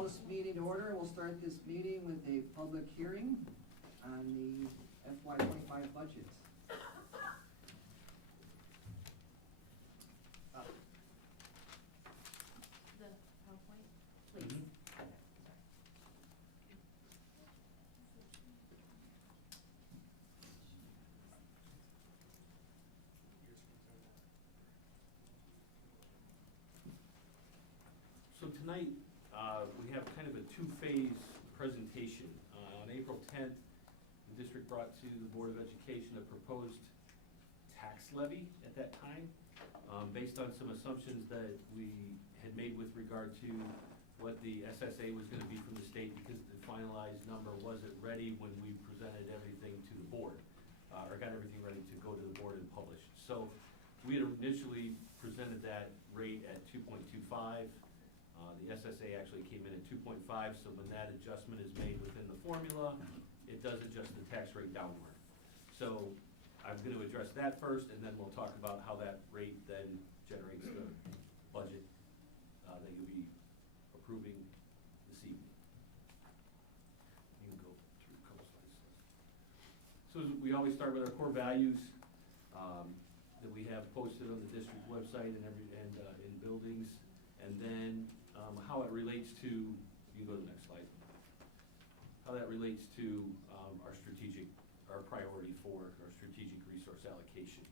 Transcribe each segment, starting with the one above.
call this meeting to order. We'll start this meeting with a public hearing on the FY '25 budget. The PowerPoint, please. Mhm. Okay, sorry. So tonight, we have kind of a two-phase presentation. On April 10th, the district brought to the Board of Education a proposed tax levy at that time, based on some assumptions that we had made with regard to what the SSA was gonna be from the state, because the finalized number wasn't ready when we presented everything to the board, or got everything ready to go to the board and publish. So we had initially presented that rate at 2.25. The SSA actually came in at 2.5, so when that adjustment is made within the formula, it does adjust the tax rate downward. So I'm going to address that first, and then we'll talk about how that rate then generates the budget that you'll be approving this evening. You can go through a couple slides. So we always start with our core values that we have posted on the district website and in buildings, and then how it relates to, you can go to the next slide, how that relates to our priority for our strategic resource allocation.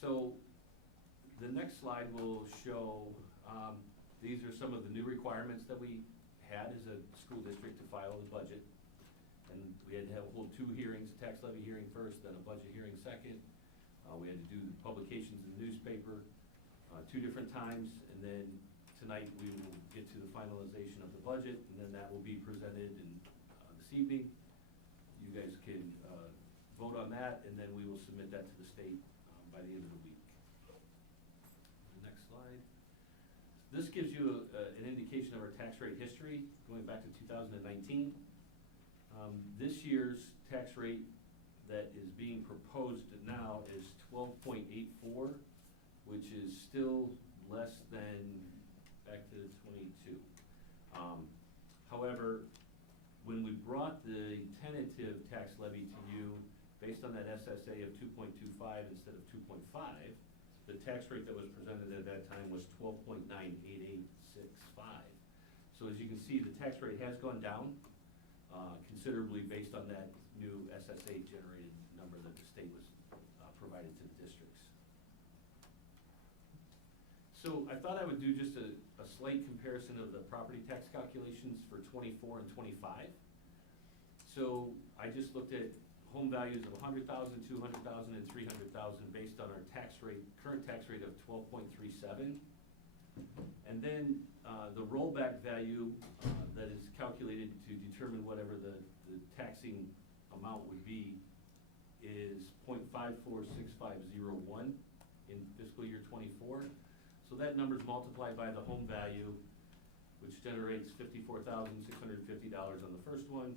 So the next slide will show, these are some of the new requirements that we had as a school district to file the budget. And we had to hold two hearings, a tax levy hearing first, then a budget hearing second. We had to do the publications in the newspaper 2 different times, and then tonight we will get to the finalization of the budget, and then that will be presented in, this evening. You guys can vote on that, and then we will submit that to the state by the end of the week. The next slide. This gives you an indication of our tax rate history going back to 2019. This year's tax rate that is being proposed now is 12.84, which is still less than back to 22. However, when we brought the tentative tax levy to you, based on that SSA of 2.25 instead of 2.5, the tax rate that was presented at that time was 12.98865. So as you can see, the tax rate has gone down considerably based on that new SSA generated number that the state was provided to the districts. So I thought I would do just a slight comparison of the property tax calculations for 24 and 25. So I just looked at home values of 100,000, 200,000, and 300,000 based on our tax rate, current tax rate of 12.37. And then the rollback value that is calculated to determine whatever the taxing amount would be is 0.546501 in fiscal year 24. So that number is multiplied by the home value, which generates $54,650 on the first one,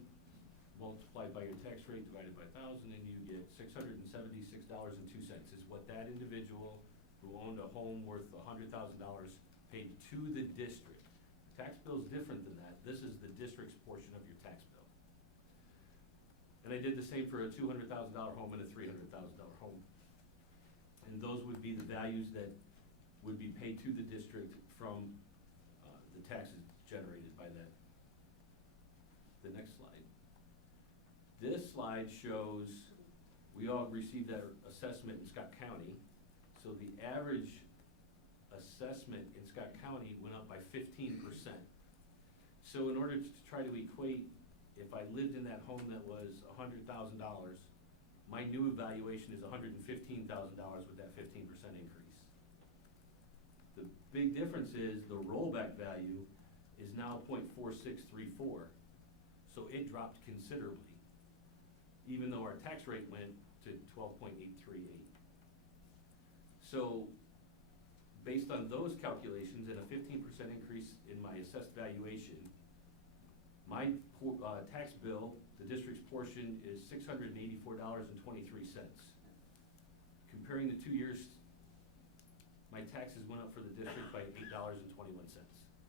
multiplied by your tax rate divided by 1,000, and you get $676.02 is what that individual who owned a home worth $100,000 paid to the district. The tax bill is different than that. This is the district's portion of your tax bill. And I did the same for a $200,000 home and a $300,000 home. And those would be the values that would be paid to the district from the taxes generated by that. The next slide. This slide shows, we all received that assessment in Scott County. So the average assessment in Scott County went up by 15%. So in order to try to equate, if I lived in that home that was $100,000, my new evaluation is $115,000 with that 15% increase. The big difference is the rollback value is now 0.4634, so it dropped considerably, even though our tax rate went to 12.838. So based on those calculations and a 15% increase in my assessed valuation, my tax bill, the district's portion, is $684.23. Comparing the 2 years, my taxes went up for the district by $8.21.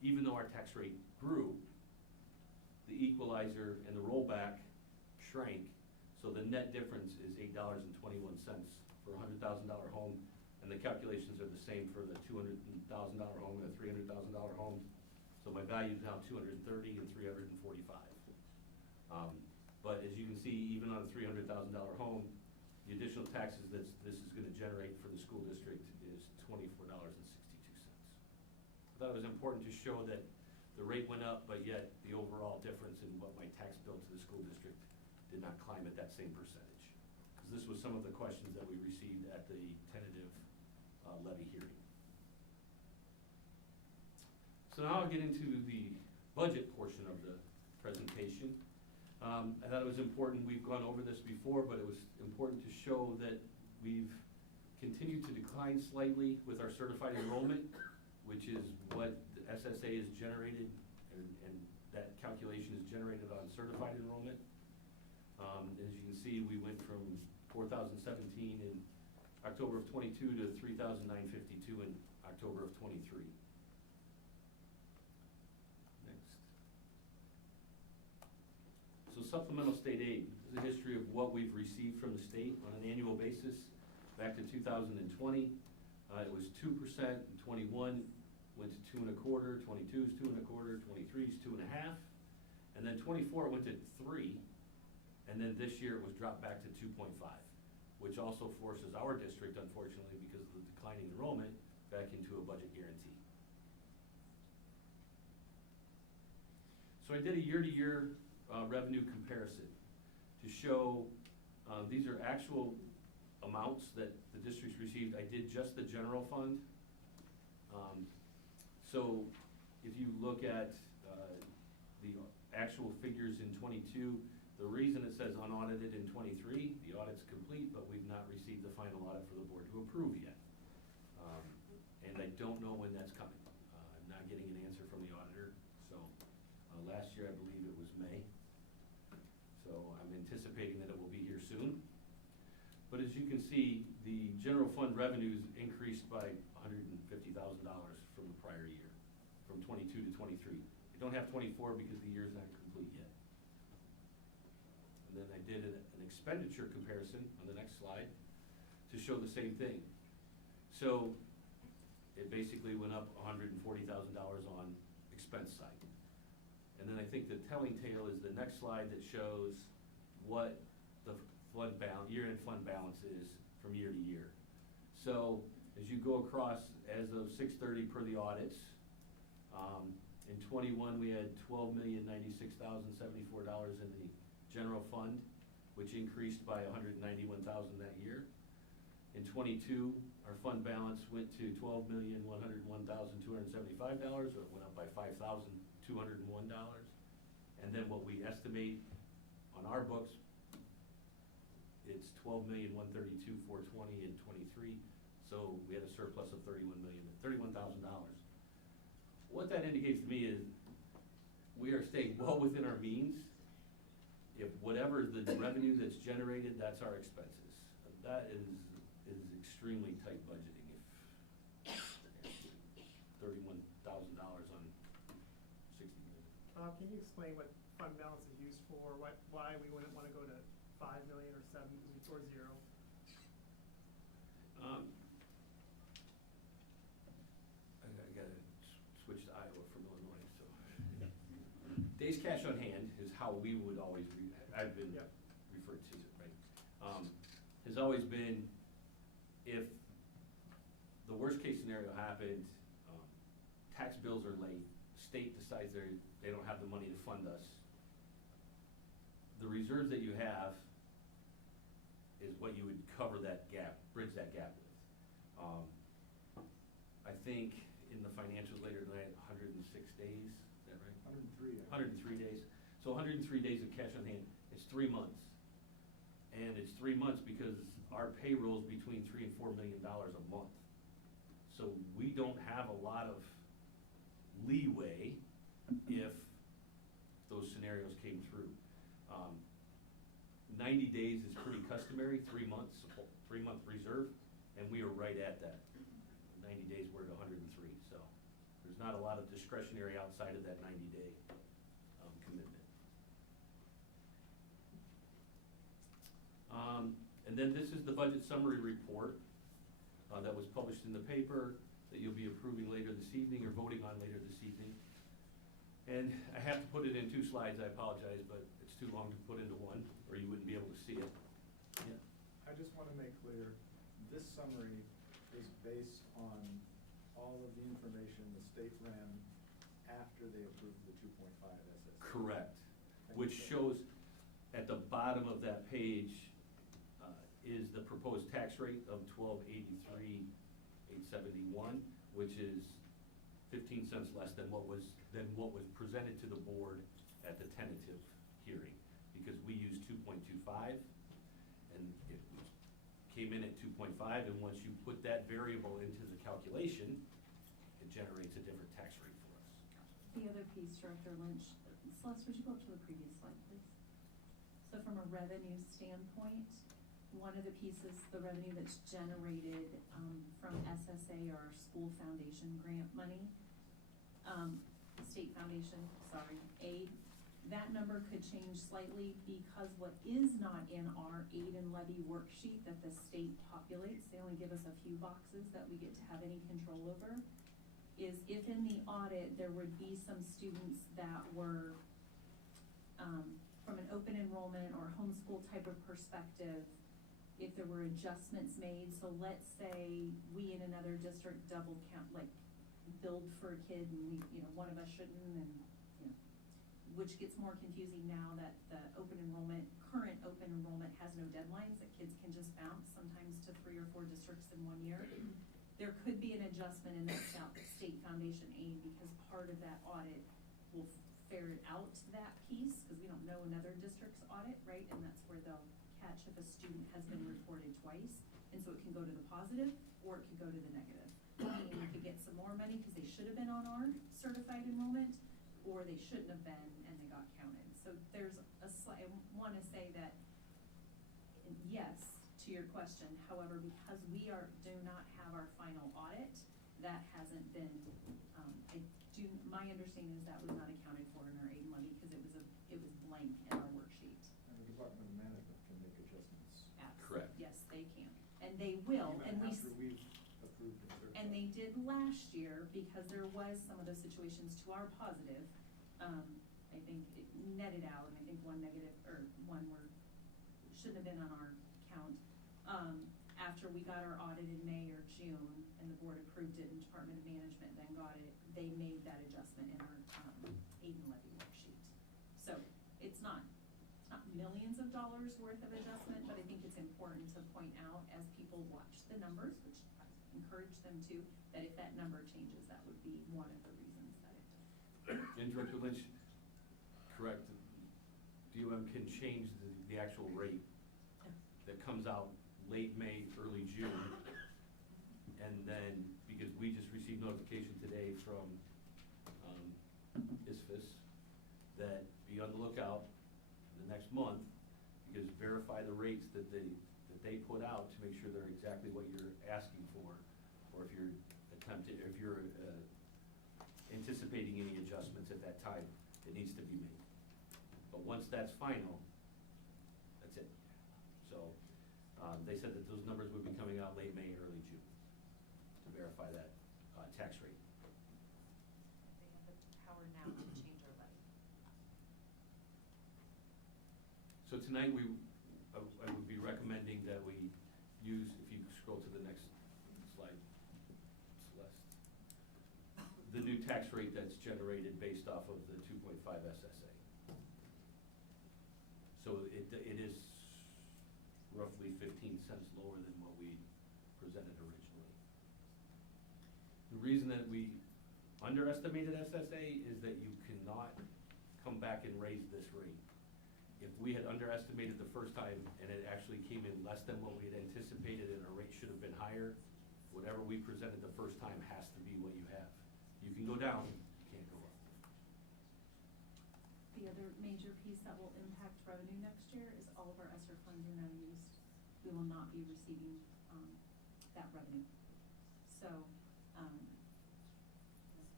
even though our tax rate grew, the equalizer and the rollback shrank, so the net difference is $8.21 for a $100,000 home, and the calculations are the same for the $200,000 home and the $300,000 home. So my value is now $230 and $345. But as you can see, even on a $300,000 home, the additional taxes that this is gonna generate for the school district is $24.62. I thought it was important to show that the rate went up, but yet the overall difference in what my tax bill to the school district did not climb at that same percentage. Because this was some of the questions that we received at the tentative levy hearing. So now I'll get into the budget portion of the presentation. I thought it was important, we've gone over this before, but it was important to show that we've continued to decline slightly with our certified enrollment, which is what the SSA is generated, and that calculation is generated on certified enrollment. As you can see, we went from 4,017 in October of '22 to 3,952 in October of '23. Next. So supplemental state aid is a history of what we've received from the state on an annual basis. Back to 2020, it was 2% in '21, went to 2.25, '22 is 2.25, '23 is 2.5, and then '24 it went to 3, and then this year it was dropped back to 2.5, which also forces our district, unfortunately, because of the declining enrollment, back into a budget guarantee. So I did a year-to-year revenue comparison to show these are actual amounts that the districts received. I did just the general fund. So if you look at the actual figures in '22, the reason it says unaudited in '23, the audit's complete, but we've not received the final audit for the board to approve yet. And I don't know when that's coming. I'm not getting an answer from the auditor, so last year I believe it was May. So I'm anticipating that it will be here soon. But as you can see, the general fund revenues increased by $150,000 from the prior year, from '22 to '23. I don't have '24 because the year's not complete yet. And then I did an expenditure comparison on the next slide to show the same thing. So it basically went up $140,000 on expense side. And then I think the telling tale is the next slide that shows what the fund balance, year-end fund balance is from year to year. So as you go across, as of 6/30 per the audits, in '21 we had $12,096,074 in the general fund, which increased by $191,000 that year. In '22, our fund balance went to $12,101,275, or it went up by $5,201. And then what we estimate on our books, it's $12,132,420 in '23. So we had a surplus of $31,000. What that indicates to me is we are staying well within our means. If whatever the revenue that's generated, that's our expenses. That is extremely tight budgeting. If $31,000 on 60 million. Can you explain what fund balance is used for, why we wouldn't want to go to 5 million or 7 or 0? I gotta switch to Iowa from Illinois, so. Days cash on hand is how we would always, I've been Yep. referred to, right? Has always been, if the worst case scenario happened, tax bills are late, state decides they don't have the money to fund us, the reserves that you have is what you would cover that gap, bridge that gap with. I think in the financials later tonight, 106 days, is that right? 103. 103 days. So 103 days of cash on hand, it's 3 months. And it's 3 months because our payroll's between $3 and $4 million a month. So we don't have a lot of leeway if those scenarios came through. 90 days is pretty customary, 3 months, 3-month reserve, and we are right at that. 90 days, we're at 103, so there's there's not a lot of discretionary outside of that 90-day commitment. And then this is the budget summary report that was published in the paper that you'll be approving later this evening or voting on later this evening. And I have to put it in 2 slides, I apologize, but it's too long to put into one, or you wouldn't be able to see it. Yeah. I just want to make clear, this summary is based on all of the information the state ran after they approved the 2.5 SSA. Correct, Thank which you. shows at the bottom of that page is the proposed tax rate of $12.83,871, which is 15 cents less than what was presented to the board at the tentative hearing, because we used 2.25, and it came in at 2.5, and once you put that variable into the calculation, it generates a different tax rate for us. The other piece, Director Lynch, Celeste, would you go up to the previous slide, please? So from a revenue standpoint, one of the pieces, the revenue that's generated from SSA or school foundation grant money, state foundation, sorry, aid, that number could change slightly because what is not in our aid and levy worksheet that the state populates, they only give us a few boxes that we get to have any control over, is if in the audit there would be some students that were from an open enrollment or homeschool type of perspective, if there were adjustments made, so let's say we in another district double count, like billed for a kid and we, one of us shouldn't, and, which gets more confusing now that the current open enrollment has no deadlines, that kids can just bounce sometimes to 3 or 4 districts in 1 year. There could be an adjustment in that state foundation aid because part of that audit will ferret out that piece, because we don't know another district's audit, right? And that's where they'll catch if a student has been reported twice, and so it can go to the positive or it can go to the negative. Meaning we could get some more money because they should have been on our certified enrollment, or they shouldn't have been and they got counted. So there's I want to say that yes to your question, however, because we do not have our final audit, that hasn't been, my understanding is that was not accounted for in our aid and levy because it was blank in our worksheet. And the Department of Management can make adjustments. Correct. Yes, they can, and they will, Even and after we've approved and certified. and they did last year because there was some of those situations to our positive. I think it netted out, and I think one negative, or one were, shouldn't have been on our count. After we got our audit in May or June, and the board approved it, and Department of Management then got it, they made that adjustment in our aid and levy worksheet. So it's not millions of dollars worth of adjustment, but I think it's important to point out as people watch the numbers, which I encourage them to, that if that number changes, that would be one of the reasons that it does. And Director Lynch, correct, DOM can change the actual rate that comes out late May, early June. And then, because we just received notification today from ISFIS that be on the lookout the next month, because verify the rates that they put out to make sure they're exactly what you're asking for, or if you're anticipating any adjustments at that time, it needs to be made. But once that's final, that's it. So, they said that those numbers would be coming out late May, early June to verify that tax rate. They have the power now to change our levy. So tonight, I would be recommending that we use, if you scroll to the next slide, Celeste, the new tax rate that's generated based off of the 2.5 SSA. So it is roughly 15 cents lower than what we presented originally. The reason that we underestimated SSA is that you cannot come back and raise this rate. If we had underestimated the first time and it actually came in less than what we had anticipated and our rate should have been higher, whatever we presented the first time has to be what you have. You can go down, you can't go up. The other major piece that will impact revenue next year is all of our ESSER funds are now used. We will not be receiving that revenue. So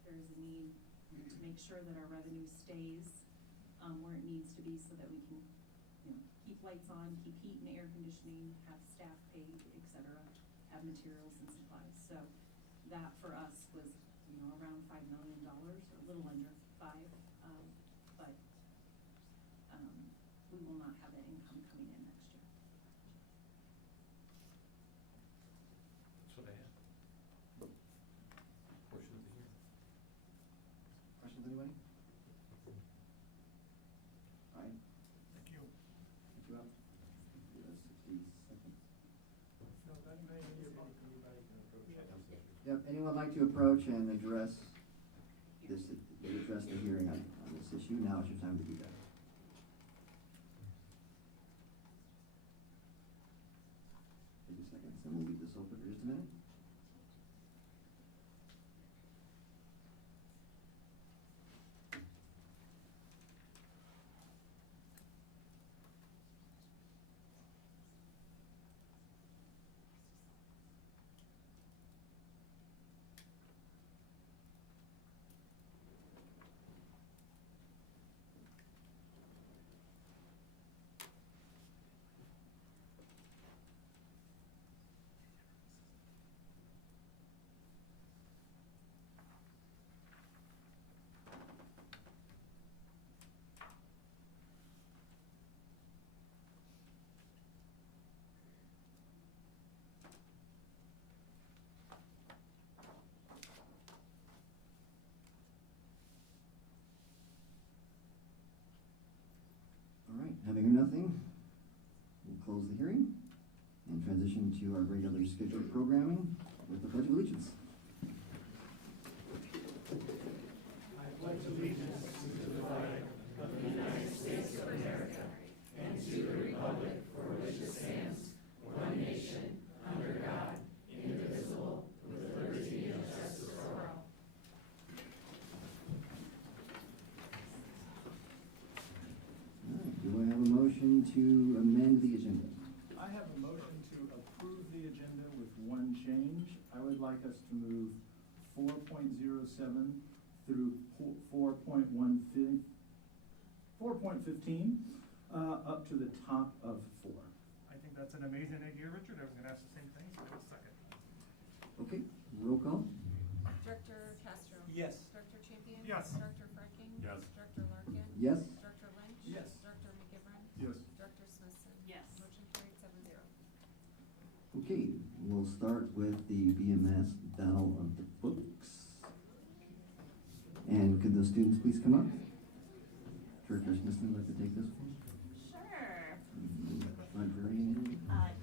there is an make sure that our revenue stays, where it needs to be so that we can, you know, keep lights on, keep heat and air conditioning, have staff paid, et cetera, have materials and supplies. So that for us was, you know, around $5 million, or a little under five, but, we will not have that income coming in next year. That's what I had. Portion of the year. Questions, anybody? Ryan? Thank you. Thank you, Al. You have 60 seconds. Yep, anyone like to approach and address this, address the hearing on this issue? Now is your time to do that. Seconds, and we'll leave this open for just a minute. All right, having nothing, we'll close the hearing and transition to our regularly scheduled programming with the Pledge of Allegiance. I pledge allegiance to the flag of the United States of America and to the republic for which it stands, one nation, under God, indivisible, with liberty and justice for all. All right, do I have a motion to amend the agenda? I have a motion to approve the agenda with one change. I would like us to move 4.07 through 4.15, up to the top of 4. I think that's an amazing idea, Richard. I was gonna ask the same thing, so I will second. Okay, roll call? Director Castro? Yes. Director Champion? Yes. Director Franking? Yes. Director Larkin? Yes? Director Lynch? Yes. Director McGivern? Yes. Director Smithson? Yes. Motion carried 7-0. Okay, we'll start with the BMS Battle of the Books. And could the students please come up? Director Smithson, would like to take this one? Sure. Librarian?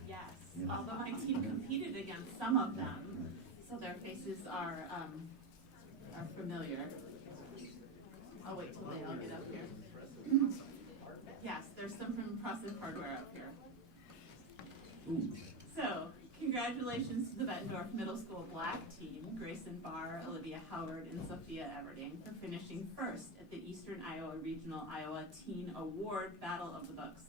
Yes, Yeah. although my team competed against some of them, so their faces are familiar. I'll wait till they all get up here. Yes, there's some impressive hardware up here. Ooh. So, congratulations to the Bettendorf Middle School Black team, Grayson Barr, Olivia Howard, and Sophia Everding, for finishing first at the Eastern Iowa Regional Iowa Teen Award Battle of the Books.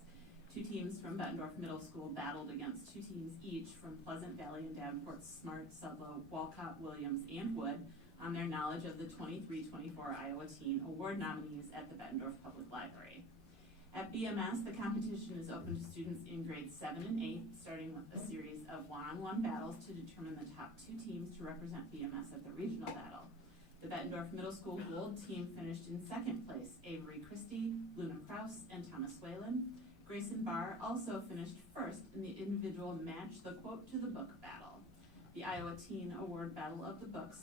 Two teams from Bettendorf Middle School battled against two teams each from Pleasant Valley and Davenport, Smart, Sudlow, Walcott, Williams, and Wood on their knowledge of the 23-24 Iowa Teen Award nominees at the Bettendorf Public Library. At BMS, the competition is open to students in grades 7 and 8, starting with a series of one-on-one battles to determine the top two teams to represent BMS at the regional battle. The Bettendorf Middle School Gold team finished in second place, Avery Christie, Luna Kraus, and Thomas Whalen. Grayson Barr also finished first in the individual Match the Quote to the Book battle. The Iowa Teen Award Battle of the Books,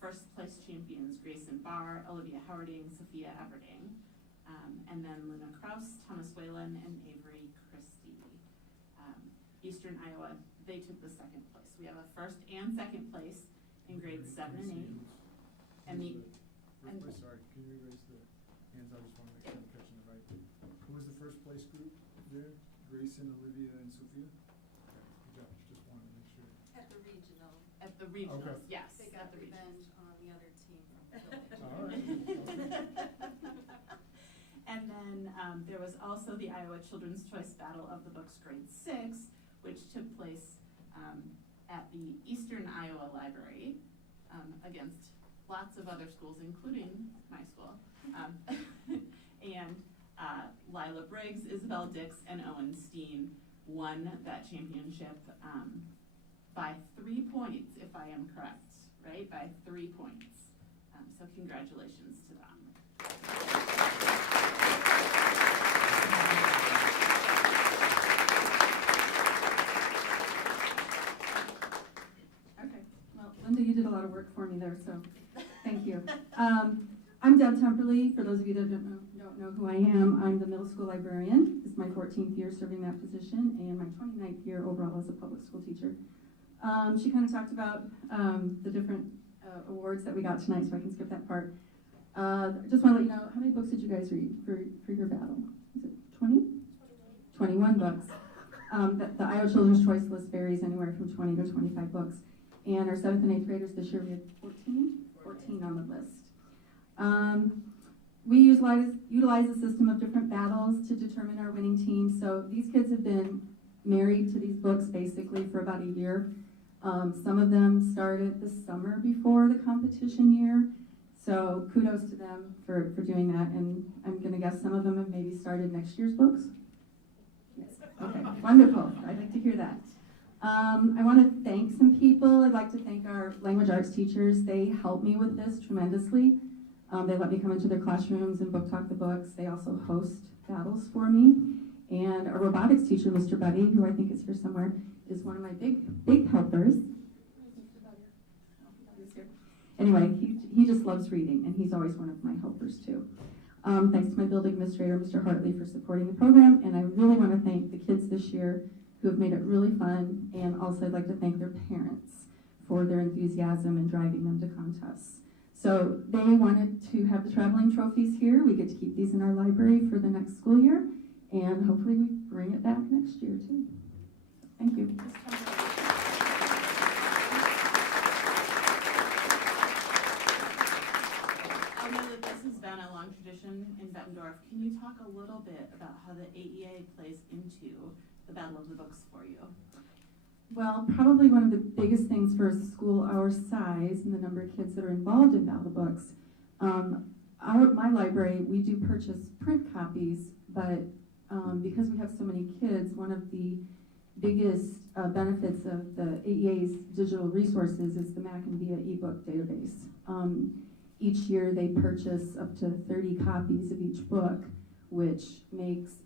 first place champions, Grayson Barr, Olivia Howarding, Sophia Everding. And then Luna Kraus, Thomas Whalen, and Avery Christie. Eastern Iowa, they took the second place. We have a first and second place in grades 7 and 8. And the, and Sorry, can you raise the hands? I just want to make sure I'm catching it right. Who was the first place group there? Grayson, Olivia, and Sophia? Okay, good job. Just wanted to make sure. At the regional. at the regionals, Okay. yes, They at got the regionals. revenge on the other team from the village. All right. And then there was also the Iowa Children's Choice Battle of the Books Grade 6, which took place at the Eastern Iowa Library against lots of other schools, including my school, and Lila Briggs, Isabel Dix, and Owen Steen won that championship by 3 points, if I am correct, right? By 3 points. So congratulations to them. Okay, well, Linda, you did a lot of work for me there, so thank you. I'm Deb Temperley. For those of you that don't know who I am, I'm the middle school librarian. This is my 14th year serving that position and my 29th year overall as a public school teacher. She kind of talked about the different awards that we got tonight, so I can skip that part. I just want to let you know, how many books did you guys read for your battle? Is it 20? 21 books. The Iowa Children's Choice list varies anywhere from 20 to 25 books. And our 7th and 8th graders this year, we had 14 on the list. We utilize a system of different battles to determine our winning team. So these kids have been married to these books basically for about a year. Some of them started the summer before the competition year. So kudos to them for doing that. And I'm gonna guess some of them have maybe started next year's books. Yes, okay, wonderful. I'd like to hear that. I want to thank some people. I'd like to thank our language arts teachers. They helped me with this tremendously. They let me come into their classrooms and book talk the books. They also host battles for me. And our robotics teacher, Mr. Buddy, who I think is here somewhere, is one of my big helpers. Anyway, he just loves reading, and he's always one of my helpers too. Thanks to my building administrator, Mr. Hartley, for supporting the program. And I really want to thank the kids this year who have made it really fun. And also I'd like to thank their parents for their enthusiasm in driving them to contests. So they wanted to have the traveling trophies here. We get to keep these in our library for the next school year. And hopefully we bring it back next year too. Thank you. I know that this has been a long tradition in Bettendorf. Can you talk a little bit about how the AEA plays into the Battle of the Books for you? Well, probably one of the biggest things for a school our size and the number of kids that are involved in Battle of the Books, my library, we do purchase print copies, but because we have so many kids, one of the biggest benefits of the AEA's digital resources is the Mac and Via ebook database. Each year they purchase up to 30 copies of each book, which makes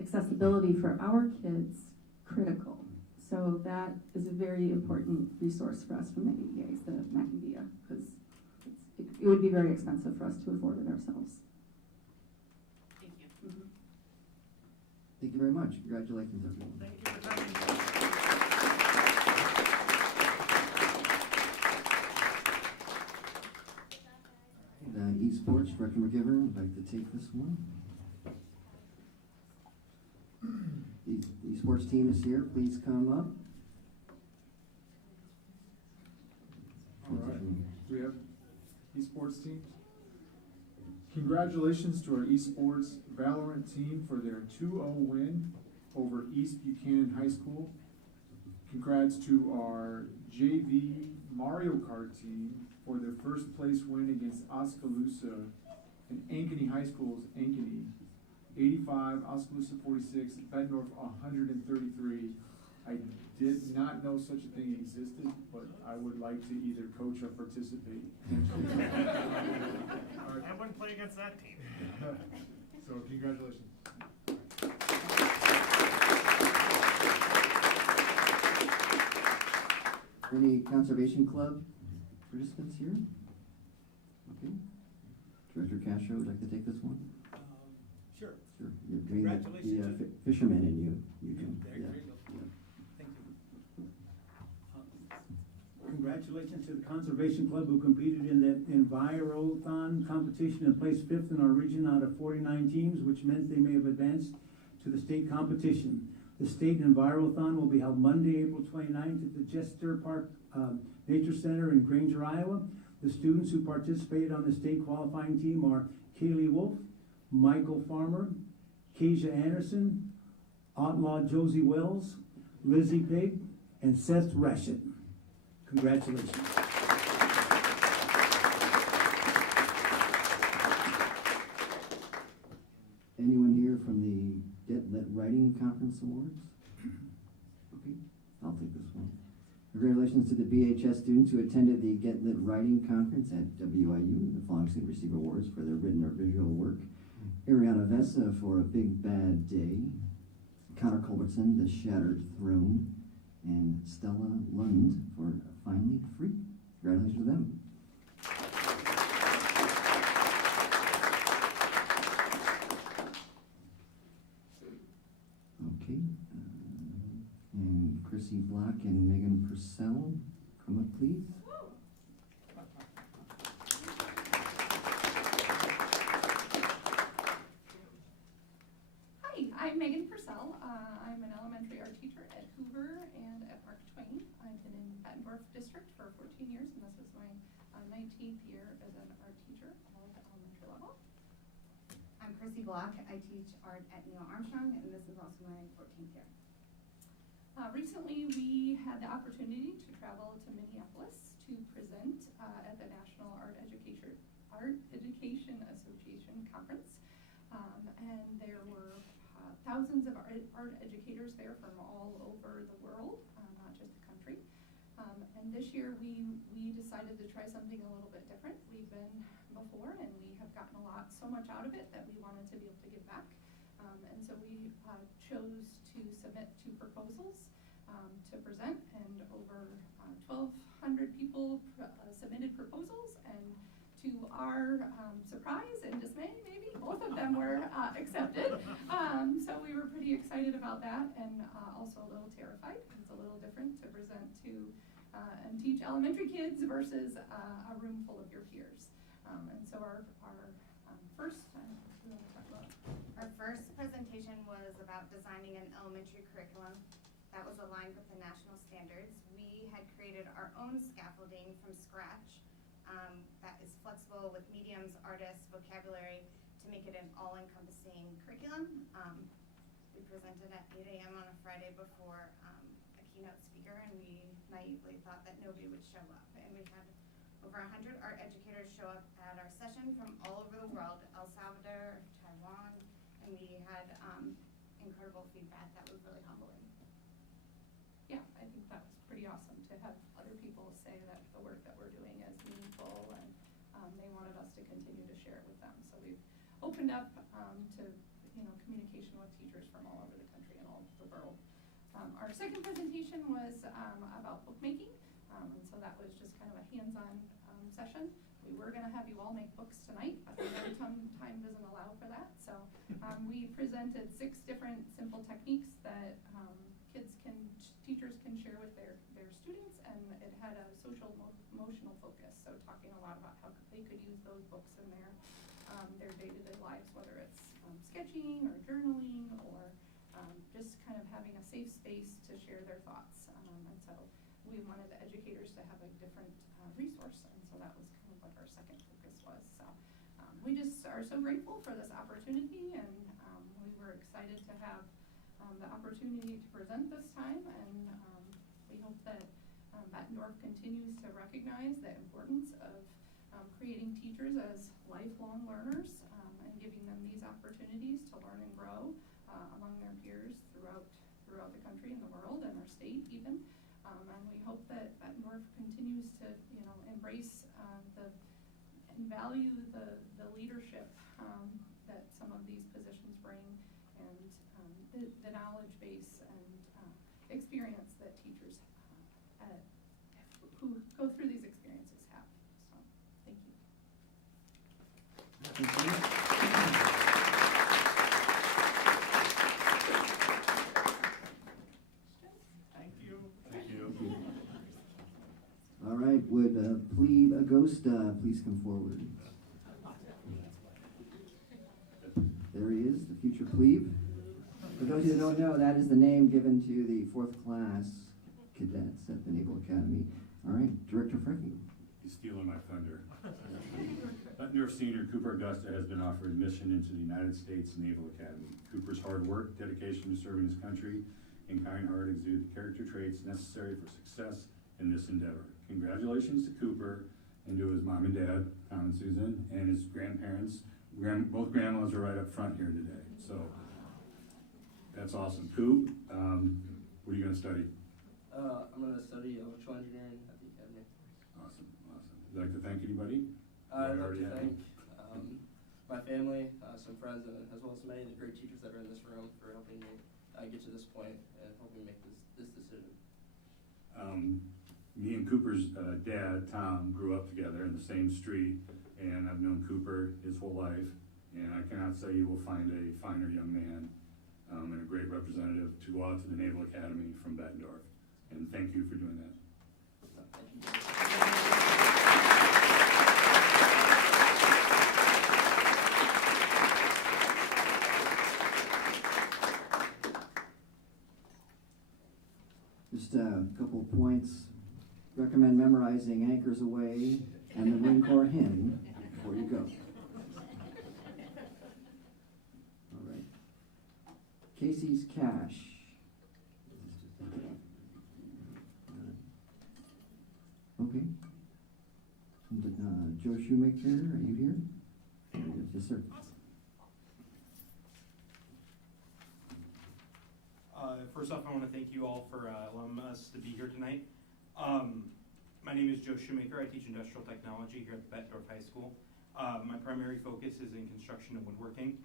accessibility for our kids critical. So that is a very important resource for us from the AEA, the Mac and Via, because it would be very expensive for us to afford it ourselves. Thank you. Mm-hmm. Thank you very much. Congratulations, everyone. Thank you for coming. Esports, Director McGivern, would like to take this one. The esports team is here. Please come up. All right, we have esports team. Congratulations to our esports Valorant team for their 2-0 win over East Buchanan High School. Congrats to our JV Mario Kart team for their first place win against Oskaloosa and Ankeny High School's Ankeny. 85, Oskaloosa 46, Bettendorf 133. I did not know such a thing existed, but I would like to either coach or participate. I wouldn't play against that team. So congratulations. Any Conservation Club participants here? Okay. Director Castro would like to take this one? Sure. Sure. You're doing the Congratulations. fisherman in you. You can. There Yeah. you go. Thank you. Congratulations to the Conservation Club who competed in that Envirothon competition and placed 5th in our region out of 49 teams, which meant they may have advanced to the state competition. The state Envirothon will be held Monday, April 29th at the Jester Park Nature Center in Granger, Iowa. The students who participated on the state qualifying team are Kaylee Wolf, Michael Farmer, Keisha Anderson, Outlaw Josie Wells, Lizzie Pig, and Seth Rashid. Congratulations. Conference Awards. Okay, I'll take this one. Congratulations to the BHS students who attended the Get Lit Writing Conference at WIU. The following students receive awards for their written or visual work. Ariana Vessa for A Big Bad Day. Connor Culbertson, The Shattered Throne. And Stella Lund for Finally Free. Congratulations to them. Okay. And Chrissy Black and Megan Purcell, come up please. Hi, I'm Megan Purcell. I'm an elementary art teacher at Hoover and at Mark Twain. I've been in Bettendorf District for 14 years, and this was my 19th year as an art teacher all at the elementary level. I'm Chrissy Block. I teach art at Neil Armstrong, and this is also my 14th year. Recently, we had the opportunity to travel to Minneapolis to present at the National Art Education Association Conference. And there were thousands of art educators there from all over the world, not just the country. And this year we decided to try something a little bit different. We've been before and we have gotten so much out of it that we wanted to be able to give back. And so we chose to submit 2 proposals to present, and over 1,200 people submitted proposals, and to our surprise and dismay, maybe, both of them were accepted. So we were pretty excited about that, and also a little terrified. It's a little different to present to and teach elementary kids versus a room full of your peers. And so our first, we want to talk about. Our first presentation was about designing an elementary curriculum that was aligned with the national standards. We had created our own scaffolding from scratch that is flexible with mediums, artists, vocabulary to make it an all-encompassing curriculum. We presented at 8 a.m. on a Friday before a keynote speaker, and we naively thought that nobody would show up. And we had over 100 art educators show up at our session from all over the world, El Salvador, Taiwan, and we had incredible feedback that was really humbling. Yeah, I think that was pretty awesome to have other people say that the work that we're doing is meaningful, and they wanted us to continue to share it with them. So we've opened up to communication with teachers from all over the country and all over the world. Our second presentation was about bookmaking, and so that was just kind of a hands-on session. We were going to have you all make books tonight, but I know time doesn't allow for that. So we presented 6 different simple techniques that teachers can share with their students, and it had a social emotional focus. So talking a lot about how they could use those books in their day-to-day lives, whether it's sketching or journaling or just kind of having a safe space to share their thoughts. And so we wanted the educators to have a different resource, and so that was kind of what our second focus was. So we just are so grateful for this opportunity, and we were excited to have the opportunity to present this time, and we hope that Bettendorf continues to recognize the importance of creating teachers as lifelong learners and giving them these opportunities to learn and grow among their peers throughout the country and the world and our state even. And we hope that Bettendorf continues to embrace and value the leadership that some of these positions bring, and the knowledge base and experience that teachers who go through these experiences have. So, thank you. Thank you. Thank you. Thank you. All right, would Plebe Agosta please come forward? There he is, the future plebe. For those of you that don't know, that is the name given to the 4th class cadets at the Naval Academy. All right, Director Frecky. He's stealing my thunder. Bettendorf Senior Cooper Augusta has been offered admission into the United States Naval Academy. Cooper's hard work, dedication to serving his country, and kind heart exude the character traits necessary for success in this endeavor. Congratulations to Cooper and to his mom and dad, Tom and Susan, and his grandparents. Both grandmas are right up front here today. So That's awesome. Coop, what are you gonna study? I'm gonna study electrical engineering at the academy. Awesome, awesome. Would you like to thank anybody? I'd like already to have. thank my family, some friends, and as well as many of the great teachers that are in this room for helping me get to this point and helping me make this decision. Me and Cooper's dad, Tom, grew up together in the same street, and I've known Cooper his whole life, and I cannot say you will find a finer young man and a great representative to go out to the Naval Academy from Bettendorf. And thank you for doing that. Just a couple of points. Recommend memorizing Anchors Away and the Marine Corps hymn before you go. All right. Casey's Cash. Okay. Joe Shoemaker, are you here? There he is. Yes, sir. First off, I want to thank you all for allowing us to be here tonight. My name is Joe Shoemaker. I teach industrial technology here at Bettendorf High School. My primary focus is in construction and woodworking.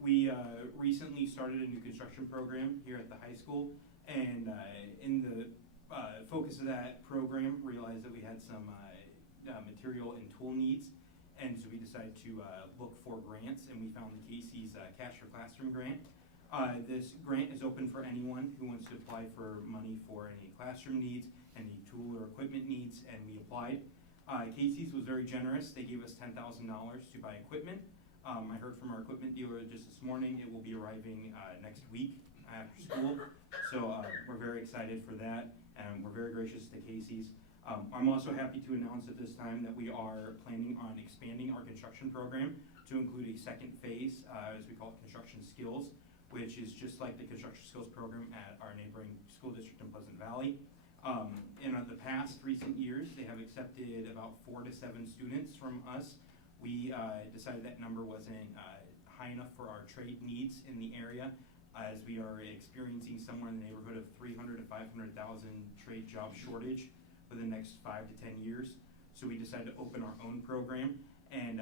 We recently started a new construction program here at the high school, and in the focus of that program, realized that we had some material and tool needs, and so we decided to look for grants, and we found the Casey's Cash for Classroom grant. This grant is open for anyone who wants to apply for money for any classroom needs, any tool or equipment needs, and we applied. Casey's was very generous. They gave us $10,000 to buy equipment. I heard from our equipment dealer just this morning. It will be arriving next week after school, so we're very excited for that, and we're very gracious to Casey's. I'm also happy to announce at this time that we are planning on expanding our construction program to include a second phase, as we call it, construction skills, which is just like the construction skills program at our neighboring school district in Pleasant Valley. In the past recent years, they have accepted about 4 to 7 students from us. We decided that number wasn't high enough for our trade needs in the area, as we are experiencing somewhere in the neighborhood of 300 to 500,000 trade job shortage for the next 5 to 10 years. So we decided to open our own program, and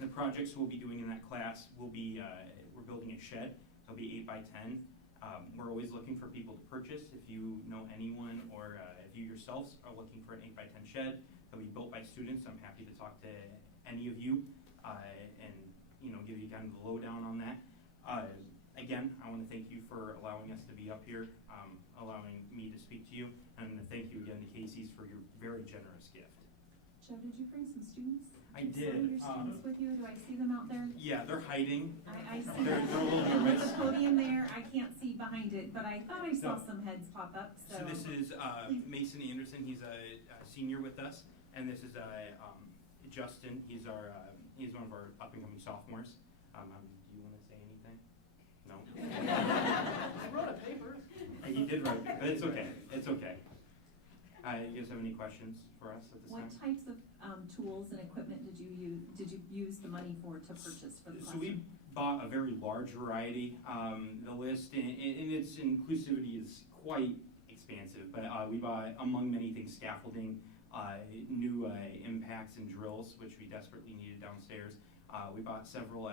the projects we'll be doing in that class will be, we're building a shed. It'll be 8 by 10. We're always looking for people to purchase. If you know anyone, or if you yourselves are looking for an 8 by 10 shed that'll be built by students, I'm happy to talk to any of you and give you kind of the lowdown on that. Again, I want to thank you for allowing us to be up here, allowing me to speak to you, and thank you again to Casey's for your very generous gift. Joe, did you bring some students? I did. Your students with you? Do I see them out there? Yeah, they're hiding. I see They're them. a little And with nervous. the podium there, I can't see behind it, but I thought I saw No. some heads pop up, so. So this is Mason Anderson. He's a senior with us, and this is Justin. He's one of our up and coming sophomores. Do you want to say anything? No. I wrote a paper. He did write, but it's okay. It's okay. You guys have any questions for us at this What time? types of tools and equipment did you use the money for to purchase for the So classroom? we bought a very large variety. The list in its inclusivity is quite expansive, but we bought, among many things, scaffolding, new impacts and drills, which we desperately needed downstairs. We bought several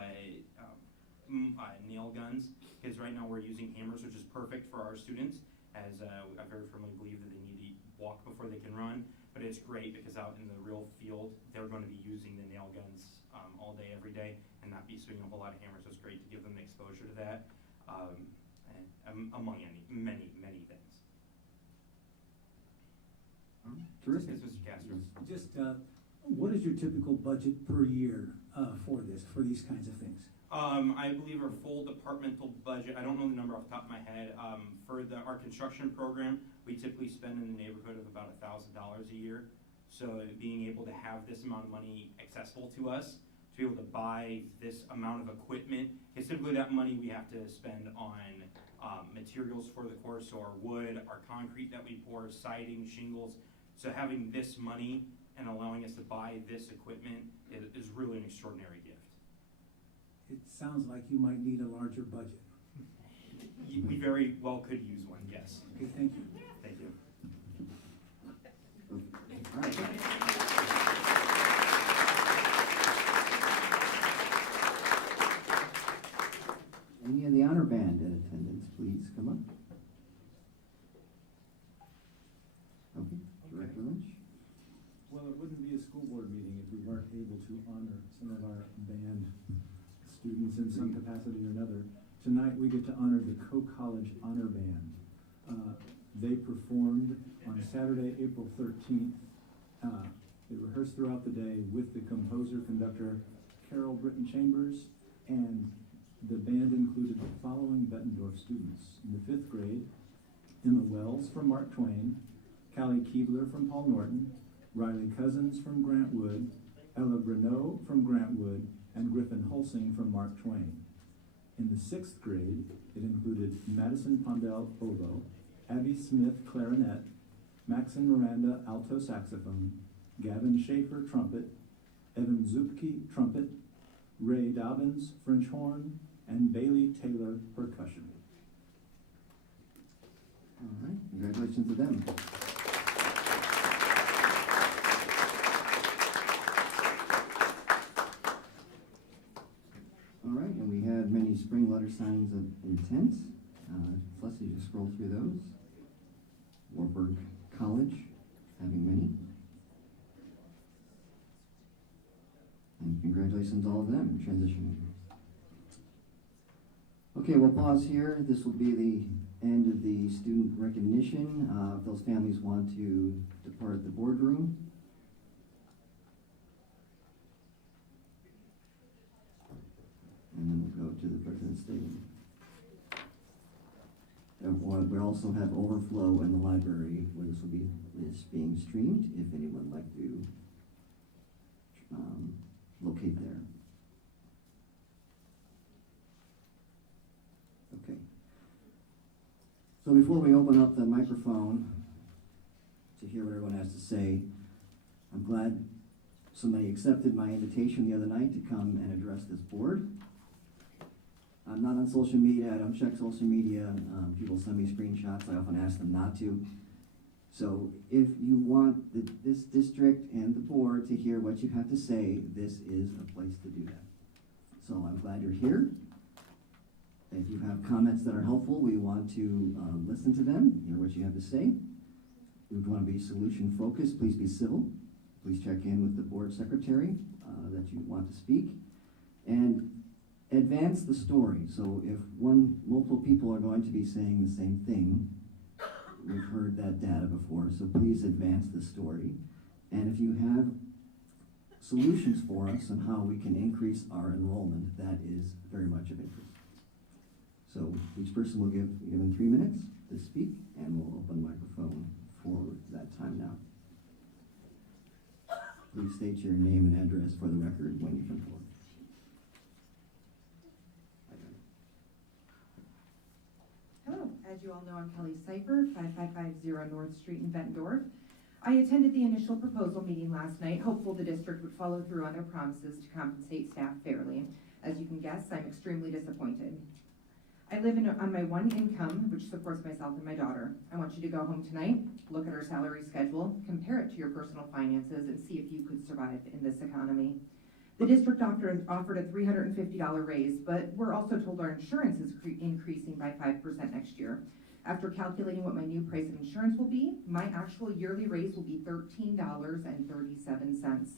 nail guns, because right now we're using hammers, which is perfect for our students, as I very firmly believe that they need to walk before they can run. But it's great because out in the real field, they're going to be using the nail guns all day, every day, and not be swinging a whole lot of hammers. So it's great to give them exposure to that, and among many things. Terrific. Yes, Mr. Castro. Just, what is your typical budget per year for these kinds of things? I believe our full departmental budget, I don't know the number off the top of my head, for our construction program, we typically spend in the neighborhood of about $1,000 a year. So being able to have this amount of money accessible to us, to be able to buy this amount of equipment, because typically that money we have to spend on materials for the course, so our wood, our concrete that we pour, siding, shingles. So having this money and allowing us to buy this equipment is really an extraordinary gift. It sounds like you might need a larger budget. we very well could use one, yes. Okay, thank you. Thank you. All right. Any of the honor band in attendance, please come up. Okay, Director Lynch. Well, it wouldn't be a school board meeting if we weren't able to honor some of our band students in some capacity or another. Tonight, we get to honor the Co-College Honor Band. They performed on Saturday, April 13th. They rehearsed throughout the day with the composer-conductor Carol Britton Chambers, and the band included the following Bettendorf students. In the 5th grade, Emma Wells from Mark Twain, Callie Keebler from Paul Norton, Riley Cousins from Grant Wood, Ella Bruneau from Grant Wood, and Griffin Holsing from Mark Twain. In the 6th grade, it included Madison Pondell oboe, Abby Smith clarinet, Maxon Miranda alto saxophone, Gavin Schaefer trumpet, Evan Zupke trumpet, Ray Dobbins French horn, and Bailey Taylor percussion. All right, congratulations to them. All right, and we had many spring letter signs of intent. Leslie just scroll through those. Warburg College, having many. And congratulations to all of them transitioning. Okay, we'll pause here. This will be the end of the student recognition. If those families want to depart the boardroom. And then we'll go to the President's Statement. And we also have overflow in the library where this is being streamed, if anyone would like to locate there. Okay. So before we open up the microphone to hear what everyone has to say, I'm glad somebody accepted my invitation the other night to come and address this board. I'm not on social media, I don't check social media. People send me screenshots, I often ask them not to. So if you want this district and the board to hear what you have to say, this is a place to do that. So I'm glad you're here. If you have comments that are helpful, we want to listen to them, hear what you have to say. We want to be solution focused, please be civil. Please check in with the board secretary that you want to speak. And advance the story. So if multiple people are going to be saying the same thing, we've heard that data before, so please advance the story. And if you have solutions for us on how we can increase our enrollment, that is very much of interest. So each person will give them 3 minutes to speak, and we'll open the microphone for that time now. Please state your name and address for the record when you come forward. Hello, as you all know, I'm Kelly Cipher, 5550 North Street in Bettendorf. I attended the initial proposal meeting last night, hopeful the district would follow through on their promises to compensate staff fairly. As you can guess, I'm extremely disappointed. I live on my one income, which supports myself and my daughter. I want you to go home tonight, look at our salary schedule, compare it to your personal finances, and see if you could survive in this economy. The district offered a $350 raise, but we're also told our insurance is increasing by 5% next year. After calculating what my new price of insurance will be, my actual yearly raise will be $13.37.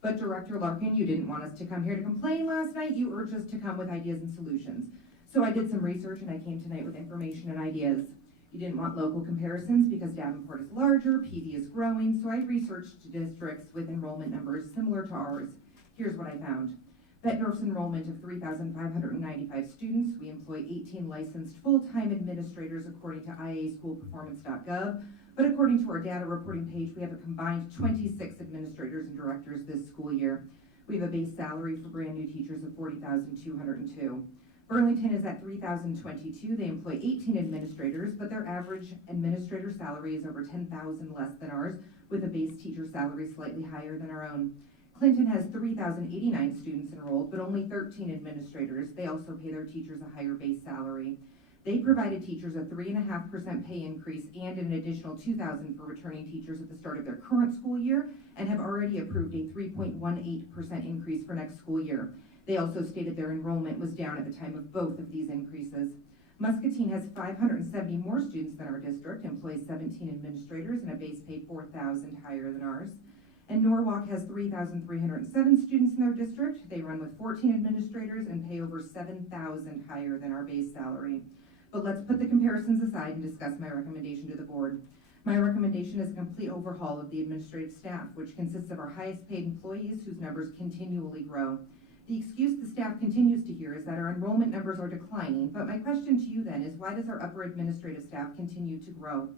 But Director Larkin, you didn't want us to come here to complain last night. You urged us to come with ideas and solutions. So I did some research and I came tonight with information and ideas. You didn't want local comparisons because Davenport is larger, PD is growing, so I researched districts with enrollment numbers similar to ours. Here's what I found. Bettendorf's enrollment of 3,595 students. We employ 18 licensed full-time administrators according to iaschoolperformance.gov, but according to our data reporting page, we have a combined 26 administrators and directors this school year. We have a base salary for brand new teachers of $40,202. Burlington is at 3,022. They employ 18 administrators, but their average administrator salary is over $10,000 less than ours, with a base teacher salary slightly higher than our own. Clinton has 3,089 students enrolled, but only 13 administrators. They also pay their teachers a higher base salary. They provided teachers a 3.5% pay increase and an additional $2,000 for returning teachers at the start of their current school year, and have already approved a 3.18% increase for next school year. They also stated their enrollment was down at the time of both of these increases. Muscatine has 570 more students than our district, employs 17 administrators, and a base pay $4,000 higher than ours. And Norwalk has 3,307 students in their district. They run with 14 administrators and pay over $7,000 higher than our base salary. But let's put the comparisons aside and discuss my recommendation to the board. My recommendation is a complete overhaul of the administrative staff, which consists of our highest paid employees whose numbers continually grow. The excuse the staff continues to hear is that our enrollment numbers are declining, but my question to you then is, why does our upper administrative staff continue to grow?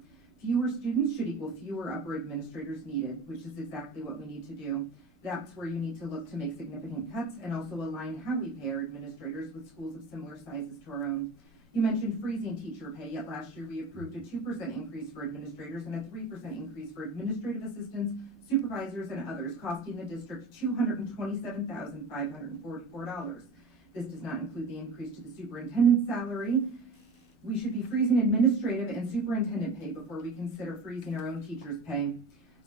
Fewer students should equal fewer upper administrators needed, which is exactly what we need to do. That's where you need to look to make significant cuts and also align how we pay our administrators with schools of similar sizes to our own. You mentioned freezing teacher pay, yet last year we approved a 2% increase for administrators and a 3% increase for administrative assistants, supervisors, and others, costing the district $227,544. This does not include the increase to the superintendent's salary. We should be freezing administrative and superintendent pay before we consider freezing our own teachers' pay.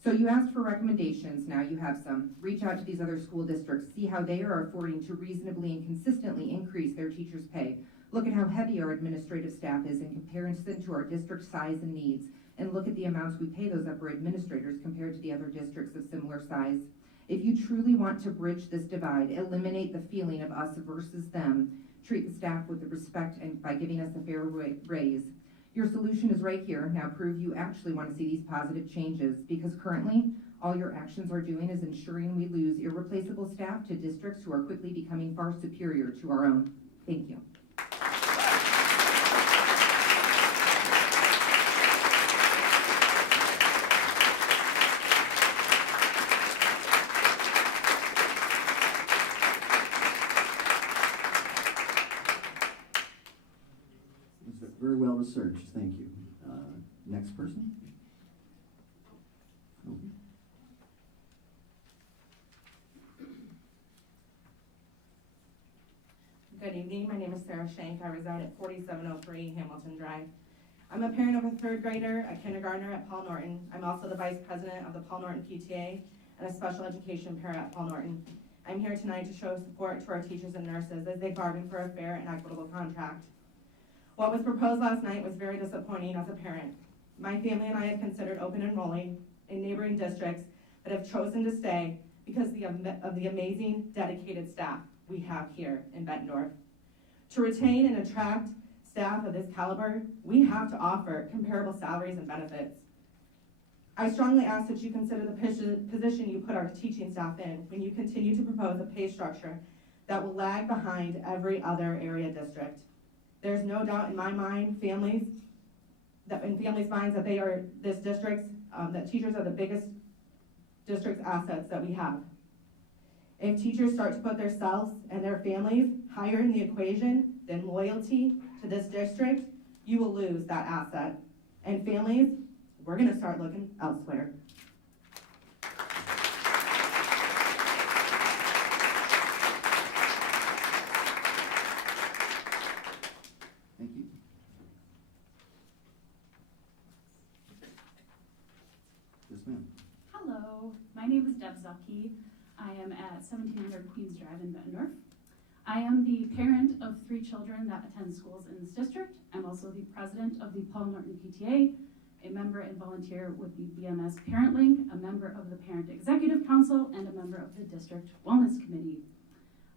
So you asked for recommendations, now you have some. Reach out to these other school districts, see how they are affording to reasonably and consistently increase their teachers' pay. Look at how heavy our administrative staff is in comparison to our district size and needs, and look at the amounts we pay those upper administrators compared to the other districts of similar size. If you truly want to bridge this divide, eliminate the feeling of us versus them, treat the staff with the respect and by giving us a fair raise. Your solution is right here. Now prove you actually want to see these positive changes, because currently all your actions are doing is ensuring we lose irreplaceable staff to districts who are quickly becoming far superior to our own. Thank you. Very well researched, thank you. Next person. Good evening, my name is Sarah Shank. I reside at 4703 Hamilton Drive. I'm a parent of a third grader, a kindergartner at Paul Norton. I'm also the vice president of the Paul Norton PTA and a special education para at Paul Norton. I'm here tonight to show support to our teachers and nurses as they bargain for a fair and equitable contract. What was proposed last night was very disappointing as a parent. My family and I have considered open enrolling in neighboring districts but have chosen to stay because of the amazing, dedicated staff we have here in Bettendorf. To retain and attract staff of this caliber, we have to offer comparable salaries and benefits. I strongly ask that you consider the position you put our teaching staff in when you continue to propose a pay structure that will lag behind every other area district. There's no doubt in my mind, in families' minds, that they are this district's, that teachers are the biggest district's assets that we have. If teachers start to put themselves and their families higher in the equation than loyalty to this district, you will lose that asset. And families, we're gonna start looking elsewhere. Thank you. Yes, ma'am. Hello, my name is Deb Zucke. I am at 1700 Queens Drive in Bettendorf. I am the parent of 3 children that attend schools in this district. I'm also the president of the Paul Norton PTA, a member and volunteer with the BMS Parent Link, a member of the Parent Executive Council, and a member of the District Wellness Committee.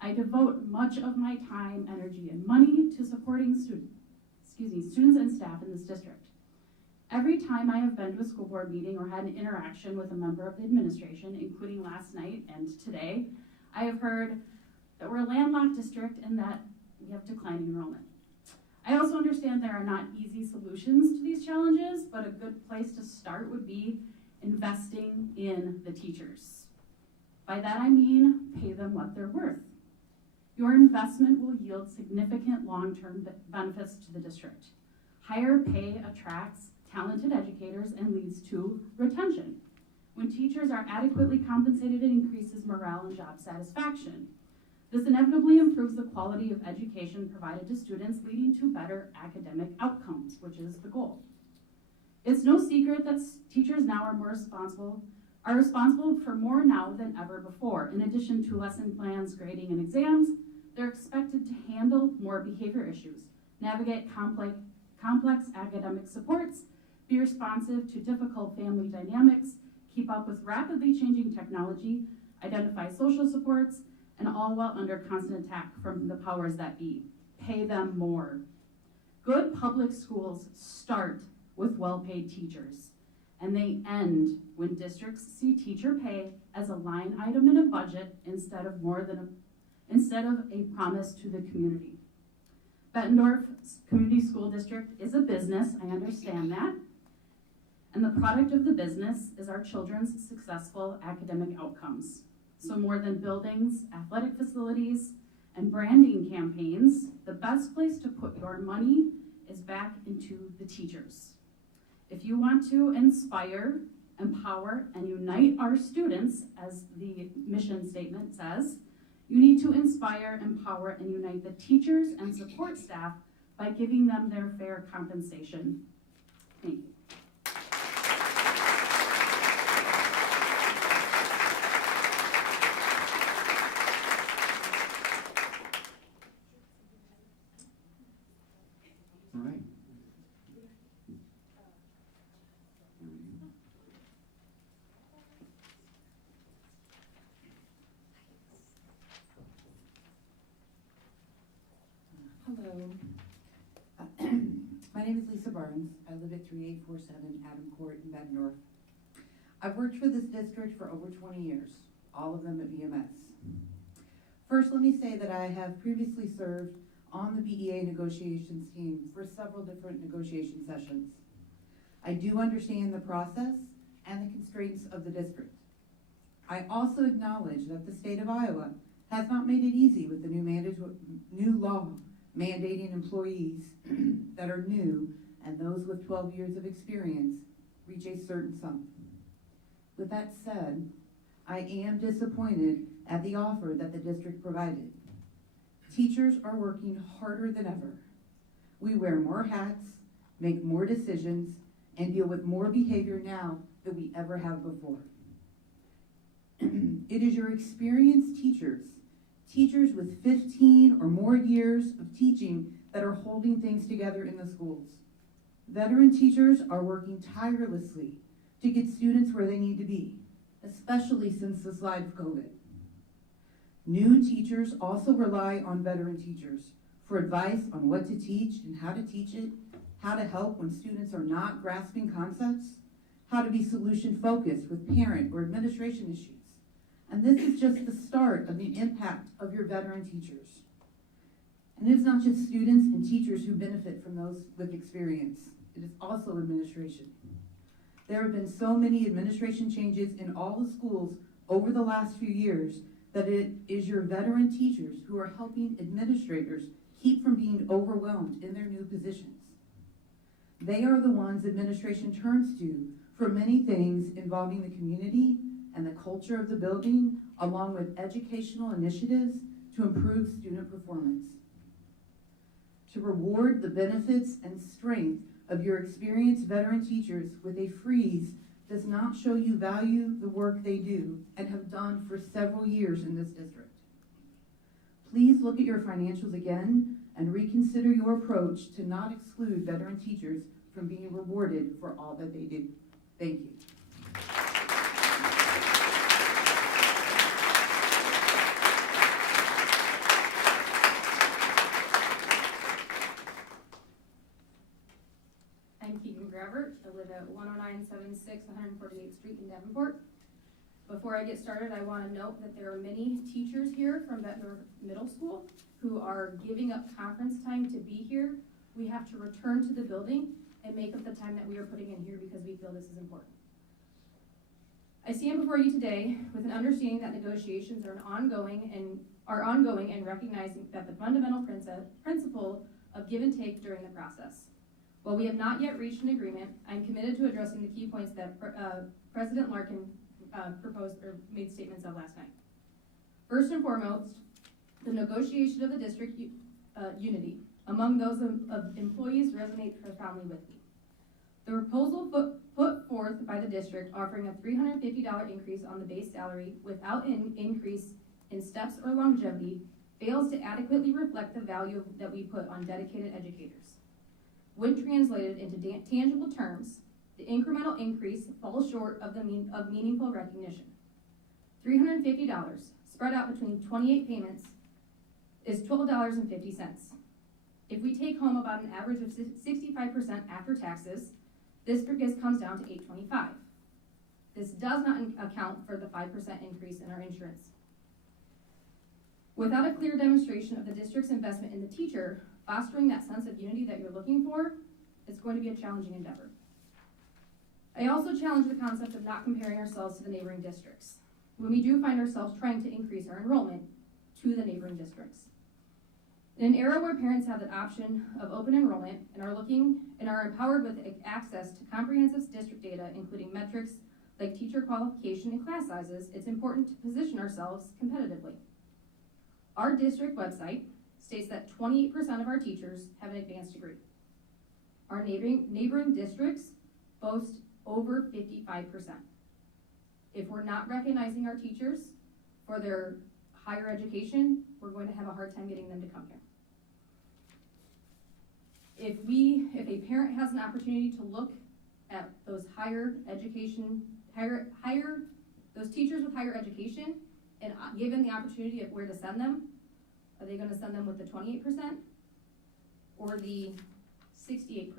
I devote much of my time, energy, and money to supporting students and staff in this district. Every time I have been to a school board meeting or had an interaction with a member of the administration, including last night and today, I have heard that we're a landlocked district and that we have declining enrollment. I also understand there are not easy solutions to these challenges, but a good place to start would be investing in the teachers. By that I mean pay them what they're worth. Your investment will yield significant long-term benefits to the district. Higher pay attracts talented educators and leads to retention. When teachers are adequately compensated, it increases morale and job satisfaction. This inevitably improves the quality of education provided to students, leading to better academic outcomes, which is the goal. It's no secret that teachers now are responsible for more now than ever before. In addition to lesson plans, grading, and exams, they're expected to handle more behavior issues, navigate complex academic supports, be responsive to difficult family dynamics, keep up with rapidly changing technology, identify social supports, and all while under constant attack from the powers that be. Pay them more. Good public schools start with well-paid teachers, and they end when districts see teacher pay as a line item in a budget instead of a promise to the community. Bettendorf Community School District is a business, I understand that, and the product of the business is our children's successful academic outcomes. So more than buildings, athletic facilities, and branding campaigns, the best place to put your money is back into the teachers. If you want to inspire, empower, and unite our students, as the mission statement says, you need to inspire, empower, and unite the teachers and support staff by giving them their fair compensation. Thank you. All right. Hello. My name is Lisa Barnes. I live at 3847 Adam Court in Bettendorf. I've worked for this district for over 20 years, all of them at BMS. First, let me say that I have previously served on the BEA negotiations team for several different negotiation sessions. I do understand the process and the constraints of the district. I also acknowledge that the state of Iowa has not made it easy with the new law mandating employees that are new and those with 12 years of experience reach a certain sum. With that said, I am disappointed at the offer that the district provided. Teachers are working harder than ever. We wear more hats, make more decisions, and deal with more behavior now than we ever have before. It is your experienced teachers with 15 or more years of teaching that are holding things together in the schools. Veteran teachers are working tirelessly to get students where they need to be, especially since the slide of COVID. New teachers also rely on veteran teachers for advice on what to teach and how to teach it, how to help when students are not grasping concepts, how to be solution focused with parent or administration issues. And this is just the start of the impact of your veteran teachers. And it is not just students and teachers who benefit from those with experience. It is also administration. There have been so many administration changes in all the schools over the last few years that it is your veteran teachers who are helping administrators keep from being overwhelmed in their new positions. They are the ones administration turns to for many things involving the community and the culture of the building, along with educational initiatives to improve student performance. To reward the benefits and strength of your experienced veteran teachers with a freeze does not show you value the work they do and have done for several years in this district. Please look at your financials again and reconsider your approach to not exclude veteran teachers from being rewarded for all that they do. Thank you. I'm Keegan Gravert. I live at 10976 148th Street in Davenport. Before I get started, I want to note that there are many teachers here from Bettendorf Middle School who are giving up conference time to be here. We have to return to the building and make up the time that we are putting in here because we feel this is important. I stand before you today with an understanding that negotiations are ongoing and recognizing that the fundamental principle of give and take during the process. While we have not yet reached an agreement, I'm committed to addressing the key points that President Larkin proposed or made statements of last night. First and foremost, The negotiation of the district unity among those of employees resonate profoundly with me. The proposal put forth by the district offering a $350 increase on the base salary without an increase in steps or longevity fails to adequately reflect the value that we put on dedicated educators. When translated into tangible terms, the incremental increase falls short of meaningful recognition. $350 spread out between 28 payments is $12.50. If we take home about an average of 65% after taxes, this comes down to $825. This does not account for the 5% increase in our insurance. Without a clear demonstration of the district's investment in the teacher, fostering that sense of unity that you're looking for, it's going to be a challenging endeavor. I also challenge the concept of not comparing ourselves to the neighboring districts when we do find ourselves trying to increase our enrollment to the neighboring districts. In an era where parents have the option of open enrollment and are empowered with access to comprehensive district data, including metrics like teacher qualification and class sizes, it's important to position ourselves competitively. Our district website states that 28% of our teachers have an advanced degree. Our neighboring districts boast over 55%. If we're not recognizing our teachers for their higher education, we're going to have a hard time getting them to come here. If a parent has an opportunity to look at those higher education, those teachers with higher education, and given the opportunity of where to send them, are they going to send them with the 28% or the 68%?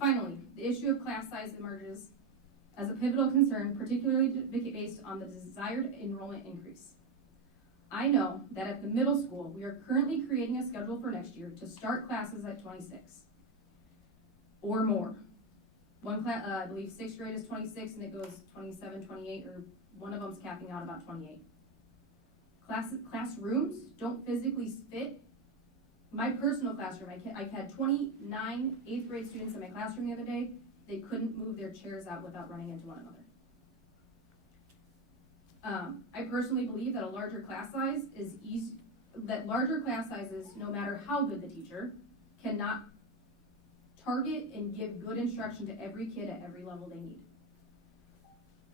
Finally, the issue of class size emerges as a pivotal concern, particularly based on the desired enrollment increase. I know that at the middle school, we are currently creating a schedule for next year to start classes at 26 or more. One class, I believe 6th grade is 26 and it goes 27, 28, or one of them's capping out about 28. Classrooms don't physically fit. My personal classroom, I had 29 8th grade students in my classroom the other day. They couldn't move their chairs out without running into one another. I personally believe that larger class sizes, no matter how good the teacher, cannot target and give good instruction to every kid at every level they need.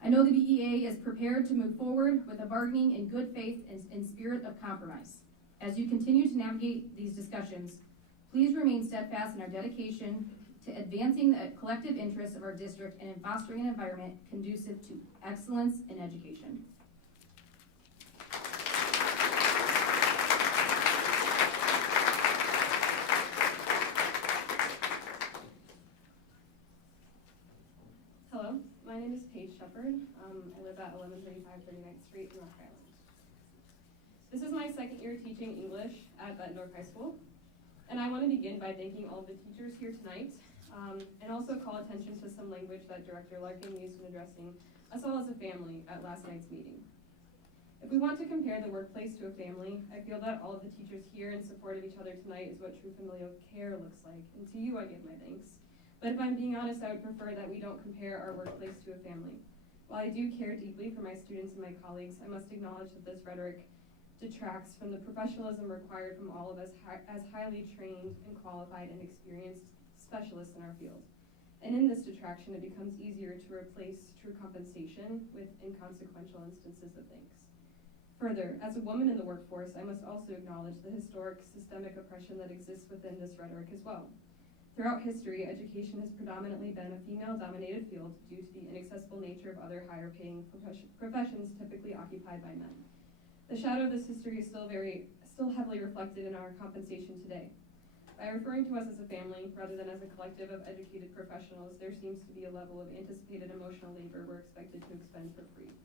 I know the BEA is prepared to move forward with a bargaining in good faith and spirit of compromise. As you continue to navigate these discussions, please remain steadfast in our dedication to advancing the collective interests of our district and in fostering an environment conducive to excellence in education. Hello, my name is Paige Shepard. I live at 1135 39th Street in Rock Island. This is my second year teaching English at Bett High School, and I want to begin by thanking all of the teachers here tonight, and also call attention to some language that Director Larkin used in addressing us all as a family at last night's meeting. If we want to compare the workplace to a family, I feel that all of the teachers here in support of each other tonight is what true familial care looks like, and to you I give my thanks. But if I'm being honest, I would prefer that we don't compare our workplace to a family. While I do care deeply for my students and my colleagues, I must acknowledge that this rhetoric detracts from the professionalism required from all of us as highly trained and qualified and experienced specialists in our field. And in this detraction, it becomes easier to replace true compensation with inconsequential instances of thanks. Further, as a woman in the workforce, I must also acknowledge the historic systemic oppression that exists within this rhetoric as well. Throughout history, education has predominantly been a female-dominated field due to the inaccessible nature of other higher-paying professions typically occupied by men. The shadow of this history is still heavily reflected in our compensation today. By referring to us as a family rather than as a collective of educated professionals, there seems to be a level of anticipated emotional labor we're expected to expend for free.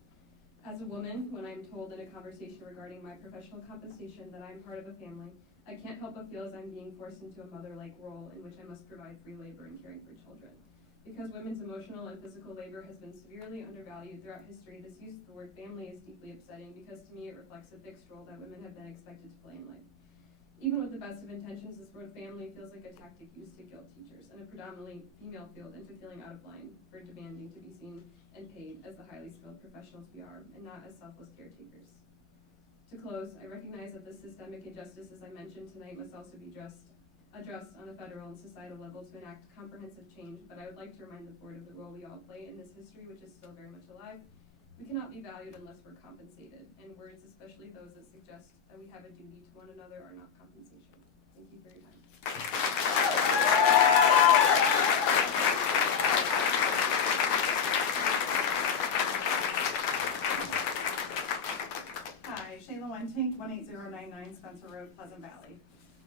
As a woman, when I'm told in a conversation regarding my professional compensation that I'm part of a family, I can't help but feel as I'm being forced into a mother-like role in which I must provide free labor in caring for children. Because women's emotional and physical labor has been severely undervalued throughout history, this use of the word family is deeply upsetting because to me it reflects a fixed role that women have been expected to play in life. Even with the best of intentions, this word family feels like a tactic used to guilt teachers in a predominantly female field into feeling out of line for demanding to be seen and paid as the highly skilled professionals we are, and not as selfless caretakers. To close, I recognize that the systemic injustices I mentioned tonight must also be addressed on a federal and societal level to enact comprehensive change, but I would like to remind the board of the role we all play in this history, which is still very much alive. We cannot be valued unless we're compensated, and words, especially those that suggest that we have a duty to one another, are not compensation. Thank you for your time. Hi, Shayla Wentink, 18099 Spencer Road, Pleasant Valley.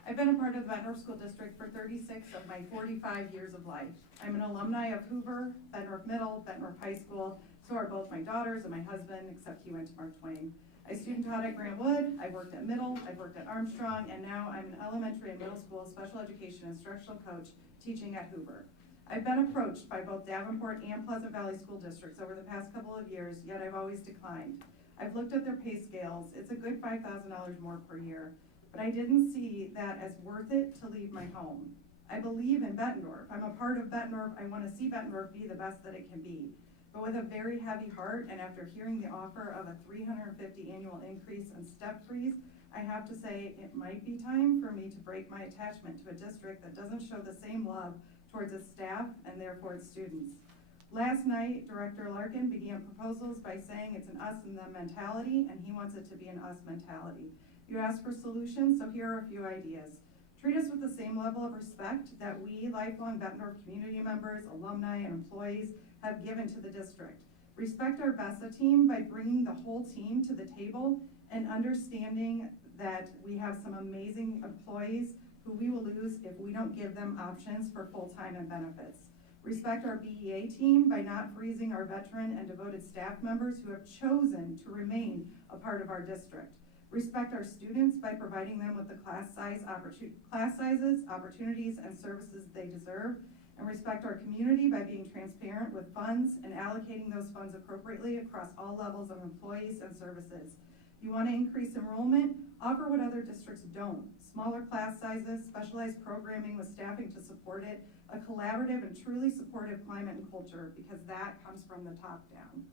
I've been a part of the Bettendorf School District for 36 of my 45 years of life. I'm an alumni of Hoover, Bettendorf Middle, Bettendorf High School. So are both my daughters and my husband, except he went to Mark Twain. I student taught at Grant Wood, I worked at Middle, I worked at Armstrong, and now I'm an elementary and middle school special education instructional coach teaching at Hoover. I've been approached by both Davenport and Pleasant Valley school districts over the past couple of years, yet I've always declined. I've looked at their pay scales, it's a good $5,000 more per year, but I didn't see that as worth it to leave my home. I believe in Bettendorf, I'm a part of Bettendorf, I wanna see Bettendorf be the best that it can be. But with a very heavy heart, and after hearing the offer of a $350 annual increase and step freeze, I have to say it might be time for me to break my attachment to a district that doesn't show the same love towards its staff and therefore its students. Last night, Director Larkin began proposals by saying it's an us and them mentality, and he wants it to be an us mentality. You asked for solutions, so here are a few ideas. Treat us with the same level of respect that we, lifelong Bettendorf community members, alumni, and employees have given to the district. Respect our BESA team by bringing the whole team to the table and understanding that we have some amazing employees who we will lose if we don't give them options for full-time and benefits. Respect our BEA team by not freezing our veteran and devoted staff members who have chosen to remain a part of our district. Respect our students by providing them with the class sizes, opportunities, and services they deserve. And respect our community by being transparent with funds and allocating those funds appropriately across all levels of employees and services. You want to increase enrollment? Offer what other districts don't. Smaller class sizes, specialized programming with staffing to support it, a collaborative and truly supportive climate and culture, because that comes from the top down.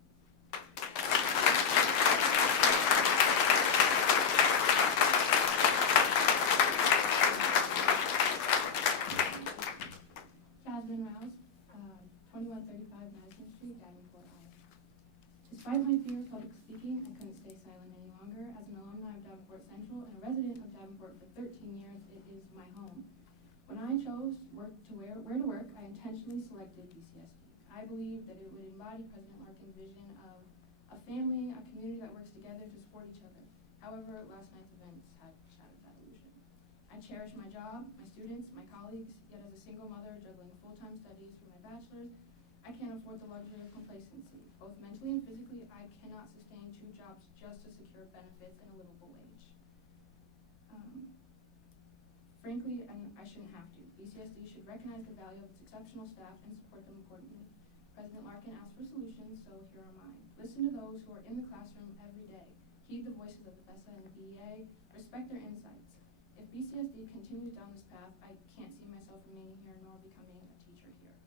Jasmine Rouse, 2135 Madison Street, Davenport, Iowa. Despite my fear of public speaking, I couldn't stay silent any longer. As an alumni of Davenport Central and a resident of Davenport for 13 years, it is my home. When I chose where to work, I intentionally selected BCSD. I believe that it would embody President Larkin's vision of a family, a community that works together to support each other. However, last night's events have shattered that illusion. I cherish my job, my students, my colleagues, yet as a single mother juggling full-time studies for my bachelor's, I can't afford the luxury of complacency. Both mentally and physically, I cannot sustain 2 jobs just to secure benefits and a livable wage. Frankly, I shouldn't have to. BCSD should recognize the value of its exceptional staff and support them accordingly. President Larkin asked for solutions, so here are mine. Listen to those who are in the classroom every day. Heed the voices of the BESA and the BEA. Respect their insights. If BCSD continues down this path, I can't see myself remaining here nor becoming a teacher here.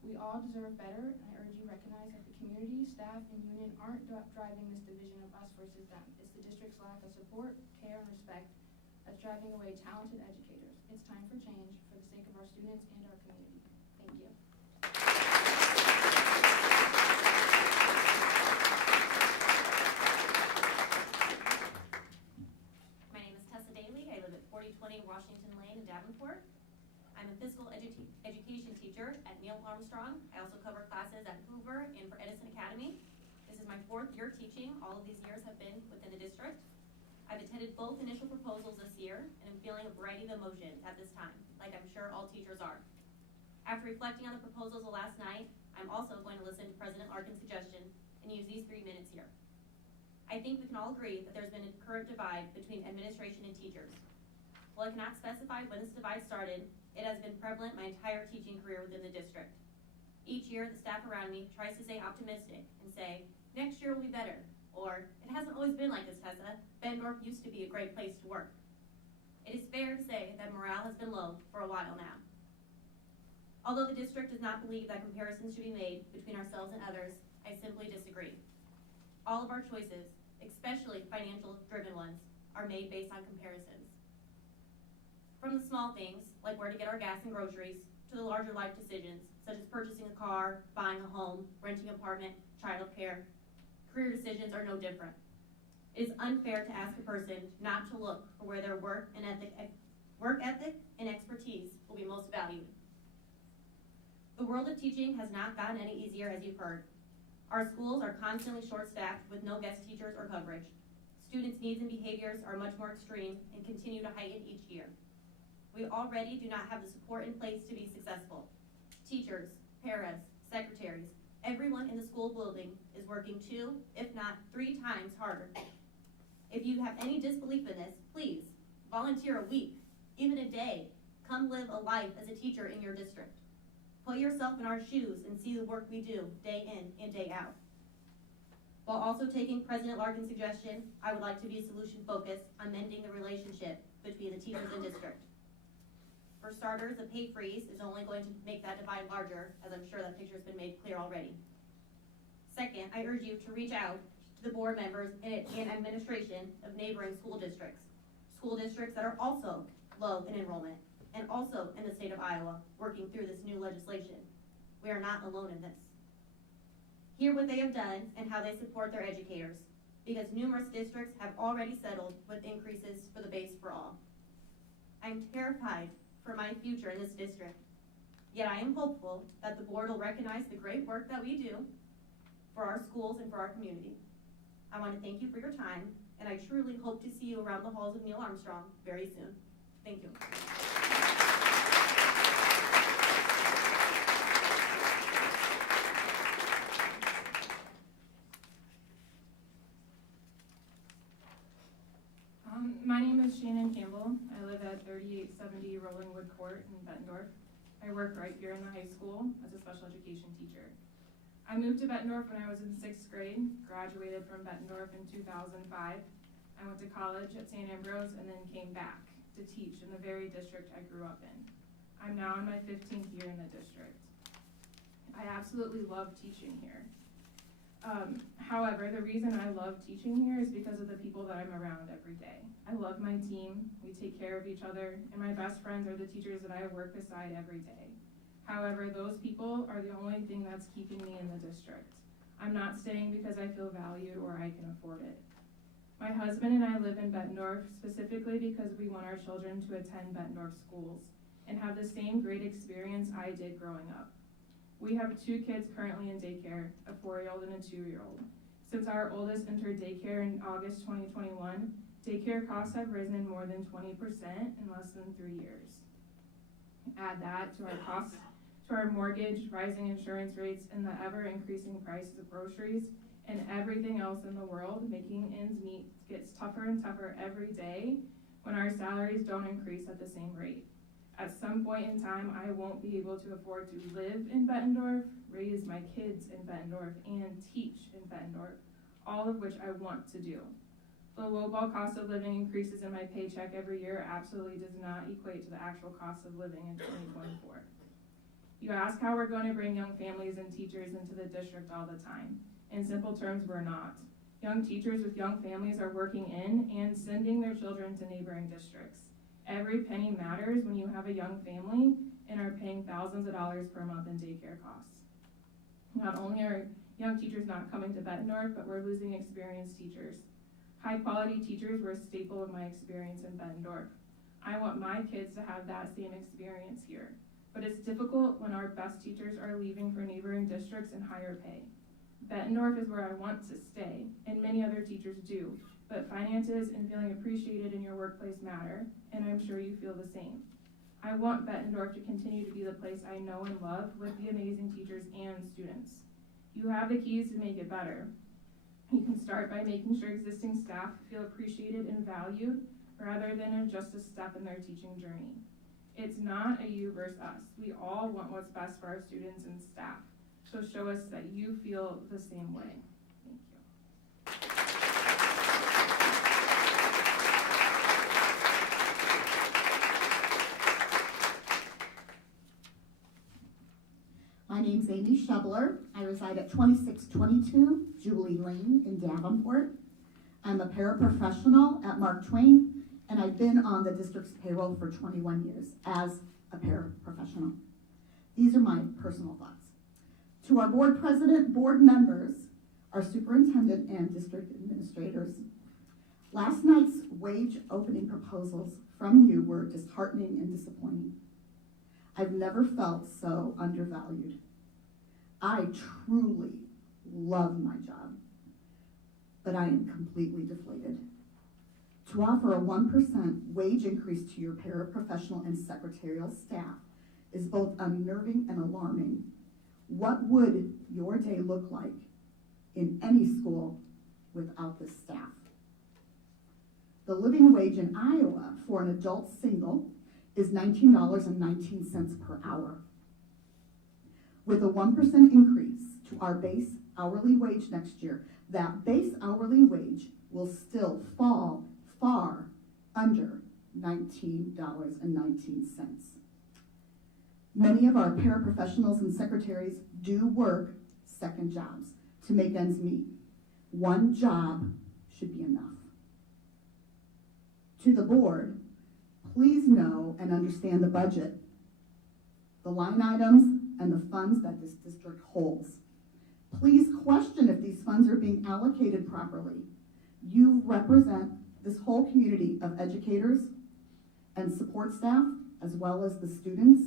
We all deserve better, and I urge you recognize that the community, staff, and union aren't driving this division of us versus them. It's the district's lack of support, care, and respect that's driving away talented educators. It's time for change for the sake of our students and our community. Thank you. My name is Tessa Daly. I live at 4020 Washington Lane in Davenport. I'm a physical education teacher at Neil Armstrong. I also cover classes at Hoover and for Edison Academy. This is my 4th year teaching. All of these years have been within the district. I've attended both initial proposals this year and am feeling a variety of emotions at this time, like I'm sure all teachers are. After reflecting on the proposals of last night, I'm also going to listen to President Larkin's suggestion and use these 3 minutes here. I think we can all agree that there's been a current divide between administration and teachers. While I cannot specify when this divide started, it has been prevalent my entire teaching career within the district. Each year, the staff around me tries to stay optimistic and say, next year will be better, or it hasn't always been like this, Tessa. Bettendorf used to be a great place to work. It is fair to say that morale has been low for a while now. Although the district does not believe that comparisons should be made between ourselves and others, I simply disagree. All of our choices, especially financial-driven ones, are made based on comparisons. From the small things, like where to get our gas and groceries, to the larger life decisions, such as purchasing a car, buying a home, renting an apartment, childcare, career decisions are no different. It is unfair to ask a person not to look for where their work ethic and expertise will be most valued. The world of teaching has not gotten any easier, as you've heard. Our schools are constantly short-staffed with no guest teachers or coverage. Students' needs and behaviors are much more extreme and continue to heighten each year. We already do not have the support in place to be successful. Teachers, paras, secretaries, everyone in the school building is working 2, if not 3 times harder. If you have any disbelief in this, please volunteer a week, even a day. Come live a life as a teacher in your district. Put yourself in our shoes and see the work we do day in and day out. While also taking President Larkin's suggestion, I would like to be solution-focused on mending the relationship between the teachers and district. For starters, a pay freeze is only going to make that divide larger, as I'm sure that picture has been made clear already. Second, I urge you to reach out to the board members and administration of neighboring school districts that are also low in enrollment, and also in the state of Iowa, working through this new legislation. We are not alone in this. Hear what they have done and how they support their educators, because numerous districts have already settled with increases for the base for all. I'm terrified for my future in this district, yet I am hopeful that the board will recognize the great work that we do for our schools and for our community. I want to thank you for your time, and I truly hope to see you around the halls of Neil Armstrong very soon. Thank you. My name is Shannon Campbell. I live at 3870 Rollingwood Court in Bettendorf. I work right here in the high school as a special education teacher. I moved to Bettendorf when I was in 6th grade, graduated from Bettendorf in 2005. I went to college at St. Ambrose and then came back to teach in the very district I grew up in. I'm now in my 15th year in the district. I absolutely love teaching here. However, the reason I love teaching here is because of the people that I'm around every day. I love my team, we take care of each other, and my best friends are the teachers that I work beside every day. However, those people are the only thing that's keeping me in the district. I'm not staying because I feel valued or I can afford it. My husband and I live in Bettendorf specifically because we want our children to attend Bettendorf schools and have the same great experience I did growing up. We have 2 kids currently in daycare, a 4-year-old and a 2-year-old. Since our oldest entered daycare in August 2021, daycare costs have risen more than 20% in less than 3 years. Add that to our costs, to our mortgage, rising insurance rates, and the ever-increasing prices of groceries, and everything else in the world, making ends meet gets tougher and tougher every day when our salaries don't increase at the same rate. At some point in time, I won't be able to afford to live in Bettendorf, raise my kids in Bettendorf, and teach in Bettendorf, all of which I want to do. The lowball cost of living increases in my paycheck every year absolutely does not equate to the actual cost of living in 2024. You ask how we're going to bring young families and teachers into the district all the time. In simple terms, we're not. Young teachers with young families are working in and sending their children to neighboring districts. Every penny matters when you have a young family and are paying thousands of dollars per month in daycare costs. Not only are young teachers not coming to Bettendorf, but we're losing experienced teachers. High quality teachers were a staple of my experience in Bettendorf. I want my kids to have that same experience here, but it's difficult when our best teachers are leaving for neighboring districts and higher pay. Bettendorf is where I want to stay, and many other teachers do, but finances and feeling appreciated in your workplace matter, and I'm sure you feel the same. I want Bettendorf to continue to be the place I know and love with the amazing teachers and students. You have the keys to make it better. You can start by making sure existing staff feel appreciated and valued rather than just a step in their teaching journey. It's not a you versus us. We all want what's best for our students and staff. So show us that you feel the same way. Thank you. name's Amy Shubler. I reside at 2622 Julie Lane in Davenport. I'm a paraprofessional at Mark Twain, and I've been on the district's payroll for 21 years as a paraprofessional. These are my personal thoughts. To our board president, board members, our superintendent, and district administrators, last night's wage opening proposals from you were disheartening and disappointing. I've never felt so undervalued. I truly love my job, but I am completely deflated. To offer a 1% wage increase to your paraprofessional and secretarial staff is both unnerving and alarming. What would your day look like in any school without this staff? The living wage in Iowa for an adult single is $19.19 per hour. With a 1% increase to our base hourly wage next year, that base hourly wage will still fall far under $19.19. Many of our paraprofessionals and secretaries do work second jobs to make ends meet. One job should be enough. To the board, please know and understand the budget, the line items, and the funds that this district holds. Please question if these funds are being allocated properly. You represent this whole community of educators and support staff, as well as the students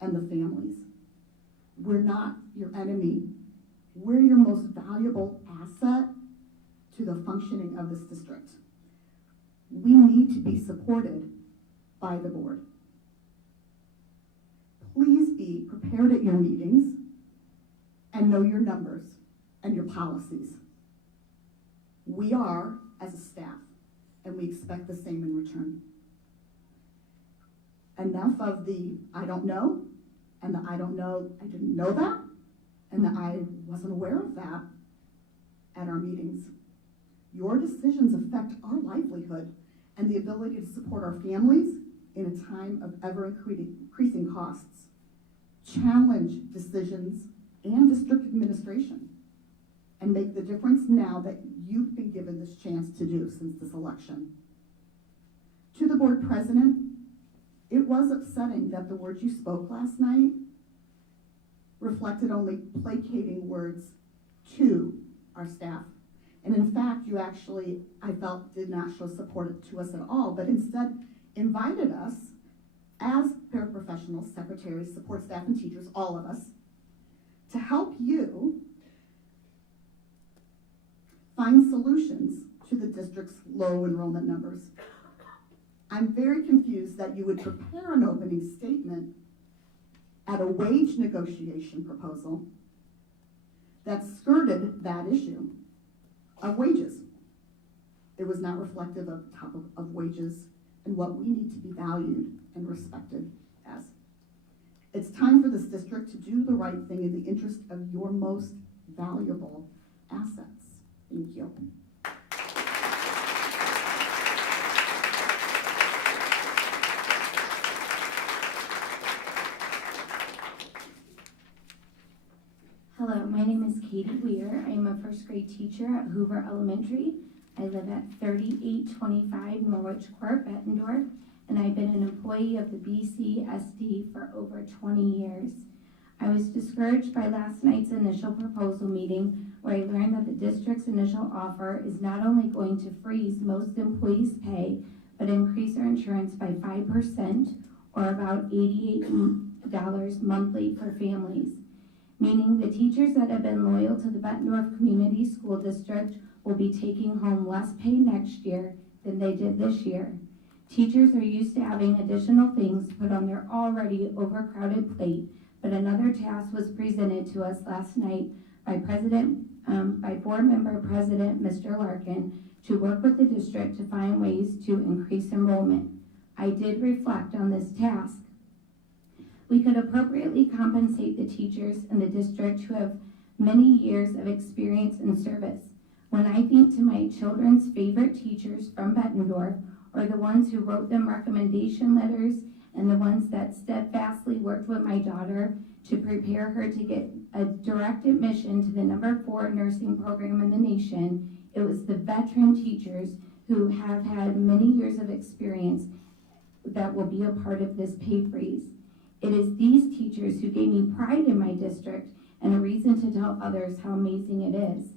and the families. We're not your enemy. We're your most valuable asset to the functioning of this district. We need to be supported by the board. Please be prepared at your meetings and know your numbers and your policies. We are, as a staff, and we expect the same in return. Enough of the I don't know, and the I don't know, I didn't know that, and the I wasn't aware of that at our meetings. Your decisions affect our livelihood and the ability to support our families in a time of ever-increasing costs. Challenge decisions and district administration and make the difference now that you've been given this chance to do since this election. To the board president, it was upsetting that the words you spoke last night reflected only placating words to our staff. And in fact, you actually, I felt, did not show support to us at all, but instead invited us as paraprofessionals, secretaries, support staff, and teachers, all of us, to help you find solutions to the district's low enrollment numbers. I'm very confused that you would prepare an opening statement at a wage negotiation proposal that skirted that issue of wages. It was not reflective of wages and what we need to be valued and respected as. It's time for this district to do the right thing in the interest of your most valuable assets. Thank you. Hello, my name is Katie Weir. I am a first grade teacher at Hoover Elementary. I live at 3825 Norwich Court, Bettendorf, and I've been an employee of the BCSD for over 20 years. I was discouraged by last night's initial proposal meeting, where I learned that the district's initial offer is not only going to freeze most employees' pay, but increase our insurance by 5%, or about $88 monthly for families, meaning the teachers that have been loyal to the Bettendorf Community School District will be taking home less pay next year than they did this year. Teachers are used to having additional things put on their already overcrowded plate, but another task was presented to us last night by Board Member President Mr. Larkin to work with the district to find ways to increase enrollment. I did reflect on this task. We could appropriately compensate the teachers in the district who have many years of experience in service. When I think to my children's favorite teachers from Bettendorf, or the ones who wrote them recommendation letters, and the ones that steadfastly worked with my daughter to prepare her to get a direct admission to the #4 nursing program in the nation. It was the veteran teachers who have had many years of experience that will be a part of this pay freeze. It is these teachers who gave me pride in my district and a reason to tell others how amazing it is.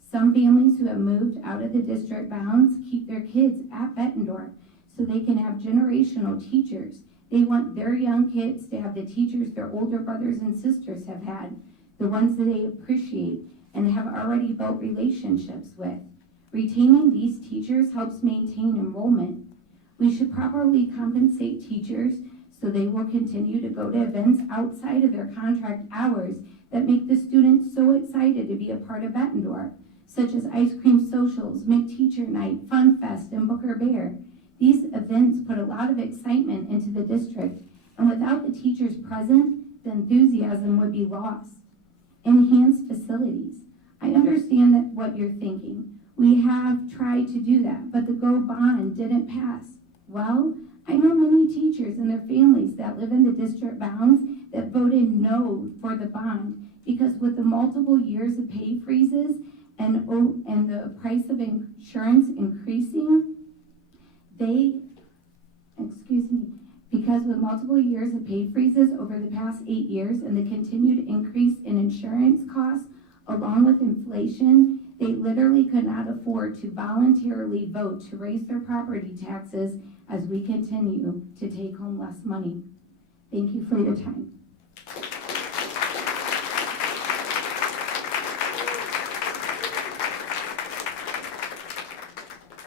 Some families who have moved out of the district bounds keep their kids at Bettendorf so they can have generational teachers. They want their young kids to have the teachers their older brothers and sisters have had, the ones that they appreciate and have already built relationships with. Retaining these teachers helps maintain enrollment. We should properly compensate teachers so they will continue to go to events outside of their contract hours that make the students so excited to be a part of Bettendorf, such as ice cream socials, McTeacher Night, Fun Fest, and Booker Bear. These events put a lot of excitement into the district, and without the teachers present, the enthusiasm would be lost. Enhanced facilities. I understand that what you're thinking. We have tried to do that, but the GO bond didn't pass. Well, I know many teachers and their families that live in the district bounds that voted no for the bond because with the multiple years of pay freezes and the price of insurance increasing, because with multiple years of pay freezes over the past 8 years and the continued increase in insurance costs along with inflation, they literally could not afford to voluntarily vote to raise their property taxes as we continue to take home less money. Thank you for your time.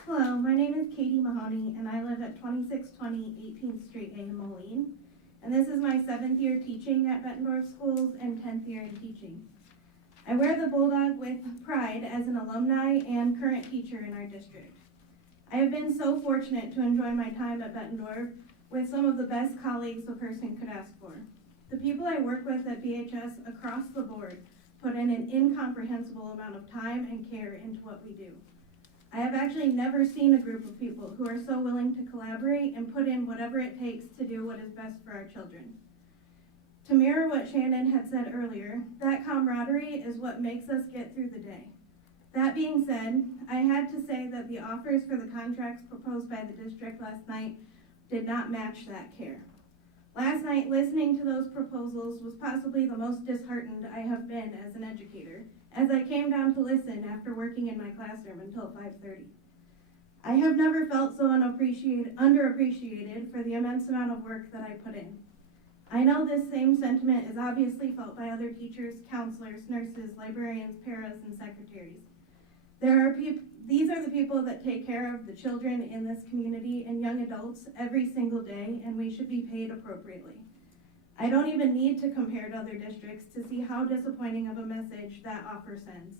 Hello, my name is Katie Mahoney, and I live at 2620 18th Street in Moline. And this is my 7th year teaching at Bettendorf Schools and 10th year in teaching. I wear the Bulldog with pride as an alumni and current teacher in our district. I have been so fortunate to enjoy my time at Bettendorf with some of the best colleagues a person could ask for. The people I work with at BHS across the board put in an incomprehensible amount of time and care into what we do. I have actually never seen a group of people who are so willing to collaborate and put in whatever it takes to do what is best for our children. To mirror what Shannon had said earlier, that camaraderie is what makes us get through the day. That being said, I had to say that the offers for the contracts proposed by the district last night did not match that care. Last night, listening to those proposals was possibly the most disheartened I have been as an educator, as I came down to listen after working in my classroom until 5:30. I have never felt so underappreciated for the immense amount of work that I put in. I know this same sentiment is obviously felt by other teachers, counselors, nurses, librarians, paras, and secretaries. These are the people that take care of the children in this community and young adults every single day, and we should be paid appropriately. I don't even need to compare to other districts to see how disappointing of a message that offer sends.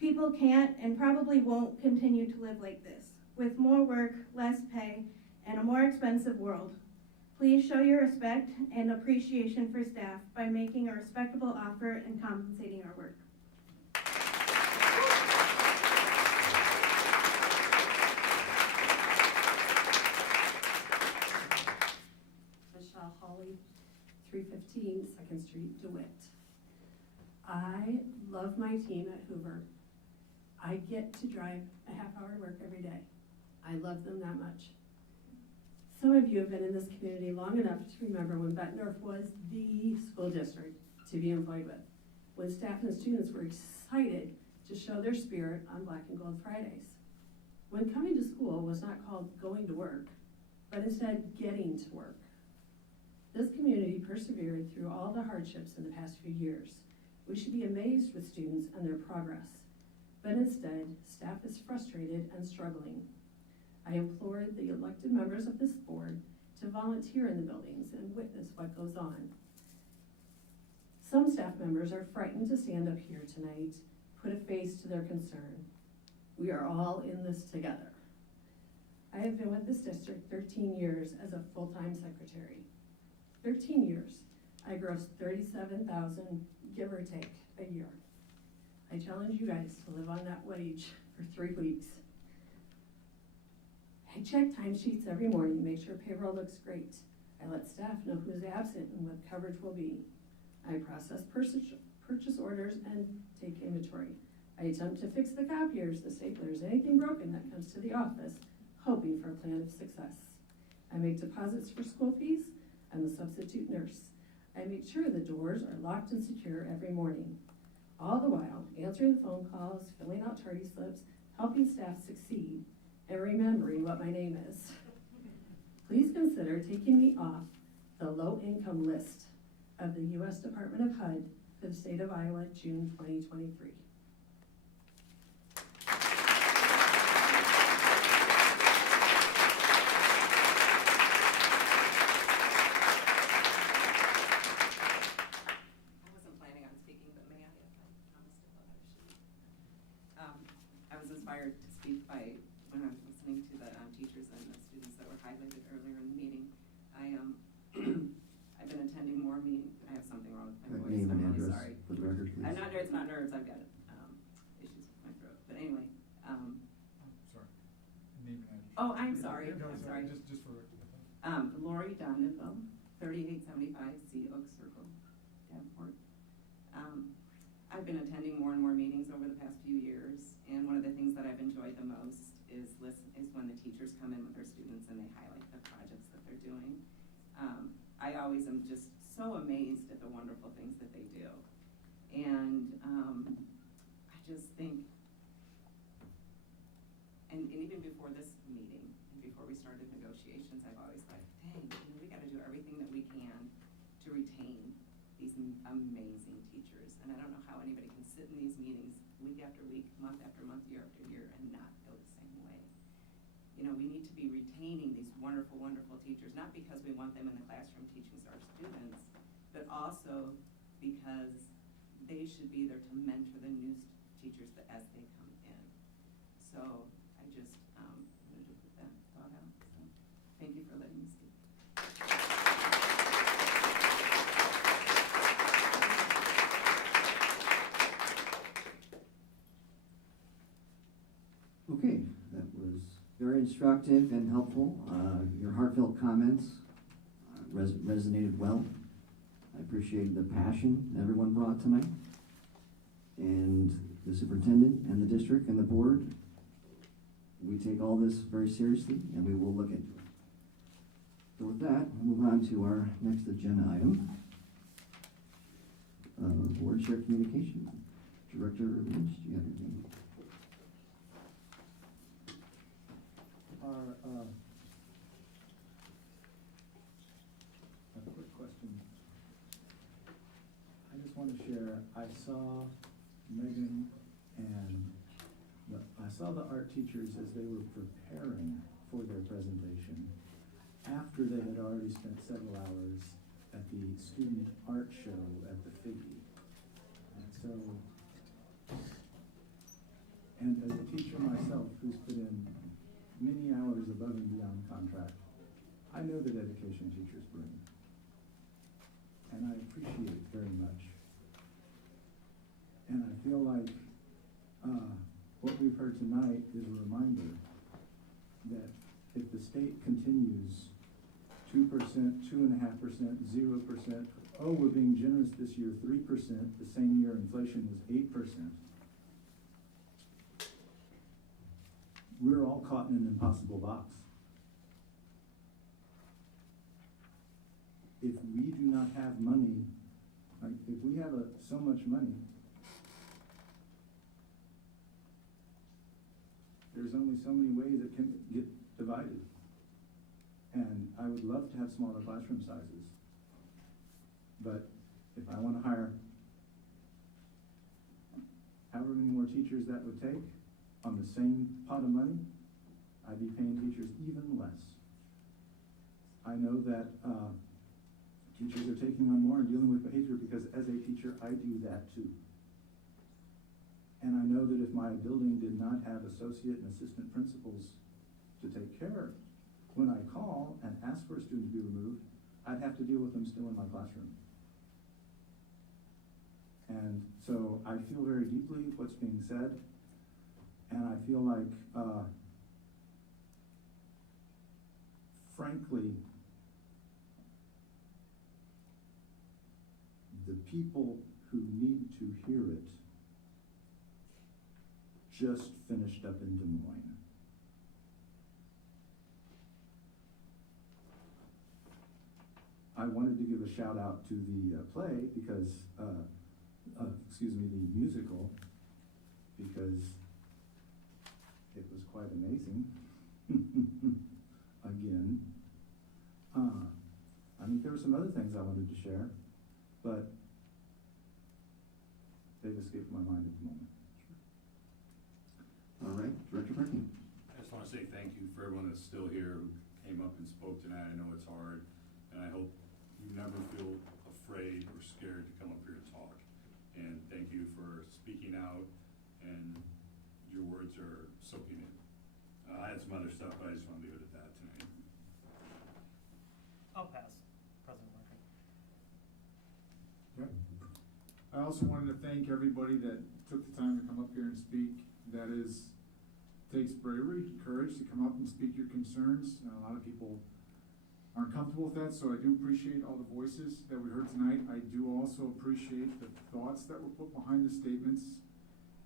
People can't and probably won't continue to live like this, with more work, less pay, and a more expensive world. Please show your respect and appreciation for staff by making a respectable offer and compensating our work. Michelle Hawley, 315 2nd Street, DeWitt. I love my team at Hoover. I get to drive a half-hour to work every day. I love them that much. Some of you have been in this community long enough to remember when Bettendorf was the school district to be employed with, when staff and students were excited to show their spirit on Black and Gold Fridays. When coming to school was not called going to work, but instead getting to work. This community persevered through all the hardships in the past few years. We should be amazed with students and their progress, but instead, staff is frustrated and struggling. I implored the elected members of this board to volunteer in the buildings and witness what goes on. Some staff members are frightened to stand up here tonight, put a face to their concern. We are all in this together. I have been with this district 13 years as a full-time secretary. 13 years. I grossed $37,000, give or take, a year. I challenge you guys to live on that wage for 3 weeks. I check timesheets every morning, make sure payroll looks great. I let staff know who is absent and what coverage will be. I process purchase orders and take inventory. I attempt to fix the copiers, the staplers, anything broken that comes to the office, hoping for a plan of success. I make deposits for school fees. I'm a substitute nurse. I make sure the doors are locked and secure every morning. All the while, answering phone calls, filling out tardy slips, helping staff succeed, and remembering what my name is. Please consider taking me off the low-income list of the U.S. Department of HUD for the state of Iowa, June 2023. I was inspired to speak by when I was listening to the teachers and the students that were highlighted earlier in the meeting. I've been attending more meetings. I have something wrong with my voice. Name I'm and really address sorry. for the record, please. It's not nerves. I've got issues with my throat. But anyway. Sorry. Name and address. Oh, I'm sorry. No, I'm sorry. Just for. Lori Dondenville, 3875 C Oak Circle, Davenport. I've been attending more and more meetings over the past few years, and one of the things that I've enjoyed the most is when the teachers come in with their students and they highlight the projects that they're doing. I always am just so amazed at the wonderful things that they do. And I just think, and even before this meeting, and before we started negotiations, I've always thought, dang, we gotta do everything that we can to retain these amazing teachers. And I don't know how anybody can sit in these meetings week after week, month after month, year after year, and not feel the same way. You know, we need to be retaining these wonderful, wonderful teachers, not because we want them in the classroom teaching our students, but also because they should be there to mentor the new teachers as they come in. So I just wanted to put that thought out. So thank you for letting me speak. Okay, that was very instructive and helpful. Your heartfelt comments resonated well. I appreciated the passion everyone brought tonight. And the superintendent and the district and the board, we take all this very seriously and we will look into it. So with that, we'll move on to our next agenda item. Board Chair Communication. Director Lynch, do you have anything? A quick question. I just want to share, I saw Megan and I saw the art teachers as they were preparing for their presentation after they had already spent several hours at the student art show at the Figgy. And so, and as a teacher myself who's put in many hours above and beyond contract, I know the dedication teachers bring. And I appreciate it very much. And I feel like what we've heard tonight is a reminder that if the state continues 2%, 2.5%, 0%, oh, we're being generous this year, 3%, the same year inflation was 8%. We're all caught in an impossible box. If we do not have money, like if we have so much money, there's only so many ways it can get divided. And I would love to have smaller classroom sizes. But if I want to hire however many more teachers that would take on the same pot of money, I'd be paying teachers even less. I know that teachers are taking on more and dealing with behavior because as a teacher, I do that too. And I know that if my building did not have associate and assistant principals to take care, when I call and ask for a student to be removed, I'd have to deal with them still in my classroom. And so I feel very deeply what's being said, and I feel like, frankly, the people who need to hear it just finished up in Des Moines. I wanted to give a shout out to the play because, excuse me, the musical, because it was quite amazing. Again. I mean, there were some other things I wanted to share, but they've escaped my mind at the moment. All right, Director Parkin. I just want to say thank you for everyone that's still here who came up and spoke tonight. I know it's hard, and I hope you never feel afraid or scared to come up here and talk. And thank you for speaking out, and your words are soaking in. I had some other stuff, but I just want to leave it at that tonight. I'll pass, President Markin. Yep. I also wanted to thank everybody that took the time to come up here and speak. That takes bravery, courage to come up and speak your concerns. A lot of people aren't comfortable with that, so I do appreciate all the voices that we heard tonight. I do also appreciate the thoughts that were put behind the statements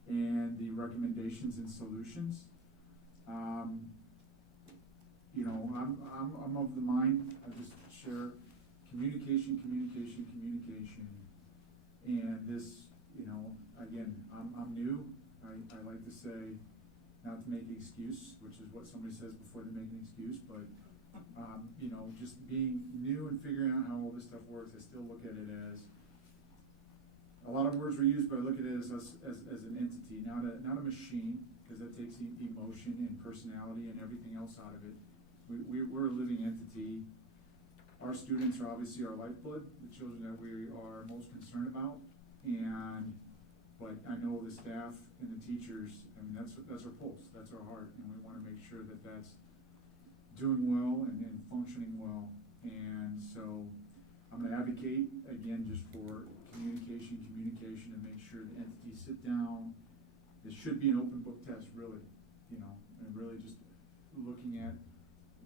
and the recommendations and solutions. You know, I'm of the mind, I just share communication, and this, you know, again, I'm new. I like to say, not to make an excuse, which is what somebody says before they make an excuse, but you know, just being new and figuring out how all this stuff works, I still look at it as, a lot of words were used, but I look at it as an entity, not a machine, because that takes emotion and personality and everything else out of it. We're a living entity. Our students are obviously our lifeblood, the children that we are most concerned about, but I know the staff and the teachers, I mean, that's our pulse, that's our heart, and we want to make sure that that's doing well and functioning well. And so I'm going to advocate, again, just for communication, and make sure the entities sit down. This should be an open book test, really, you know, and really just looking at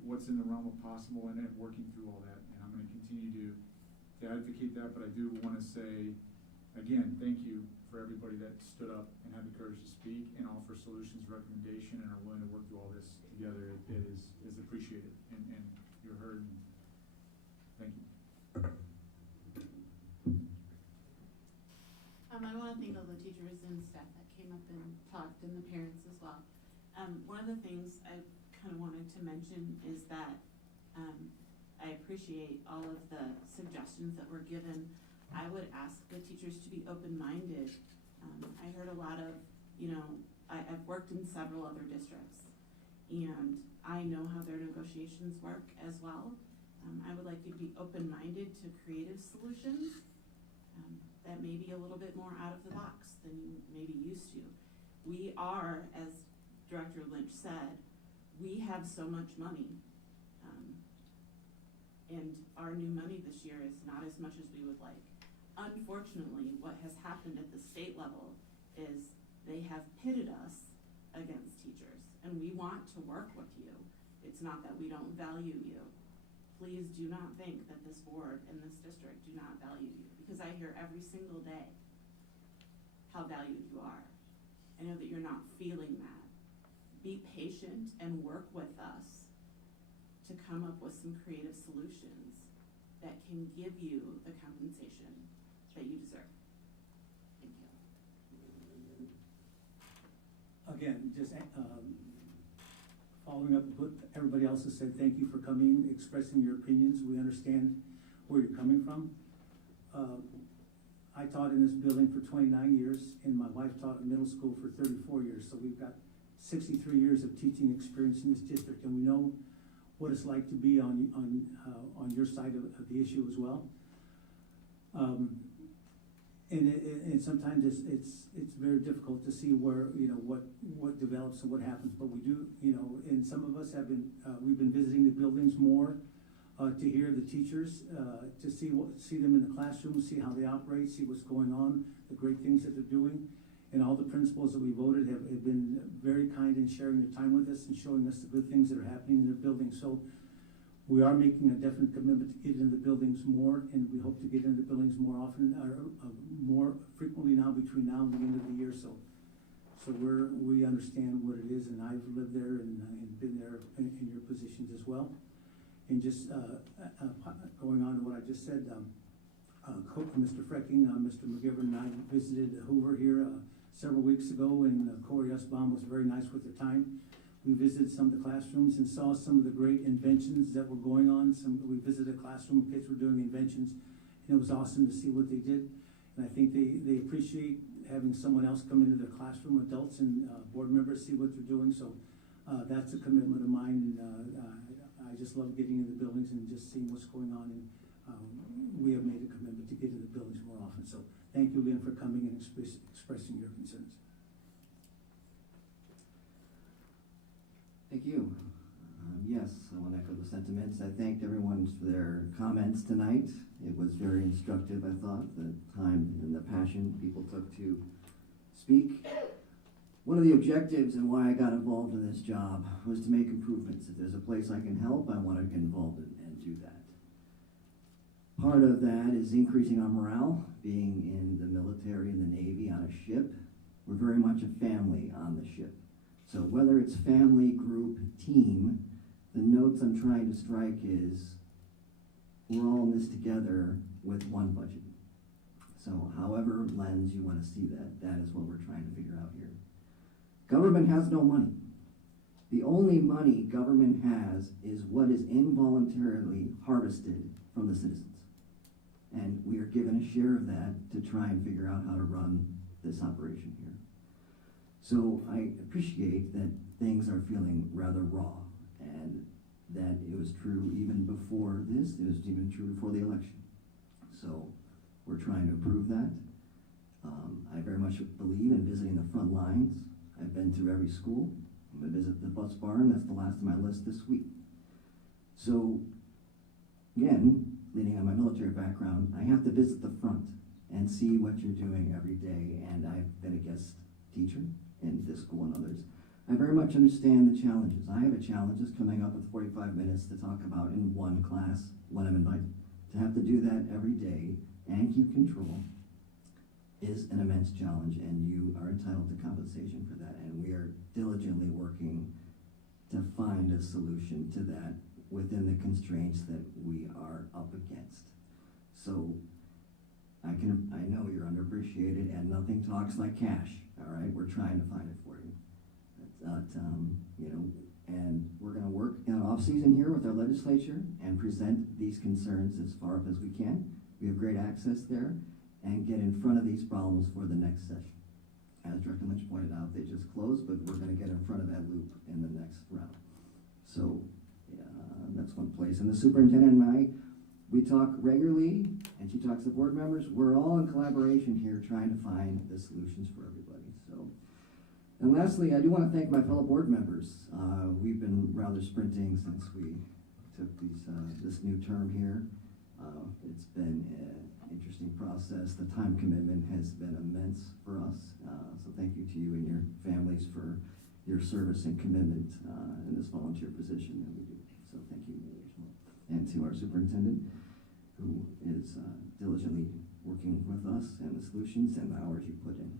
what's in the realm of possible and working through all that. And I'm going to continue to advocate that, but I do want to say, again, thank you for everybody that stood up and had the courage to speak and offer solutions, recommendation, and are willing to work through all this together. It is appreciated, and you're heard. Thank you. I want to thank all the teachers and staff that came up and talked, and the parents as well. One of the things I kind of wanted to mention is that I appreciate all of the suggestions that were given. I would ask the teachers to be open-minded. I heard a lot of, you know, I've worked in several other districts, and I know how their negotiations work as well. I would like you to be open-minded to creative solutions that may be a little bit more out of the box than you may be used to. We are, as Director Lynch said, we have so much money, and our new money this year is not as much as we would like. Unfortunately, what has happened at the state level is they have pitted us against teachers, and we want to work with you. It's not that we don't value you. Please do not think that this board and this district do not value you, because I hear every single day how valued you are. I know that you're not feeling that. Be patient and work with us to come up with some creative solutions that can give you the compensation that you deserve. Thank you. Again, just following up with what everybody else has said, thank you for coming, expressing your opinions. We understand where you're coming from. I taught in this building for 29 years, and my wife taught in middle school for 34 years, so we've got 63 years of teaching experience in this district, and we know what it's like to be on your side of the issue as well. And sometimes it's very difficult to see where, you know, what develops and what happens, but we do, you know, and some of us have been, we've been visiting the buildings more to hear the teachers, to see them in the classroom, see how they operate, see what's going on, the great things that they're doing. And all the principals that we voted have been very kind in sharing their time with us and showing us the good things that are happening in their building. So We are making a definite commitment to get into the buildings more, and we hope to get into the buildings more often, or more frequently now between now and the end of the year. So we understand what it is, and I've lived there and been there in your positions as well. And just going on to what I just said, Mr. Frecking, Mr. McGivern, and I visited Hoover here several weeks ago, and Corey Usbaum was very nice with their time. We visited some of the classrooms and saw some of the great inventions that were going on. We visited a classroom, kids were doing inventions, and it was awesome to see what they did. And I think they appreciate having someone else come into their classroom, adults and board members, see what they're doing. So that's a commitment of mine, and I just love getting into the buildings and just seeing what's going on. And we have made a commitment to get into the buildings more often. So thank you, Lynn, for coming and expressing your concerns. Thank you. Yes, I want to echo the sentiments. I thanked everyone for their comments tonight. It was very instructive, I thought, the time and the passion people took to speak. One of the objectives and why I got involved in this job was to make improvements. If there's a place I can help, I want to get involved in and do that. Part of that is increasing our morale. Being in the military and the Navy on a ship, we're very much a family on the ship. So whether it's family, group, team, the notes I'm trying to strike is we're all in this together with one budget. So however lens you want to see that, that is what we're trying to figure out here. Government has no money. The only money government has is what is involuntarily harvested from the citizens. And we are given a share of that to try and figure out how to run this operation here. So I appreciate that things are feeling rather raw, and that it was true even before this, it was even true before the election. So we're trying to improve that. I very much believe in visiting the front lines. I've been through every school. I'm gonna visit the bus barn, that's the last of my list this week. So again, leaning on my military background, I have to visit the front and see what you're doing every day, and I've been a guest teacher in this school and others. I very much understand the challenges. I have challenges coming up with 45 minutes to talk about in one class when I'm invited. To have to do that every day and keep control is an immense challenge, and you are entitled to compensation for that. And we are diligently working to find a solution to that within the constraints that we are up against. So I know you're underappreciated, and nothing talks like cash. All right, we're trying to find it for you. But, you know, and we're going to work in off season here with our legislature and present these concerns as far up as we can. We have great access there, and get in front of these problems for the next session. As Director Lynch pointed out, they just closed, but we're going to get in front of that loop in the next round. So that's one place. And the superintendent and I, we talk regularly, and she talks to board members. We're all in collaboration here trying to find the solutions for everybody. So, and lastly, I do want to thank my fellow board members. We've been rather sprinting since we took this new term here. It's been an interesting process. The time commitment has been immense for us. So thank you to you and your families for your service and commitment in this volunteer position that we do. So thank you. And to our superintendent, who is diligently working with us and the solutions and the hours you put in.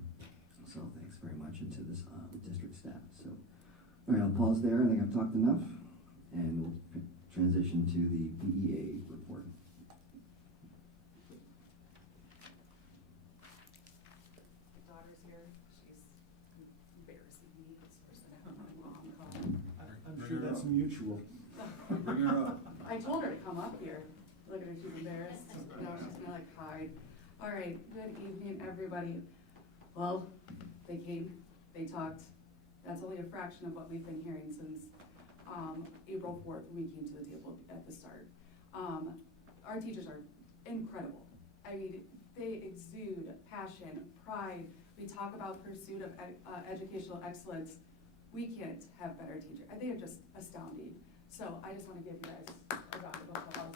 So thanks very much, and to this district staff. So, all right, I'll pause there. I think I've talked enough, and we'll transition to the BEA report. My daughter's here. She's embarrassing me. I'm sure that's mutual. Bring her up. I told her to come up here. Look at her, she's embarrassed. No, she's gonna like hide. All right, good evening, everybody. Well, they came, they talked. That's only a fraction of what we've been hearing since April 4th when we came to the table at the start. Our teachers are incredible. I mean, they exude passion, pride. We talk about pursuit of educational excellence. We can't have better teachers. They are just astounding. So I just want to give you guys a round of applause.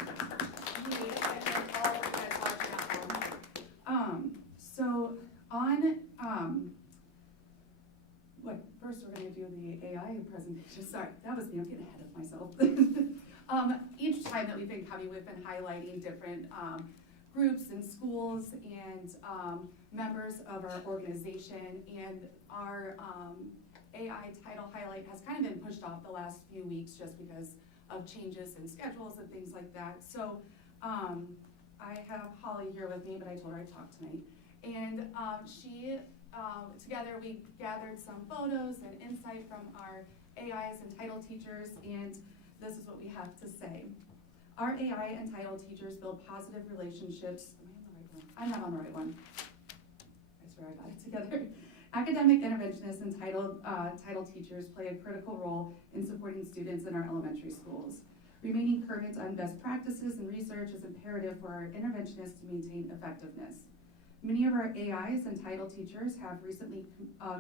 So on, first we're going to do the AI presentation. Sorry, that was me. I'm getting ahead of myself. Each time that we've been coming, we've been highlighting different groups and schools and members of our organization, and our AI title highlight has kind of been pushed off the last few weeks just because of changes in schedules and things like that. So I have Holly here with me, but I told her I'd talk tonight. And together we gathered some photos and insight from our AIs and title teachers, and this is what we have to say. Our AI and title teachers build positive relationships. Am I on the right one? I'm not on the right one. I swear I got it together. Academic interventionists and title teachers play a critical role in supporting students in our elementary schools. Remaining current on best practices and research is imperative for our interventionists to maintain effectiveness. Many of our AIs and title teachers have recently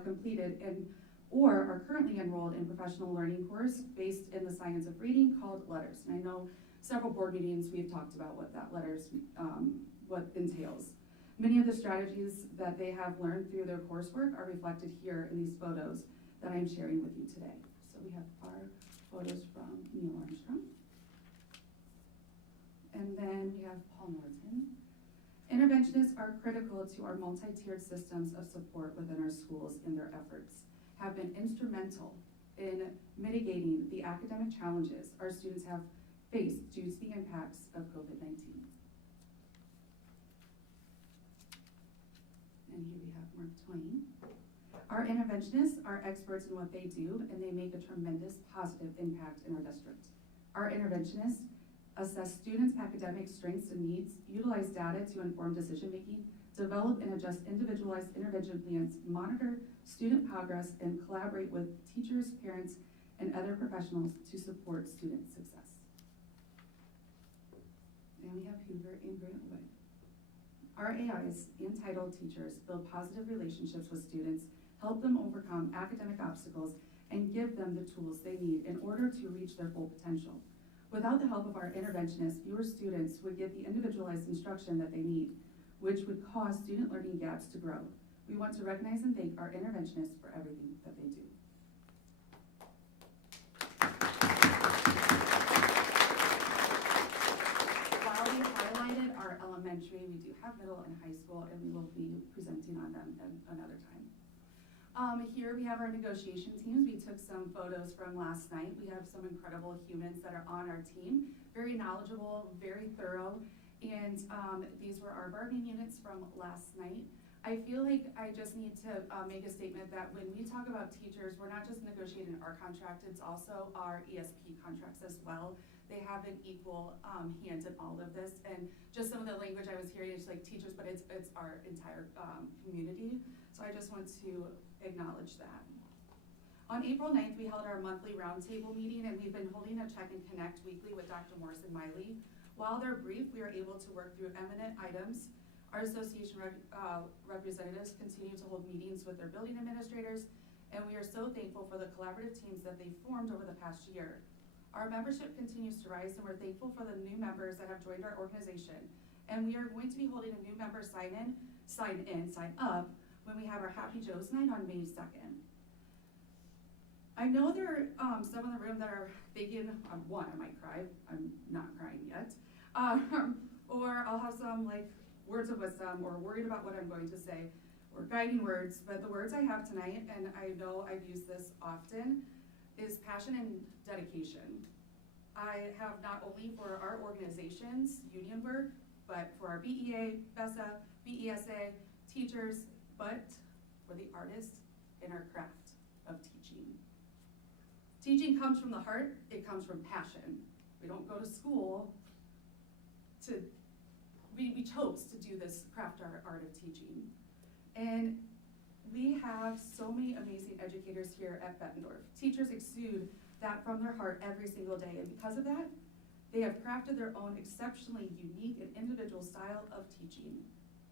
completed or are currently enrolled in professional learning course based in the science of reading called LETTERS. And I know several board meetings we've talked about what that LETTERS, what entails. Many of the strategies that they have learned through their coursework are reflected here in these photos that I'm sharing with you today. So we have our photos from Neil Armstrong. And then we have Paul Norton. Interventionists are critical to our multi-tiered systems of support within our schools, and their efforts have been instrumental in mitigating the academic challenges our students have faced due to the impacts of COVID-19. And here we have Mark Twain. Our interventionists are experts in what they do, and they make a tremendous positive impact in our district. Our interventionists assess students' academic strengths and needs, utilize data to inform decision-making, develop and adjust individualized intervention plans, monitor student progress, and collaborate with teachers, parents, and other professionals to support student success. And we have Hoover and Grantwood. Our AIs and title teachers build positive relationships with students, help them overcome academic obstacles, and give them the tools they need in order to reach their full potential. Without the help of our interventionists, fewer students would get the individualized instruction that they need, which would cause student learning gaps to grow. We want to recognize and thank our interventionists for everything that they do. While we highlighted our elementary, we do have middle and high school, and we will be presenting on them another time. Here we have our negotiation teams. We took some photos from last night. We have some incredible humans that are on our team, very knowledgeable, very thorough, and these were our bargaining units from last night. I feel like I just need to make a statement that when we talk about teachers, we're not just negotiating our contract, it's also our ESP contracts as well. They have an equal hand in all of this, and just some of the language I was hearing is like teachers, but it's our entire community. So I just want to acknowledge that. On April 9th, we held our monthly roundtable meeting, and we've been holding a check and connect weekly with Dr. Morris and Miley. While they're brief, we are able to work through eminent items. Our association representatives continue to hold meetings with their building administrators, and we are so thankful for the collaborative teams that they formed over the past year. Our membership continues to rise, and we're thankful for the new members that have joined our organization. And we are going to be holding a new member sign up when we have our Happy Joe's night on May 2nd. I know there are some in the room that are thinking, one, I might cry. I'm not crying yet. Or I'll have some like words of wisdom, or worried about what I'm going to say, or guiding words. But the words I have tonight, and I know I've used this often, is passion and dedication. I have not only for our organization's union work, but for our BEA, BESA, BESA, teachers, but for the artists in our craft of teaching. Teaching comes from the heart, it comes from passion. We don't go to school to, we chose to do this craft art of teaching. And we have so many amazing educators here at Bettendorf. Teachers exude that from their heart every single day, and because of that, they have crafted their own exceptionally unique and individual style of teaching,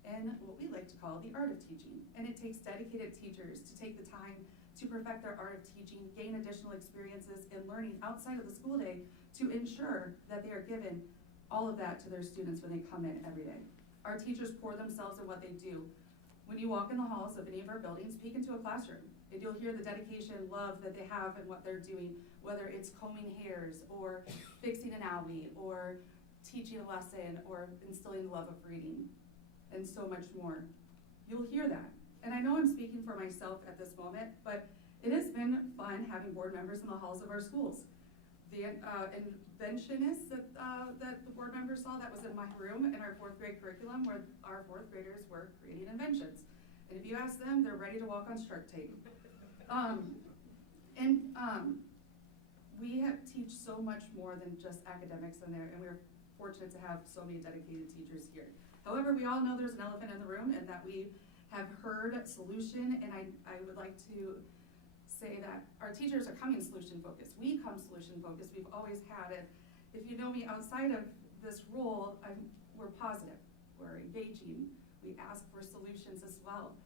and what we like to call the art of teaching. And it takes dedicated teachers to take the time to perfect their art of teaching, gain additional experiences in learning outside of the school day to ensure that they are given all of that to their students when they come in every day. Our teachers pour themselves in what they do. When you walk in the halls of any of our buildings, peek into a classroom. And you'll hear the dedication and love that they have in what they're doing, whether it's combing hairs or fixing an owie or teaching a lesson or instilling the love of reading and so much more. You'll hear that. And I know I'm speaking for myself at this moment, but it has been fun having board members in the halls of our schools. The inventionists that the board members saw, that was in my room in our 4th grade curriculum, where our 4th graders were creating inventions. And if you ask them, they're ready to walk on Shark Tank. We teach so much more than just academics in there, and we're fortunate to have so many dedicated teachers here. However, we all know there's an elephant in the room, and that we have heard solution, and I would like to say that our teachers are coming solution focused. We come solution focused. We've always had it. If you know me outside of this role, we're positive. We're engaging. We ask for solutions as well.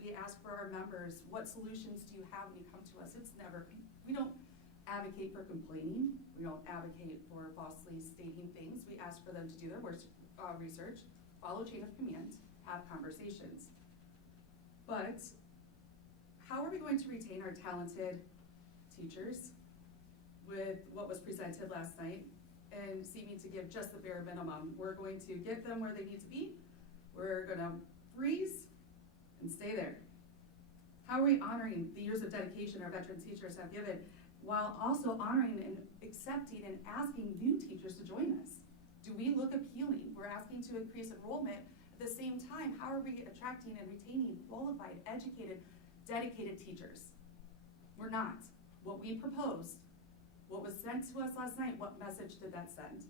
We ask for our members, what solutions do you have when you come to us? We don't advocate for complaining. We don't advocate for falsely stating things. We ask for them to do their research, follow chain of command, have conversations. But how are we going to retain our talented teachers with what was presented last night and seeming to give just the bare minimum? We're going to get them where they need to be. We're going to freeze and stay there. How are we honoring the years of dedication our veteran teachers have given, while also honoring and accepting and asking new teachers to join us? Do we look appealing? We're asking to increase enrollment. At the same time, how are we attracting and retaining qualified, educated, dedicated teachers? We're not. What we proposed, what was sent to us last night, what message did that send?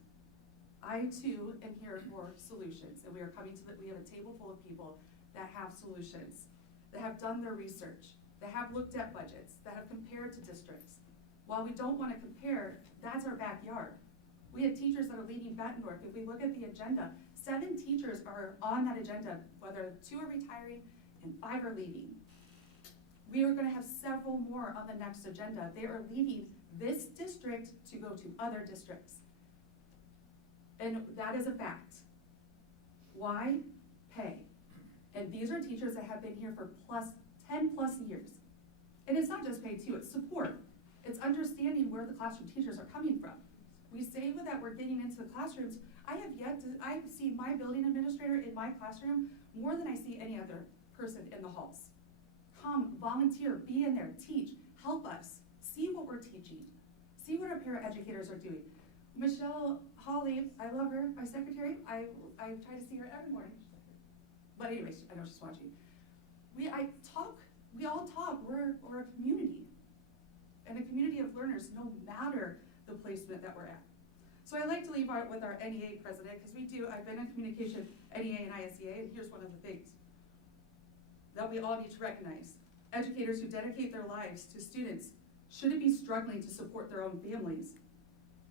I too am here for solutions, and we have a table full of people that have solutions, that have done their research, that have looked at budgets, that have compared to districts. While we don't want to compare, that's our backyard. We have teachers that are leaving Bettendorf. If we look at the agenda, 7 teachers are on that agenda, whether 2 are retiring and 5 are leaving. We are going to have several more on the next agenda. They are leaving this district to go to other districts. And that is a fact. Why? Pay. And these are teachers that have been here for 10 plus years. And it's not just pay too, it's support. It's understanding where the classroom teachers are coming from. We say that we're getting into the classrooms. I've seen my building administrator in my classroom more than I see any other person in the halls. Come, volunteer, be in there, teach, help us, see what we're teaching, see what our paraeducators are doing. Michelle Hawley, I love her, my secretary. I try to see her every morning. But anyways, I know she's watching. We all talk, we're a community. And a community of learners, no matter the placement that we're at. So I like to leave out with our NEA president, because I've been in communication, NEA and ISEA, and here's one of the things that we all need to recognize. Educators who dedicate their lives to students shouldn't be struggling to support their own families.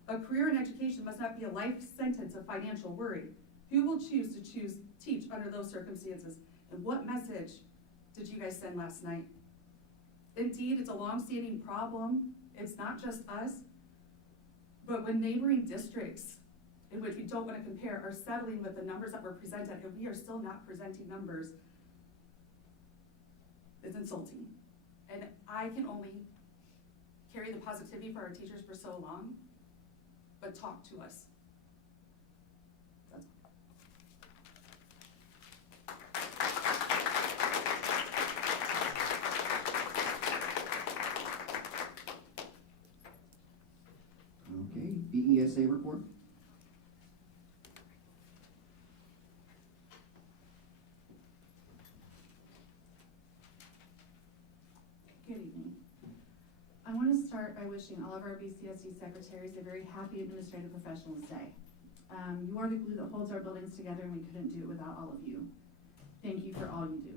A career in education must not be a life sentence of financial worry. Who will choose to teach under those circumstances? And what message did you guys send last night? Indeed, it's a long-standing problem. It's not just us. But when neighboring districts, in which we don't want to compare, are settling with the numbers that were presented, and we are still not presenting numbers, it's insulting. And I can only carry the positivity for our teachers for so long, but talk to us. That's all. Okay, BESA report. Good evening. I want to start by wishing all of our BCSD secretaries a very happy Administrative Professionals Day. You are the glue that holds our buildings together, and we couldn't do it without all of you. Thank you for all you do.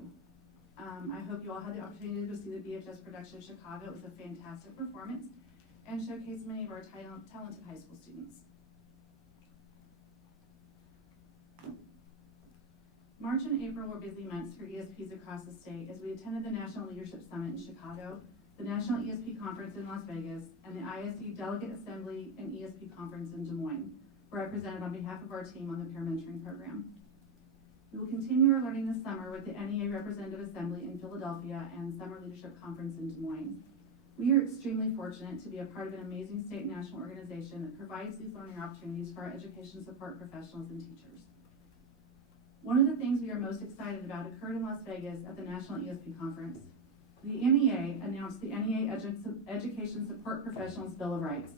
I hope you all had the opportunity to go see the BHS production of Chicago. It was a fantastic performance and showcased many of our talented high school students. March and April were busy months for ESPs across the state as we attended the National Leadership Summit in Chicago, the National ESP Conference in Las Vegas, and the ISD Delegate Assembly and ESP Conference in Des Moines, where I presented on behalf of our team on the peer mentoring program. We will continue our learning this summer with the NEA Representative Assembly in Philadelphia and Summer Leadership Conference in Des Moines. We are extremely fortunate to be a part of an amazing state and national organization that provides these learning opportunities for our education support professionals and teachers. One of the things we are most excited about occurred in Las Vegas at the National ESP Conference. The NEA announced the NEA Education Support Professionals Bill of Rights,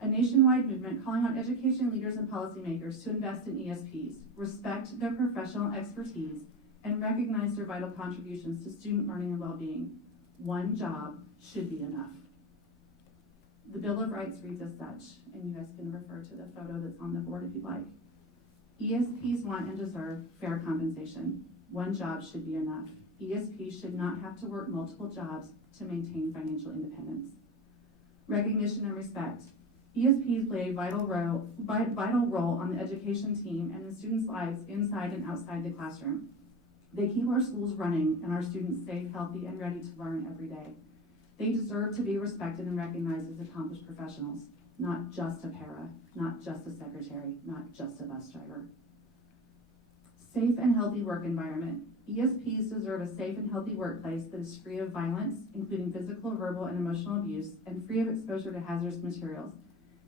a nationwide movement calling on education leaders and policymakers to invest in ESPs, respect their professional expertise, and recognize their vital contributions to student learning and well-being. One job should be enough. The Bill of Rights reads as such, and you guys can refer to the photo that's on the board if you'd like. ESPs want and deserve fair compensation. One job should be enough. ESPs should not have to work multiple jobs to maintain financial independence. Recognition and respect. ESPs play a vital role on the education team and in students' lives inside and outside the classroom. They keep our schools running and our students safe, healthy, and ready to learn every day. They deserve to be respected and recognized as accomplished professionals, not just a para, not just a secretary, not just a bus driver. Safe and healthy work environment. ESPs deserve a safe and healthy workplace that is free of violence, including physical, verbal, and emotional abuse, and free of exposure to hazardous materials.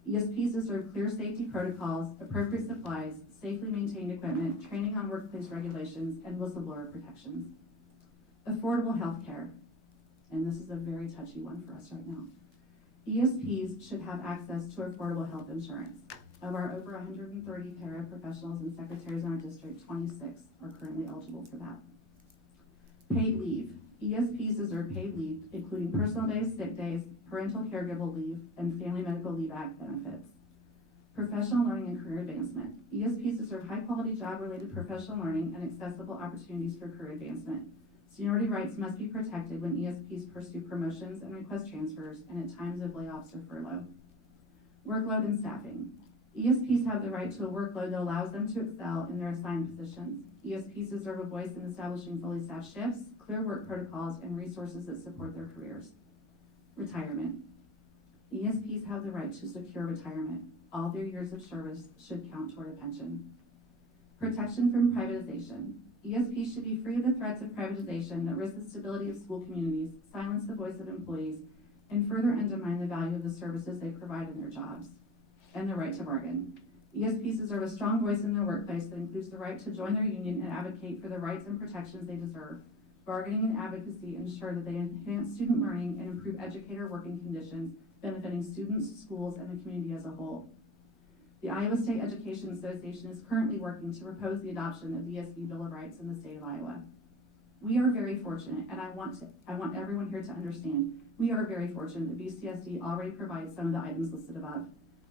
ESPs deserve clear safety protocols, appropriate supplies, safely maintained equipment, training on workplace regulations, and whistleblower protections. Affordable health care, and this is a very touchy one for us right now. ESPs should have access to affordable health insurance. Of our over 130 paraprofessionals and secretaries in our district, 26 are currently eligible for that. Paid leave. ESPs deserve paid leave, including personal days, sick days, parental caregiver leave, and Family Medical Leave Act benefits. Professional learning and career advancement. ESPs deserve high-quality job-related professional learning and accessible opportunities for career advancement. Seniority rights must be protected when ESPs pursue promotions and request transfers and at times of layoffs or furlough. Workload and staffing. ESPs have the right to a workload that allows them to excel in their assigned positions. ESPs deserve a voice in establishing fully staffed shifts, clear work protocols, and resources that support their careers. Retirement. ESPs have the right to secure retirement. All their years of service should count toward a pension. Protection from privatization. ESPs should be free of the threats of privatization that risk the stability of school communities, silence the voice of employees, and further undermine the value of the services they provide in their jobs. And the right to bargain. ESPs deserve a strong voice in their workplace that includes the right to join their union and advocate for the rights and protections they deserve. Bargaining and advocacy ensure that they enhance student learning and improve educator working conditions, benefiting students, schools, and the community as a whole. The Iowa State Education Association is currently working to propose the adoption of the ESP Bill of Rights in the state of Iowa. We are very fortunate, and I want everyone here to understand, we are very fortunate that BCSD already provides some of the items listed above.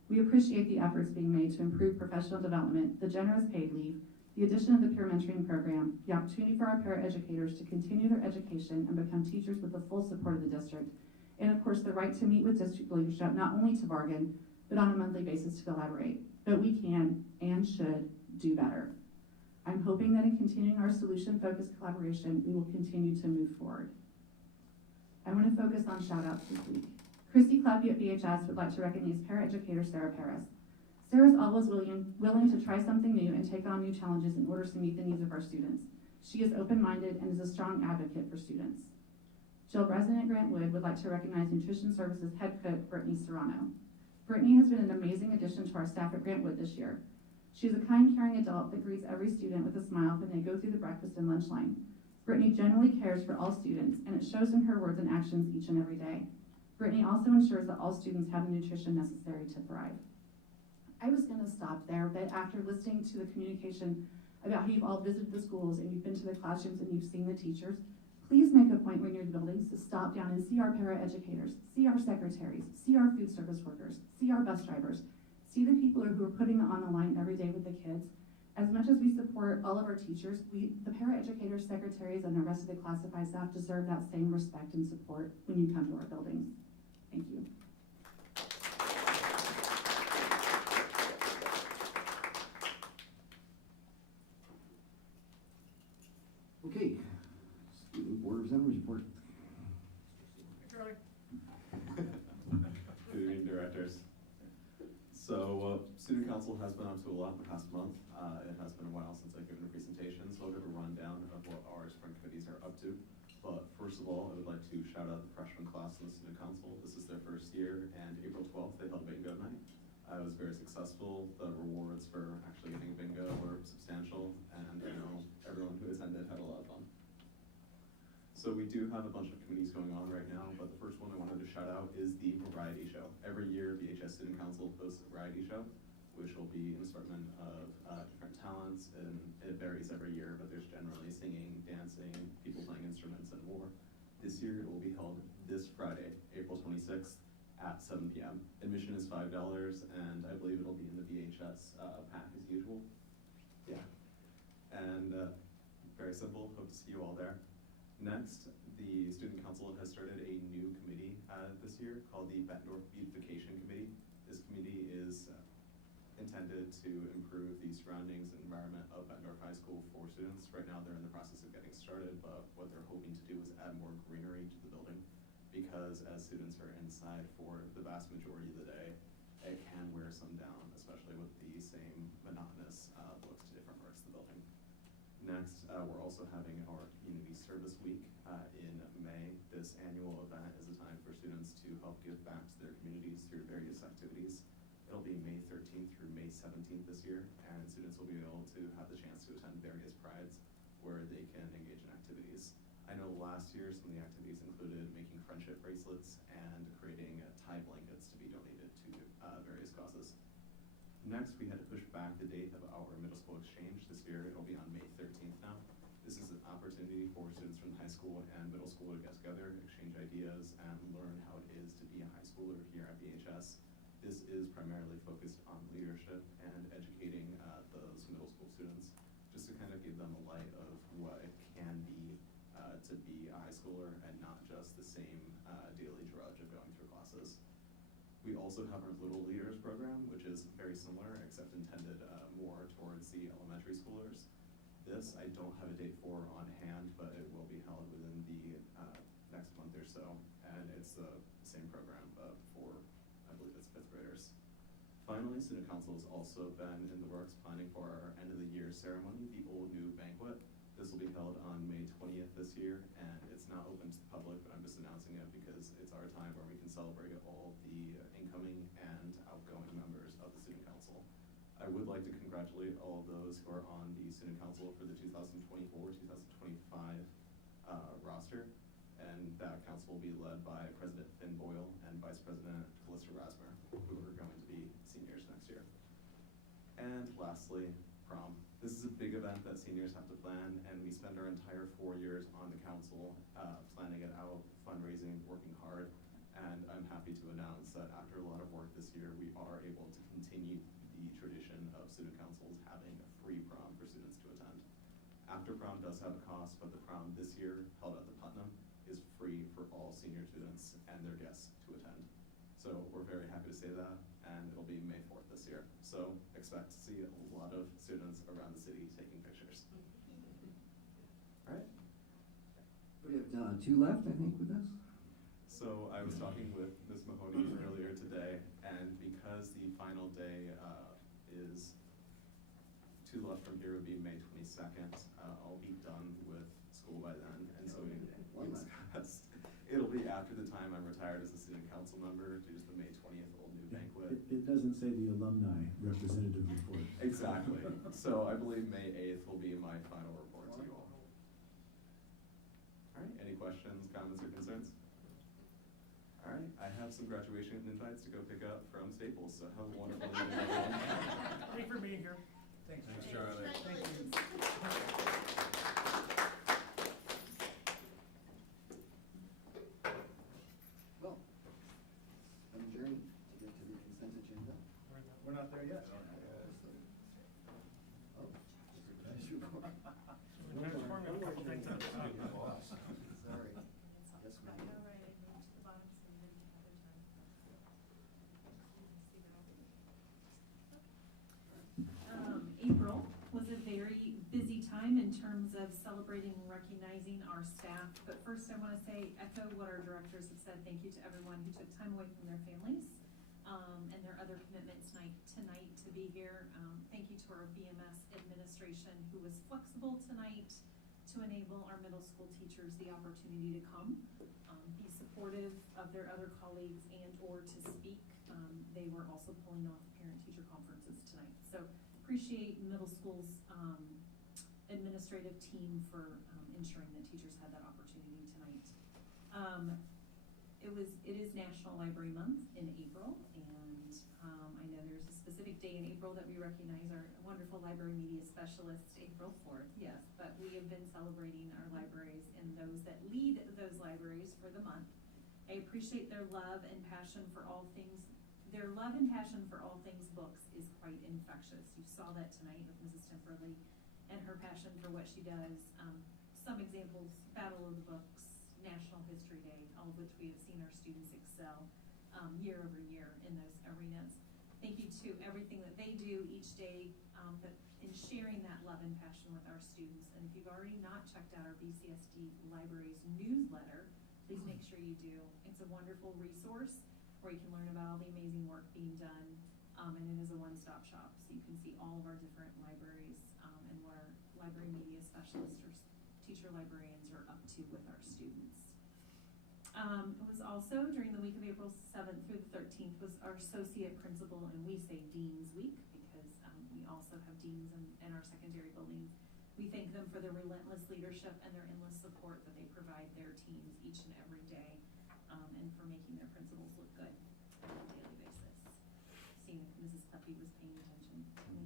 We appreciate the efforts being made to improve professional development, the generous paid leave, the addition of the peer mentoring program, the opportunity for our paraeducators to continue their education and become teachers with the full support of the district, and of course the right to meet with district leadership not only to bargain, but on a monthly basis to collaborate. But we can and should do better. I'm hoping that in continuing our solution-focused collaboration, we will continue to move forward. I want to focus on shout-outs this week. Christy Clappy at BHS would like to recognize paraeducator Sarah Paris. Sarah's always willing to try something new and take on new challenges in order to meet the needs of our students. She is open-minded and is a strong advocate for students. Jill Breslin at Grant Wood would like to recognize Nutrition Services head cook Brittany Serrano. Brittany has been an amazing addition to our staff at Grant Wood this year. She is a kind, caring adult that greets every student with a smile when they go through the breakfast and lunch line. Brittany genuinely cares for all students, and it shows in her words and actions each and every day. Brittany also ensures that all students have the nutrition necessary to thrive. I was going to stop there, but after listening to the communication about how you've all visited the schools and you've been to the classrooms and you've seen the teachers, please make a point when you're in the buildings to stop down and see our paraeducators, see our secretaries, see our food service workers, see our bus drivers, see the people who are putting it on the line every day with the kids. As much as we support all of our teachers, the paraeducators, secretaries, and the rest of the classified staff deserve that same respect and support when you come to our buildings. Thank you. Okay, Student Board Representatives report. Charlie. Good evening, directors. Student Council has been up to a lot in the past month. It has been a while since I've given a presentation, so I'll give a rundown of what our spring committees are up to. But first of all, I would like to shout out the freshman class in the Student Council. This is their first year, and April 12th, they held a bingo night. It was very successful. The rewards for actually getting a bingo were substantial, and I know everyone who attended had a lot of fun. So we do have a bunch of committees going on right now, but the first one I wanted to shout out is the variety show. Every year, VHS Student Council hosts a variety show, which will be an assortment of different talents, and it varies every year, but there's generally singing, dancing, people playing instruments, and more. This year, it will be held this Friday, April 26th at 7 p.m. Admission is $5, and I believe it'll be in the VHS pack as usual. Yeah, and very simple, hope to see you all there. Next, the Student Council has started a new committee this year called the Bettendorf Beautification Committee. This committee is intended to improve the surroundings and environment of Bettendorf High School for students. Right now they're in the process of getting started, but what they're hoping to do is add more greenery to the building, because as students are inside for the vast majority of the day, it can wear some down, especially with the same monotonous looks to different parts of the building. Next, we're also having our Community Service Week in May. This annual event is a time for students to help give back to their communities through various activities. It'll be May 13th through May 17th this year, and students will be able to have the chance to attend various prides where they can engage in activities. I know last year some of the activities included making friendship bracelets and creating tie blankets to be donated to various causes. Next, we had to push back the date of our middle school exchange. This year, it'll be on May 13th now. This is an opportunity for students from high school and middle school to get together, exchange ideas, and learn how it is to be a high schooler here at VHS. This is primarily focused on leadership and educating those middle school students, just to kind of give them a light of what it can be to be a high schooler and not just the same daily drudge of going through classes. We also have our Little Leaders program, which is very similar, except intended more towards the elementary schoolers. This I don't have a date for on hand, but it will be held within the next month or so, and it's the same program for, I believe it's 5th graders. Finally, Student Council has also been in the works planning for our end of the year ceremony, the Old New Banquet. This will be held on May 20th this year, and it's not open to the public, but I'm just announcing it because it's our time where we can celebrate all the incoming and outgoing members of the Student Council. I would like to congratulate all of those who are on the Student Council for the 2024-2025 roster, and that council will be led by President Finn Boyle and Vice President Calista Rasmer, who are going to be seniors next year. And lastly, prom. This is a big event that seniors have to plan, and we spend our entire 4 years on the council planning it out, fundraising, working hard, and I'm happy to announce that after a lot of work this year, we are able to continue the tradition of student councils having a free prom for students to attend. After prom does have a cost, but the prom this year, held at the Putnam, is free for all senior students and their guests to attend. So we're very happy to say that, and it'll be May 4th this year. So expect to see a lot of students around the city taking pictures. All right. We have 2 left, I think, with us. So I was talking with Ms. Mahoney earlier today, and because the final day is 2 left from here would be May 22nd, I'll be done with school by then, and so we discussed it'll be after the time I'm retired as a student council member due to the May 20th Old New Banquet. It doesn't say the alumni representative report. Exactly. So I believe May 8th will be my final report to you all. All right, any questions, comments, or concerns? All right, I have some graduation invites to go pick up from Staples, so have a wonderful evening, everyone. Thanks for being here. Thanks, Charlie. Thank you. Well, some journey to get to the consent agenda. We're not there yet. Oh. Transforming a couple things at a time. Sorry. Yes, ma'am. April was a very busy time in terms of celebrating and recognizing our staff. But first I want to echo what our directors have said. Thank you to everyone who took time away from their families and their other commitments tonight to be here. Thank you to our BMS administration who was flexible tonight to enable our middle school teachers the opportunity to come, be supportive of their other colleagues and or to speak. They were also pulling off parent-teacher conferences tonight. So appreciate middle school's administrative team for ensuring that teachers had that opportunity tonight. It is National Library Month in April, and I know there's a specific day in April that we recognize our wonderful library media specialist, April 4th, yes, but we have been celebrating our libraries and those that lead those libraries for the month. I appreciate their love and passion for all things. Their love and passion for all things books is quite infectious. You saw that tonight with Mrs. Temperley and her passion for what she does. Some examples, Battle of the Books, National History Day, all of which we have seen our students excel year over year in those arenas. Thank you to everything that they do each day, but in sharing that love and passion with our students. And if you've already not checked out our BCSD Libraries newsletter, please make sure you do. It's a wonderful resource where you can learn about all the amazing work being done, and it is a one-stop shop. So you can see all of our different libraries and what our library media specialists or teacher librarians are up to with our students. It was also during the week of April 7th through the 13th was our Associate Principal, and we say Dean's Week because we also have deans in our secondary buildings. We thank them for their relentless leadership and their endless support that they provide their teams each and every day, and for making their principals look good on a daily basis. Seeing if Mrs. Kleppe was paying attention to me.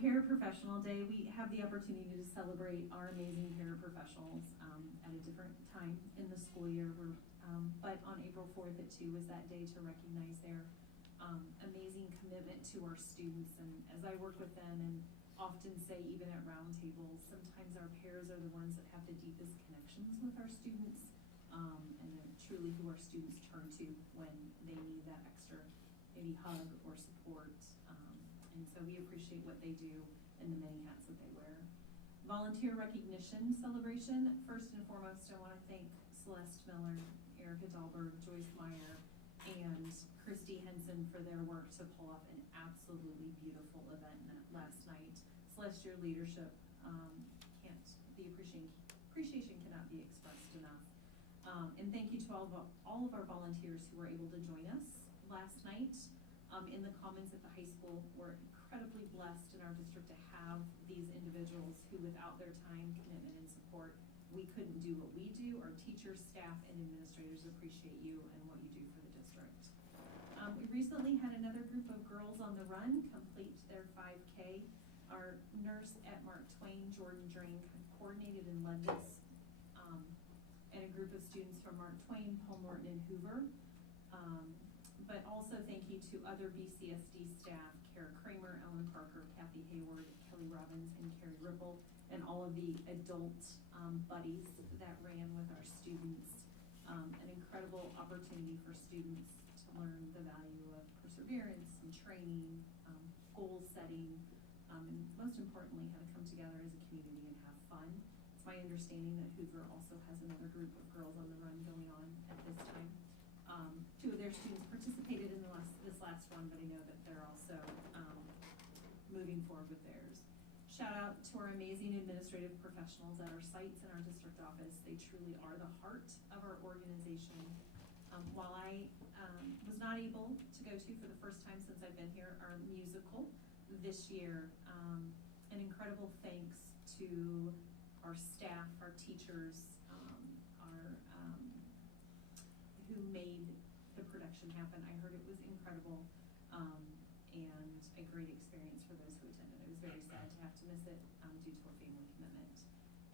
Paraprofessional Day, we have the opportunity to celebrate our amazing paraprofessionals at a different time in the school year. But on April 4th at 2 is that day to recognize their amazing commitment to our students. And as I work with them and often say even at roundtables, sometimes our pairs are the ones that have the deepest connections with our students, and they're truly who our students turn to when they need that extra maybe hug or support. And so we appreciate what they do and the many hats that they wear. Volunteer recognition celebration. First and foremost, I want to thank Celeste Miller, Erica Dahlberg, Joyce Meyer, and Christy Henson for their work to pull off an absolutely beautiful event last night. Celeste, your leadership, appreciation cannot be expressed enough. And thank you to all of our volunteers who were able to join us last night. In the Commons at the high school, we're incredibly blessed in our district to have these individuals who, without their time, commitment, and support, we couldn't do what we do. Our teachers, staff, and administrators appreciate you and what you do for the district. We recently had another group of girls on the run complete their 5K. Our nurse at Mark Twain, Jordan Drink, coordinated and led this, and a group of students from Mark Twain, Paul Morton, and Hoover. But also thank you to other BCSD staff, Kara Kramer, Ellen Parker, Kathy Hayward, Kelly Robbins, and Carrie Ripple, and all of the adult buddies that ran with our students. An incredible opportunity for students to learn the value of perseverance and training, goal setting, and most importantly, how to come together as a community and have fun. It's my understanding that Hoover also has another group of girls on the run going on at this time. Two of their students participated in this last one, but I know that they're also moving forward with theirs. Shout out to our amazing administrative professionals at our sites and our district office. They truly are the heart of our organization. While I was not able to go to, for the first time since I've been here, our musical this year, an incredible thanks to our staff, our teachers, who made the production happen. I heard it was incredible, and a great experience for those who attended. I was very sad to have to miss it due to a family commitment.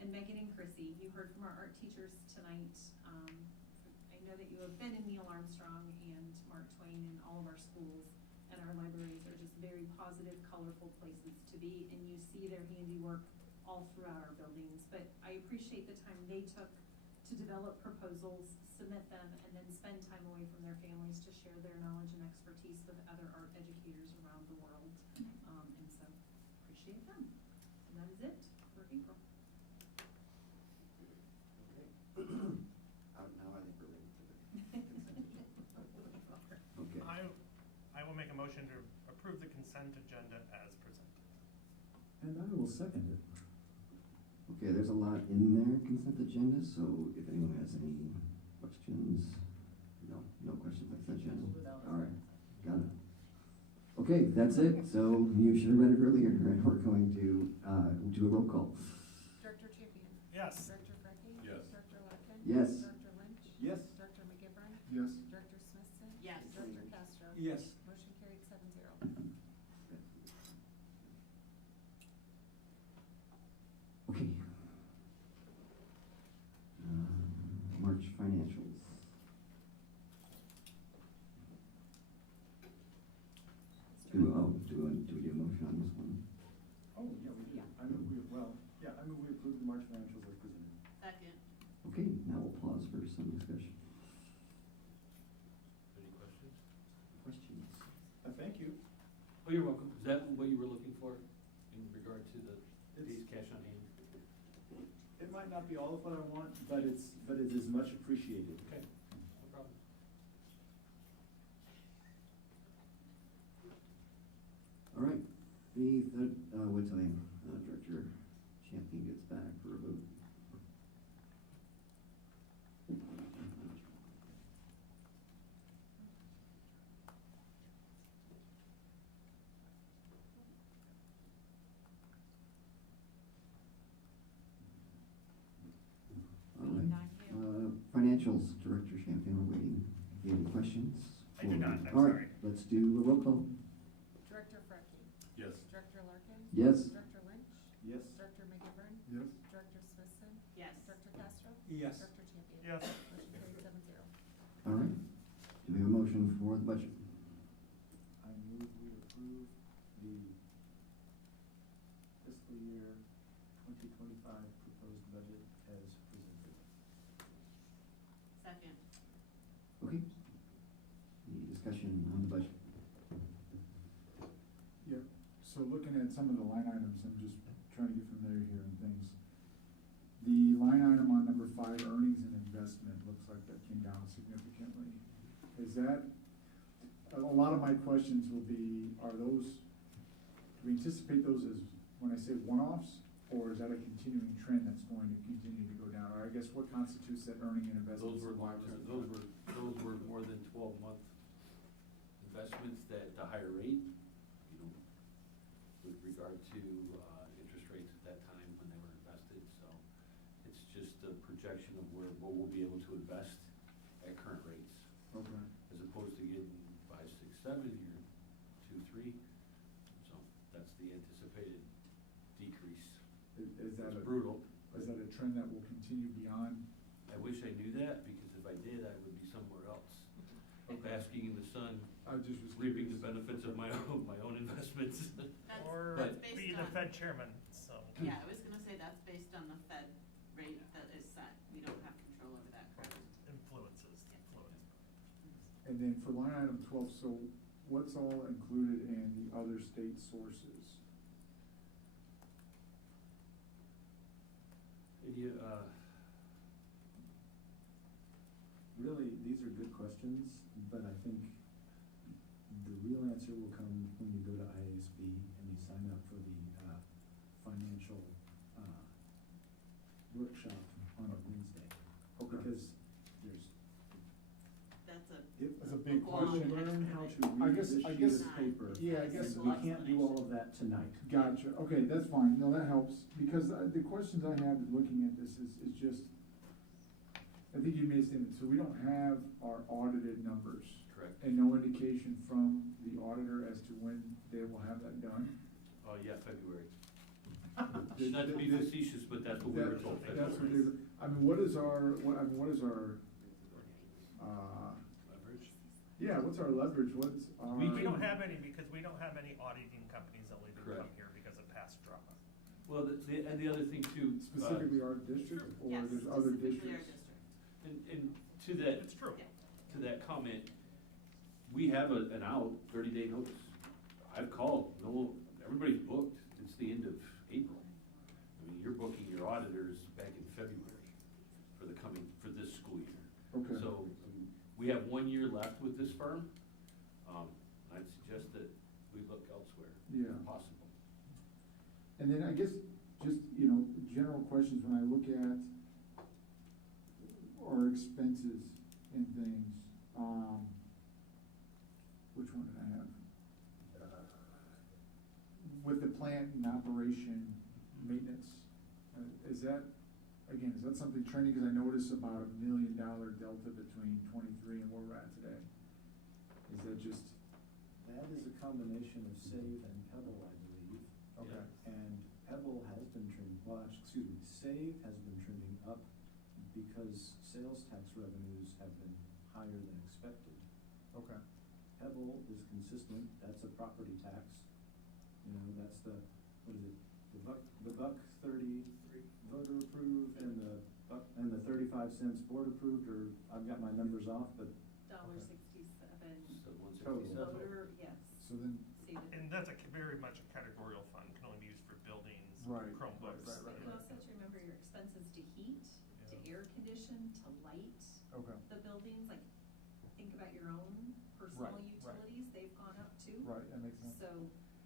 And Megan and Chrissy, you heard from our art teachers tonight. I know that you have been in Neil Armstrong and Mark Twain in all of our schools, and our libraries are just very positive, colorful places to be, and you see their handiwork all throughout our buildings. But I appreciate the time they took to develop proposals, submit them, and then spend time away from their families to share their knowledge and expertise with other art educators around the world. And so, appreciate them. And that is it for April. Okay. Now I think we're ready to the consent agenda. motion to approve the consent agenda as presented. And I will second it. Okay, there's a lot in there, consent agenda, so if anyone has any questions, no questions on consent agenda? All right, got it. Okay, that's it, so you should have read it earlier, and we're going to do a roll call. Director Champion? Yes. Director Freckey? Yes. Director Larkin? Yes. Director Lynch? Yes. Director McGivern? Yes. Director Smithson? Yes. Director Castro? Yes. Motion carried 7-0. Okay. March financials. Do we do a motion on this one? Oh, yeah, we do. I move we approve the March financials as presented. Second. Okay, now we'll pause for some discussion. Any questions? Questions? Thank you. Oh, you're welcome. Is that what you were looking for in regard to the days cash on hand? It might not be all of what I want, but it is much appreciated. Okay, no problem. All right, wait till Director Champion gets back for a vote. All right, financials, Director Champion, we're waiting. Do you have any questions? I do not, I'm All right, sorry. let's do a roll call. Director Freckey? Yes. Director Larkin? Yes. Director Lynch? Yes. Director McGivern? Yes. Director Smithson? Yes. Director Castro? Yes. Director Champion? Yes. Motion carried 7-0. All right, do we have a motion for the budget? I move we approve the fiscal year 2025 proposed budget as presented. Second. Okay. Any discussion on the budget? Yep, so looking at some of the line items, I'm just trying to get familiar here and things. The line item on number 5, earnings and investment, looks like that came down significantly. Is that, a lot of my questions will be, do we anticipate those as, when I say one-offs, or is that a continuing trend that's going to continue to go down? Or I guess what constitutes that earning and investment? Those were more than 12-month investments at the higher rate, with regard to interest rates at that time when they were invested. So it's just a projection of what we'll be able to invest at current rates. Okay. As opposed to getting 5, 6, 7, you're 2, 3. So that's the anticipated decrease. Is that It's brutal. Is that a trend that will continue beyond? I wish I knew that, because if I did, I would be somewhere else. Basking in the sun, reaping the benefits of my own investments. Or But- be the Fed chairman, so. Yeah, I was gonna say that's based on the Fed rate that is set. We don't have control over that, correct? Influences. And then for line item 12, so what's all included in the other state sources? And you, Really, these are good questions, but I think the real answer will come when you go to IASB and you sign up for the financial workshop on a Wednesday. Okay. Because there's, That's That's a big long question. learn how to I read guess- this I sheet guess- of paper. yeah, I guess- and we can't do all of that tonight. Gotcha, okay, that's fine, no, that helps, because the questions I have looking at this is just, I think you made a statement, so we don't have our audited numbers. Correct. And no indication from the auditor as to when they will have that done? oh yeah, February. Not to be facetious, but that's what we were told. That's what February. I mean, what is our, Leverage? yeah, what's our leverage, what's our? We don't have any, because we don't have any auditing companies that will even come Correct. here because of past drama. Well, and the other thing too. Specifically our district, or Yes, there's other specifically our districts? And to that. It's true. To that comment, we have an out 30-day notice. I've called, everybody's booked, it's the end of April. I mean, you're booking your auditors back in February for this school year. Okay. So, we have 1 year left with this firm. I I'd suggest that we look elsewhere. Yeah. If possible. And then I guess, just, general questions, when I look at our expenses and things, which one did I have? With the plant and operation maintenance, is that something trending? Because I noticed about $1 million delta between 23 and where we're at today. Is that just? That is a combination of Save and Pebble, I believe. Okay. And Pebble has been trending, Save has been trending up because sales tax revenues have been higher than expected. Okay. Pebble is consistent, that's a property tax. That's the, what is it, the buck 30 voter approved and the 35 cents board approved, or I've got my numbers off, but. $1.67 So Total. voter, yes. So then. And that's very much a categorical fund, can only be used for buildings, Right, Chromebooks. right. You also have to remember your expenses to heat, to air condition, to light Okay. the buildings, like, think about your own personal Right, utilities, they've gone up too. Right, that makes sense. So,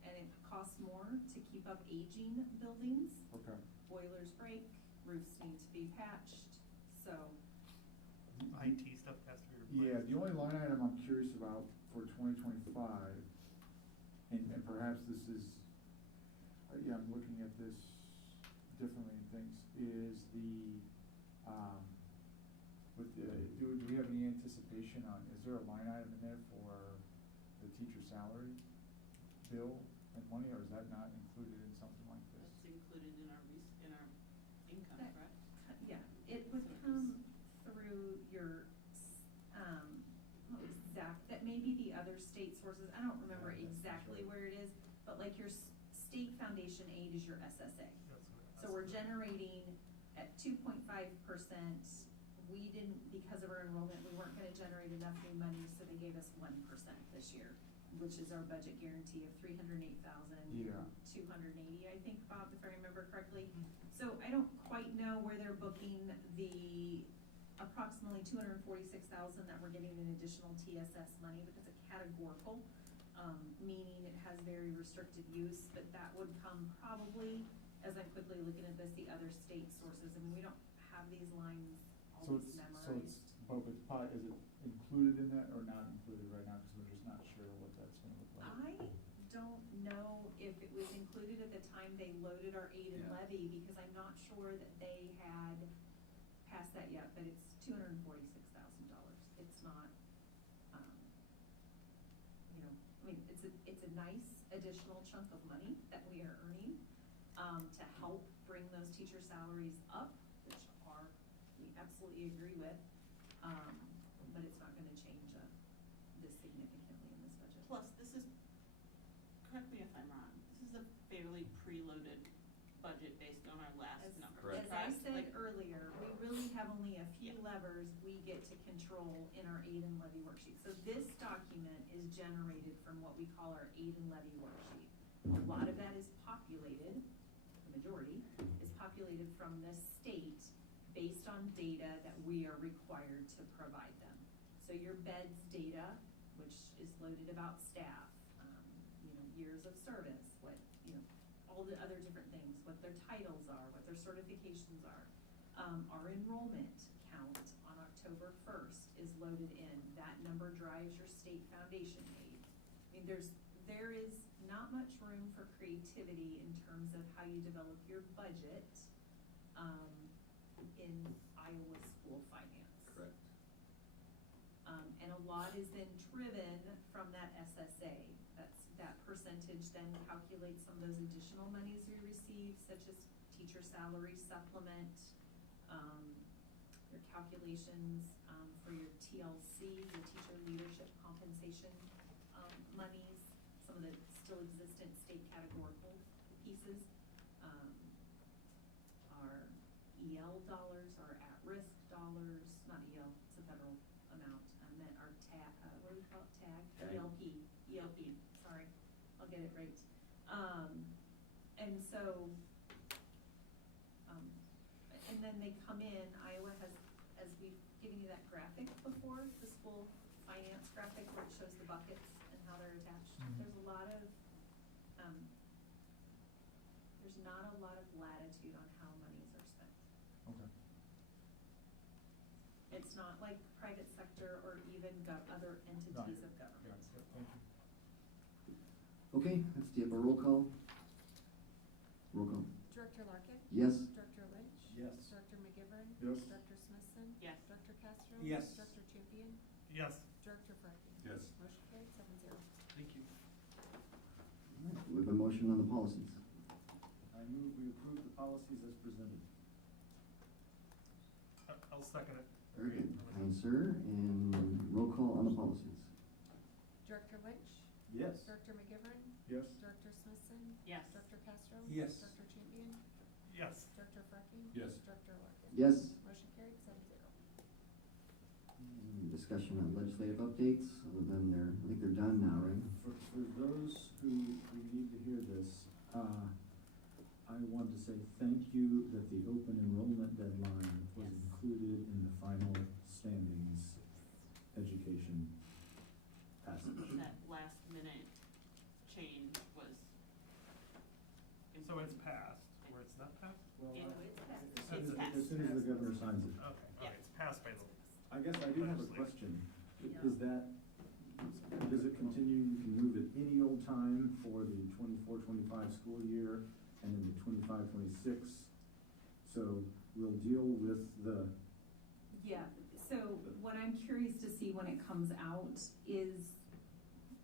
and it costs more to keep up aging buildings. Okay. Boilers break, roofs need to be patched, so. IT stuff has to be replaced. Yeah, the only line item I'm curious about for 2025, and perhaps this is, I'm looking at this differently in things, is the, do we have any anticipation on, is there a line item in there for the teacher salary bill and money, or is that not included in something like this? That's included in our income, That- correct? Yeah, it would come through your, what was that may be the other state sources, I don't remember Yeah, that's exactly right. where it is, but like your state foundation aid is your SSA. So we're generating at 2.5%, we didn't, because of our enrollment, we weren't gonna generate enough new money, so they gave us 1% this year, which is our budget guarantee of $308,280, I think, Bob, if I remember correctly. So I don't quite know where they're booking the approximately $246,000 that we're getting in additional TSS money, but it's a categorical, meaning it has very restricted use, but that would come probably, as I'm quickly looking at this, the other state sources, and we don't have these lines always memorized. Is it included in that or not included right now, because we're just not sure what that's gonna look like? I don't know if it was included at the time they loaded our aid and Yeah. levy, because I'm not sure that they had passed that yet, but it's $246,000. It's not, it's a nice additional chunk of money that we are earning, to help bring those teacher salaries up, which we absolutely agree with, but it's not gonna change this significantly in this budget. Plus, this is, correct me if I'm wrong, this is a fairly preloaded budget based on our last numbers, As I correct? said Like, earlier, we really have only a few levers we get to control in our aid and levy worksheet. So this document is generated from what we call our aid and levy worksheet. A lot of that is populated, the majority, is populated from the state based on data that we are required to provide them. So your beds data, which is loaded about staff, years of service, all the other different things, what their titles are, what their certifications are. Our enrollment count on October 1st is loaded in. That number drives your state foundation aid. I mean, there is not much room for creativity in terms of how you develop your budget, in Iowa school finance. Correct. And a lot is then driven from that SSA. That percentage then calculates some of those additional monies we receive, such as teacher salary supplement, your calculations, for your TLC, your teacher leadership compensation, monies, some of the still existent state categorical pieces, our EL dollars, our at-risk dollars, not EL, it's a federal amount, I meant our what do we call it, Tag. ELP, sorry, I'll get it right. And so, and then they come in, Iowa has, as we've given you that graphic before, the school finance graphic where it shows the buckets and how they're attached. Mhm. There's a lot of, there's not a lot of latitude on how monies are spent. Okay. It's not like private sector or even other entities of government. Thank you. Okay, let's do a roll call. Roll call. Director Larkin? Yes. Director Lynch? Yes. Director McGivern? Yes. Director Smithson? Yes. Director Castro? Yes. Director Champion? Yes. Director Freckie? Yes. Motion carried 7-0. Thank you. We have a motion on the policies. I move we approve the policies as presented. I'll second it. Very good, kind sir, and roll call on the policies. Director Lynch? Yes. Director McGivern? Yes. Director Smithson? Yes. Director Castro? Yes. Director Champion? Yes. Director Freckie? Yes. Director Larkin? Yes. Motion carried 7-0. Discussion on legislative updates, other than I think they're done now, right? For those who need to hear this, I want to say thank you that the open enrollment deadline was Yes. included in the final standings education passage. That last minute change was. So it's passed, or it's not passed? Well, It I- was passed. as soon It's as- passed. As soon as the governor signs it. Okay, Yeah. okay, it's passed by the. I guess I do have a question. Yeah. Is that, does it continue, you can move it any old time for the 24-25 school year and then the 25-26? So we'll deal with the, Yeah, so what I'm curious to see when it comes out is,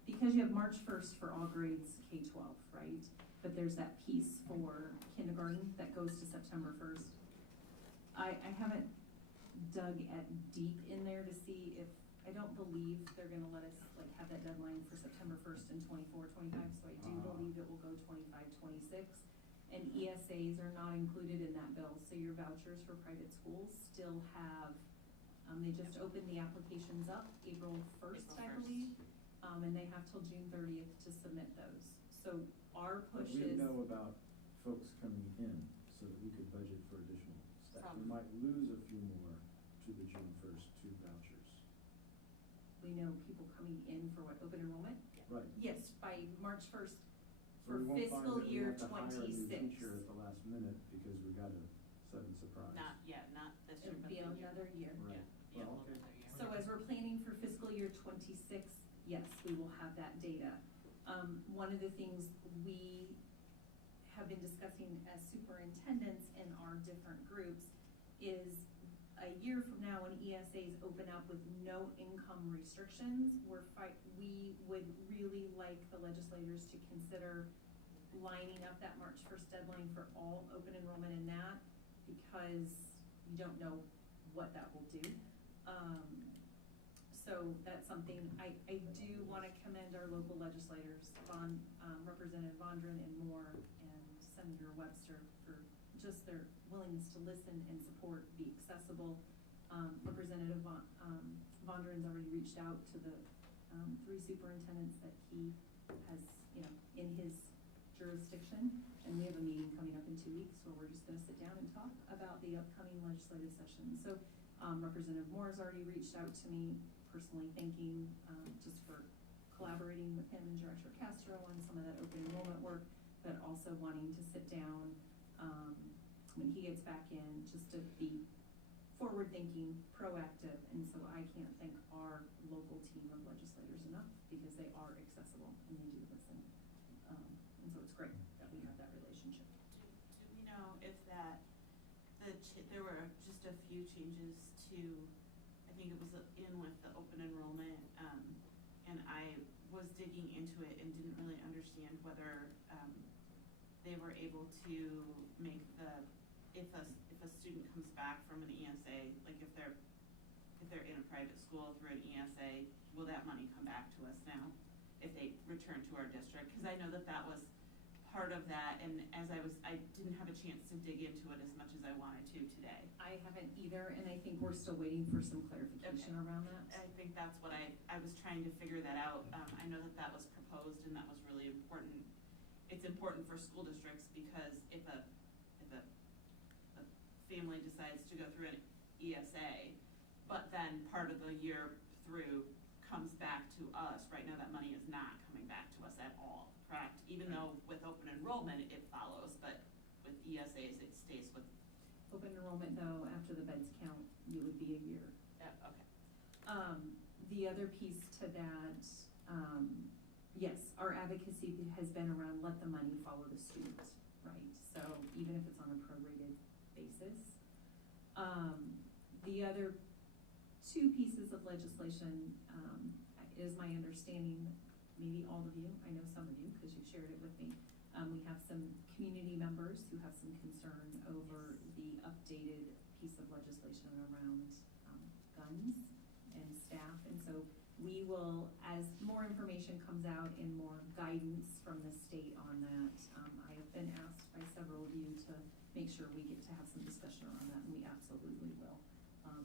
because you have March 1st for all grades K-12, right? But there's that piece for kindergarten that goes to September 1st. I haven't dug deep in there to see if, I don't believe they're gonna let us like have that deadline for September 1st and 24-25, so I do believe it will go 25-26. And ESAs are not included in that bill, so your vouchers for private schools still have, they just opened the applications up April 1st, I April 1st. believe. And they have till June 30th to submit those. So our but push we is, know about folks coming in so that we could budget for additional staff. We From- might lose a few more to the June 1st, two vouchers. we know people coming in for what, open enrollment? Right. Yes, by March 1st So for we won't find fiscal that we year have to hire a new 26. teacher at the last minute because we got a sudden surprise. Not this year, It'll but be the year. another year. Right. Yeah, Well, yeah, okay. another year. So as we're planning for fiscal year 26, yes, we will have that data. One of the things we have been discussing as superintendents in our different groups is a year from now when ESAs open up with no income restrictions, we would really like the legislators to consider lining up that March 1st deadline for all open enrollment in that, because you don't know what that will do. So that's something, I do want to commend our local legislators, Representative Vondran and Moore and Senator Webster, for just their willingness to listen and support, be accessible. Representative Vondran's already reached out to the 3 superintendents that he has, in his jurisdiction, and we have a meeting coming up in 2 weeks where we're just gonna sit down and talk about the upcoming legislative session. So, Representative Moore has already reached out to me, personally thanking, just for collaborating with him and Director Castro on some of that open enrollment work, but also wanting to sit down, when he gets back in, just to be forward-thinking, proactive, and so I can't thank our local team of legislators enough, because they are accessible and they do listen. And so it's great that we have that relationship. Do we know if that, there were just a few changes to, I think it was in with the open enrollment, and I was digging into it and didn't really understand whether, they were able to make if a student comes back from an ESA, like if they're in a private school through an ESA, will that money come back to us now if they return to our district? Because I know that was part of that, and I didn't have a chance to dig into it as much as I wanted to today. I haven't either, and I think we're still waiting for some clarification around that. I think that's what I was trying to figure that out. I know that was proposed, and that was really important. It's important for school districts because if a family decides to go through an ESA, but then part of the year through comes back to us. Right now, that money is not coming back to us at all, correct? Even though with open enrollment, it follows, but with ESAs, it stays with. Open enrollment though, after the beds count, it would be a year. Okay. The other piece to that, yes, our advocacy has been around let the money follow the student, right? So even if it's on a prorated basis. The other two pieces of legislation, is my understanding, maybe all of you, I know some of you because you've shared it with me. We have some community members who have some concern over the updated piece of legislation around guns and staff. And so we will, as more information comes out and more guidance from the state on that, I have been asked by several of you to make sure we get to have some discussion around that, and we absolutely will.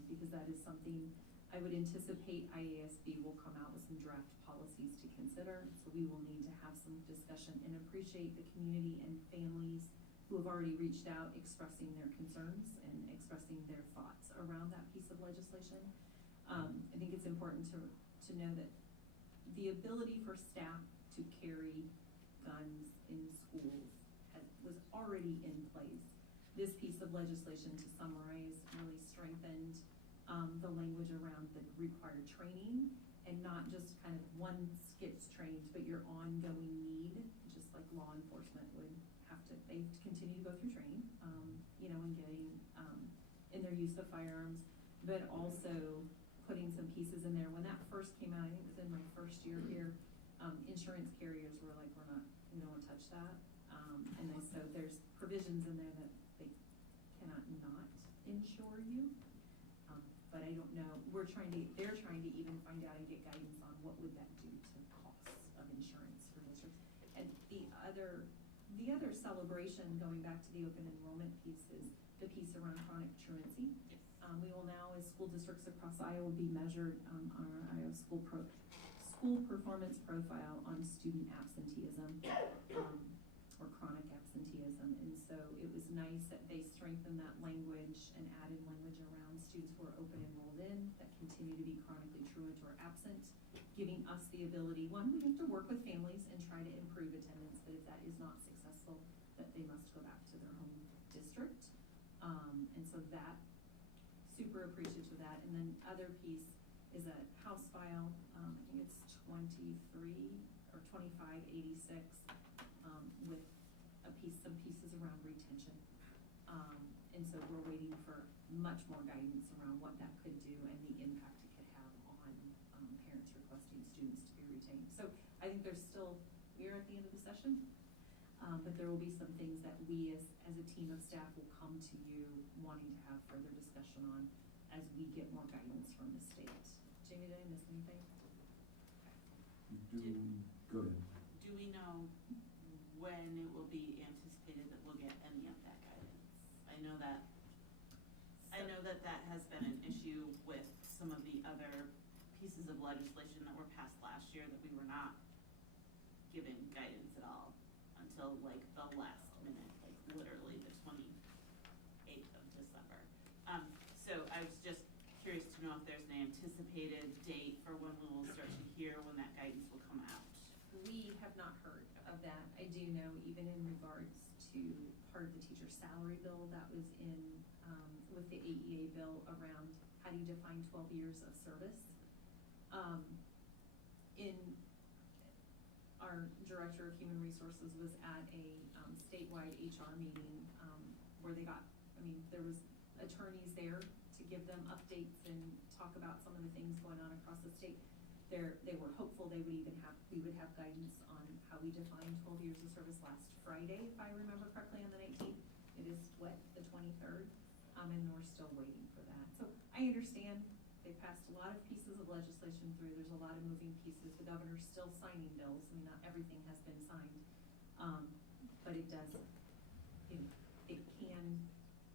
Because that is something I would anticipate IASB will come out with some draft policies to consider. So we will need to have some discussion and appreciate the community and families who have already reached out expressing their concerns and expressing their thoughts around that piece of legislation. I think it's important to know that the ability for staff to carry guns in schools was already in place. This piece of legislation, to summarize, really strengthened the language around the required training, and not just kind of once gets trained, but your ongoing need, just like law enforcement would have to, they continue to go through training, you know, in getting, in their use of firearms, but also putting some pieces in there. When that first came out, I think it was in my first year here, insurance carriers were like, we don't want to touch that. And so there's provisions in there that they cannot not insure you. But I don't know, they're trying to even find out and get guidance on what would that do to costs of insurance for districts. And the other celebration, going back to the open enrollment piece, is the piece around chronic truancy. We will now, as school districts across Iowa, be measured on our Iowa school performance profile on student absenteeism, or chronic absenteeism. And so it was nice that they strengthened that language and added language around students who are open enrolled in that continue to be chronically truant or absent, giving us the ability, one, we have to work with families and try to improve attendance, but if that is not successful, that they must go back to their home district. And so that, super appreciative of that. And then other piece is a House file, I think it's 23 or 2586, with some pieces around retention. And so we're waiting for much more guidance around what that could do and the impact it could have on parents requesting students to be retained. So I think we're at the end of the session, but there will be some things that we as a team of staff will come to you wanting to have further discussion on as we get more guidance from the state. Jamie, did I miss anything? Go ahead. Do we know when it will be anticipated that we'll get any of that guidance? I know that has been an issue with some of the other pieces of legislation that were passed last year, that we were not given guidance at all until like the last minute, like literally the 28th of December. So I was just curious to know if there's an anticipated date for when we will start to hear when that guidance will come out. We have not heard of that. I do know, even in regards to part of the teacher salary bill that was in, with the AEA bill around how do you define 12 years of service. Our director of human resources was at a statewide HR meeting where there was attorneys there to give them updates and talk about some of the things going on across the state. They were hopeful we would have guidance on how we define 12 years of service last Friday, if I remember correctly, on the 19th. It is the 23rd, and we're still waiting for that. So I understand they passed a lot of pieces of legislation through. There's a lot of moving pieces. The governor's still signing bills. I mean, not everything has been signed, but it can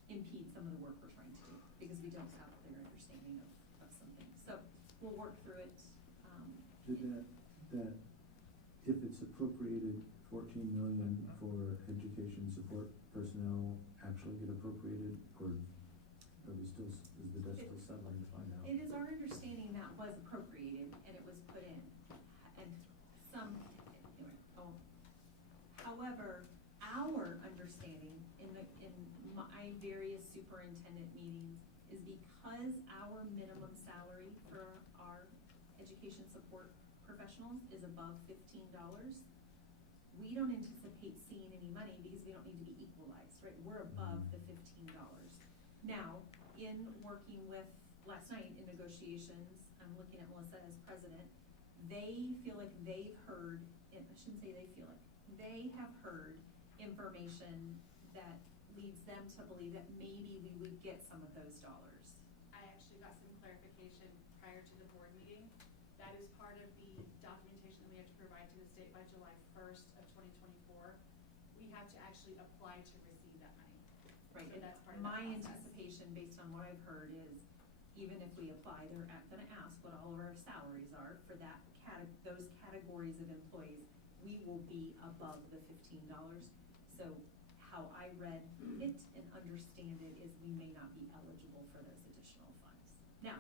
impede some of the work we're trying to do because we don't have a clear understanding of some things. So we'll work through it. Did that if it's appropriated, 14 million for education support personnel actually get appropriated, or is the desk still settling to find out? It is our understanding that was appropriated, and it was my various superintendent meetings is because our minimum salary for our education support professionals is above $15, we don't anticipate seeing any money because we don't need to be equalized, right? We're above the $15. Now, in working with, last night in negotiations, I'm looking at Melissa as president, they feel like they've heard, I shouldn't say they feel like, they have heard information that leads them to believe that maybe we would get some of those dollars. I actually got some clarification prior to the board meeting. That is part of the documentation that we have to provide to the state by July 1st of 2024. We have to actually apply to receive that money. Right, So and that's part of my the process. anticipation, based on what I've heard, is even if we apply, they're gonna ask what all of our salaries are for that those categories of employees. We will be above the $15. So how I read it and understand it is we may not be eligible for those additional funds. Now,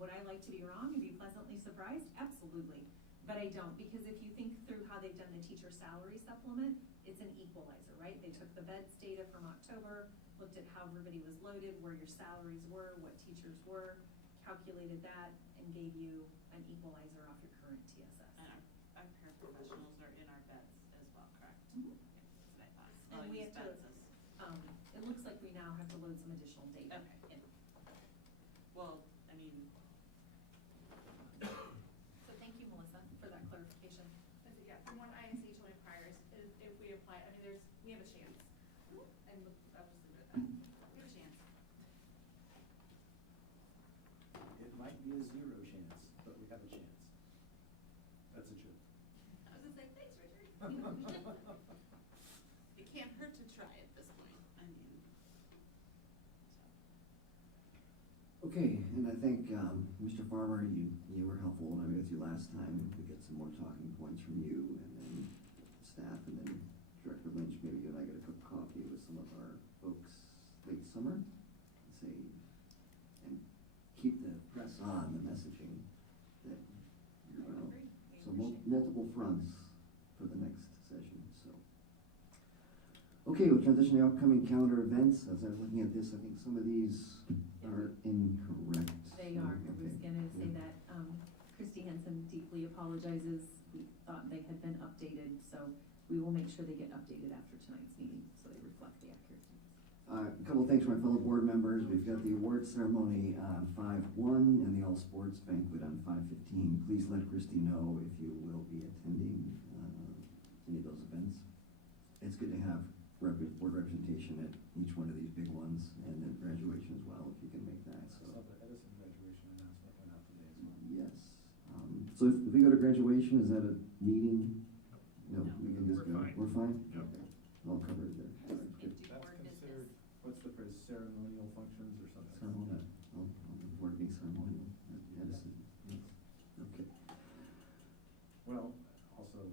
would I like to be wrong and be pleasantly surprised? Absolutely. But I don't, because if you think through how they've done the teacher salary supplement, it's an equalizer, right? They took the Bett's data from October, looked at how everybody was loaded, where your salaries were, what teachers were, calculated that, and gave you an equalizer off your current TSS. And our paraprofessionals are in our beds as well, correct? Mhm. That's what I thought. And I'll we use have to, beds as- it looks like we now have to load some additional data Okay. in. Well, I mean, So thank you, Melissa, for that clarification. Yeah, from what INC told me prior is if we apply, I mean, we have a chance. And I'll just leave it at that. We have a chance. It might be a 0 chance, but we have a chance. That's a joke. I was just like, thanks, Richard. it can't hurt to try at this point. I mean, Okay, and I think, Mr. Farmer, you were helpful when I was with you last time. We get some more talking points from you and then staff, and then Director Lynch, maybe you and I get a cup of coffee with some of our folks late summer. Say, and keep the press on the messaging that you're gonna, so multiple fronts for the next session, so. Okay, we'll transition to upcoming calendar events. As I was looking at this, I think some of these are incorrect. They are. I was gonna say that, Christy Henson deeply apologizes. We thought they had been updated, so we will make sure they get updated after tonight's meeting, so they reflect the accuracy. A couple of things from my fellow board members. We've got the award ceremony on 5/1 and the all sports banquet on 5/15. Please let Christy know if you will be attending any of those events. It's good to have board representation at each one of these big ones, and then graduation as well, if you can make that, so. I saw the Edison graduation announcement went out today as well. Yes. So if we go to graduation, is that a meeting? No, we can just go. We're fine? Yep. Okay. I'll cover it there. All right, good. That's considered, what's the phrase, ceremonial functions or something? Ceremonial. I'll report being ceremonial at Edison. Yes. Okay. Well, also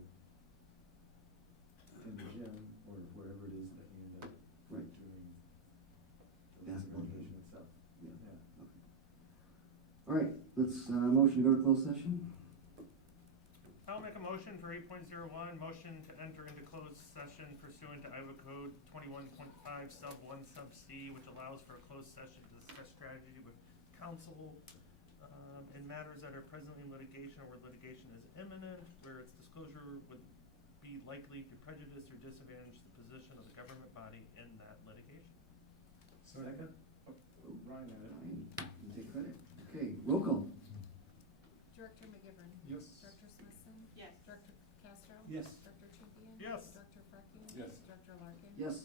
in the gym or wherever it is that you end up Right. doing the Basketball game. graduation itself. Yeah. Yeah. Okay. All right, let's, motion to go to closed session. I'll make a motion for 8.01, motion to enter into closed session pursuant to Iowa Code 21.5 sub 1 sub C, which allows for a closed session to discuss strategy with counsel in matters that are presently in litigation or where litigation is imminent, where its disclosure would be likely to prejudice or disadvantage the position of the government body in that litigation. Second? Oh, Ryan had it. Fine, you take credit. Okay, roll call. Director McGivern. Yes. Director Smithson. yes. Director Castro. Yes. Director Champion. Yes. Director Freckey. Yes. Director Larkin. Yes.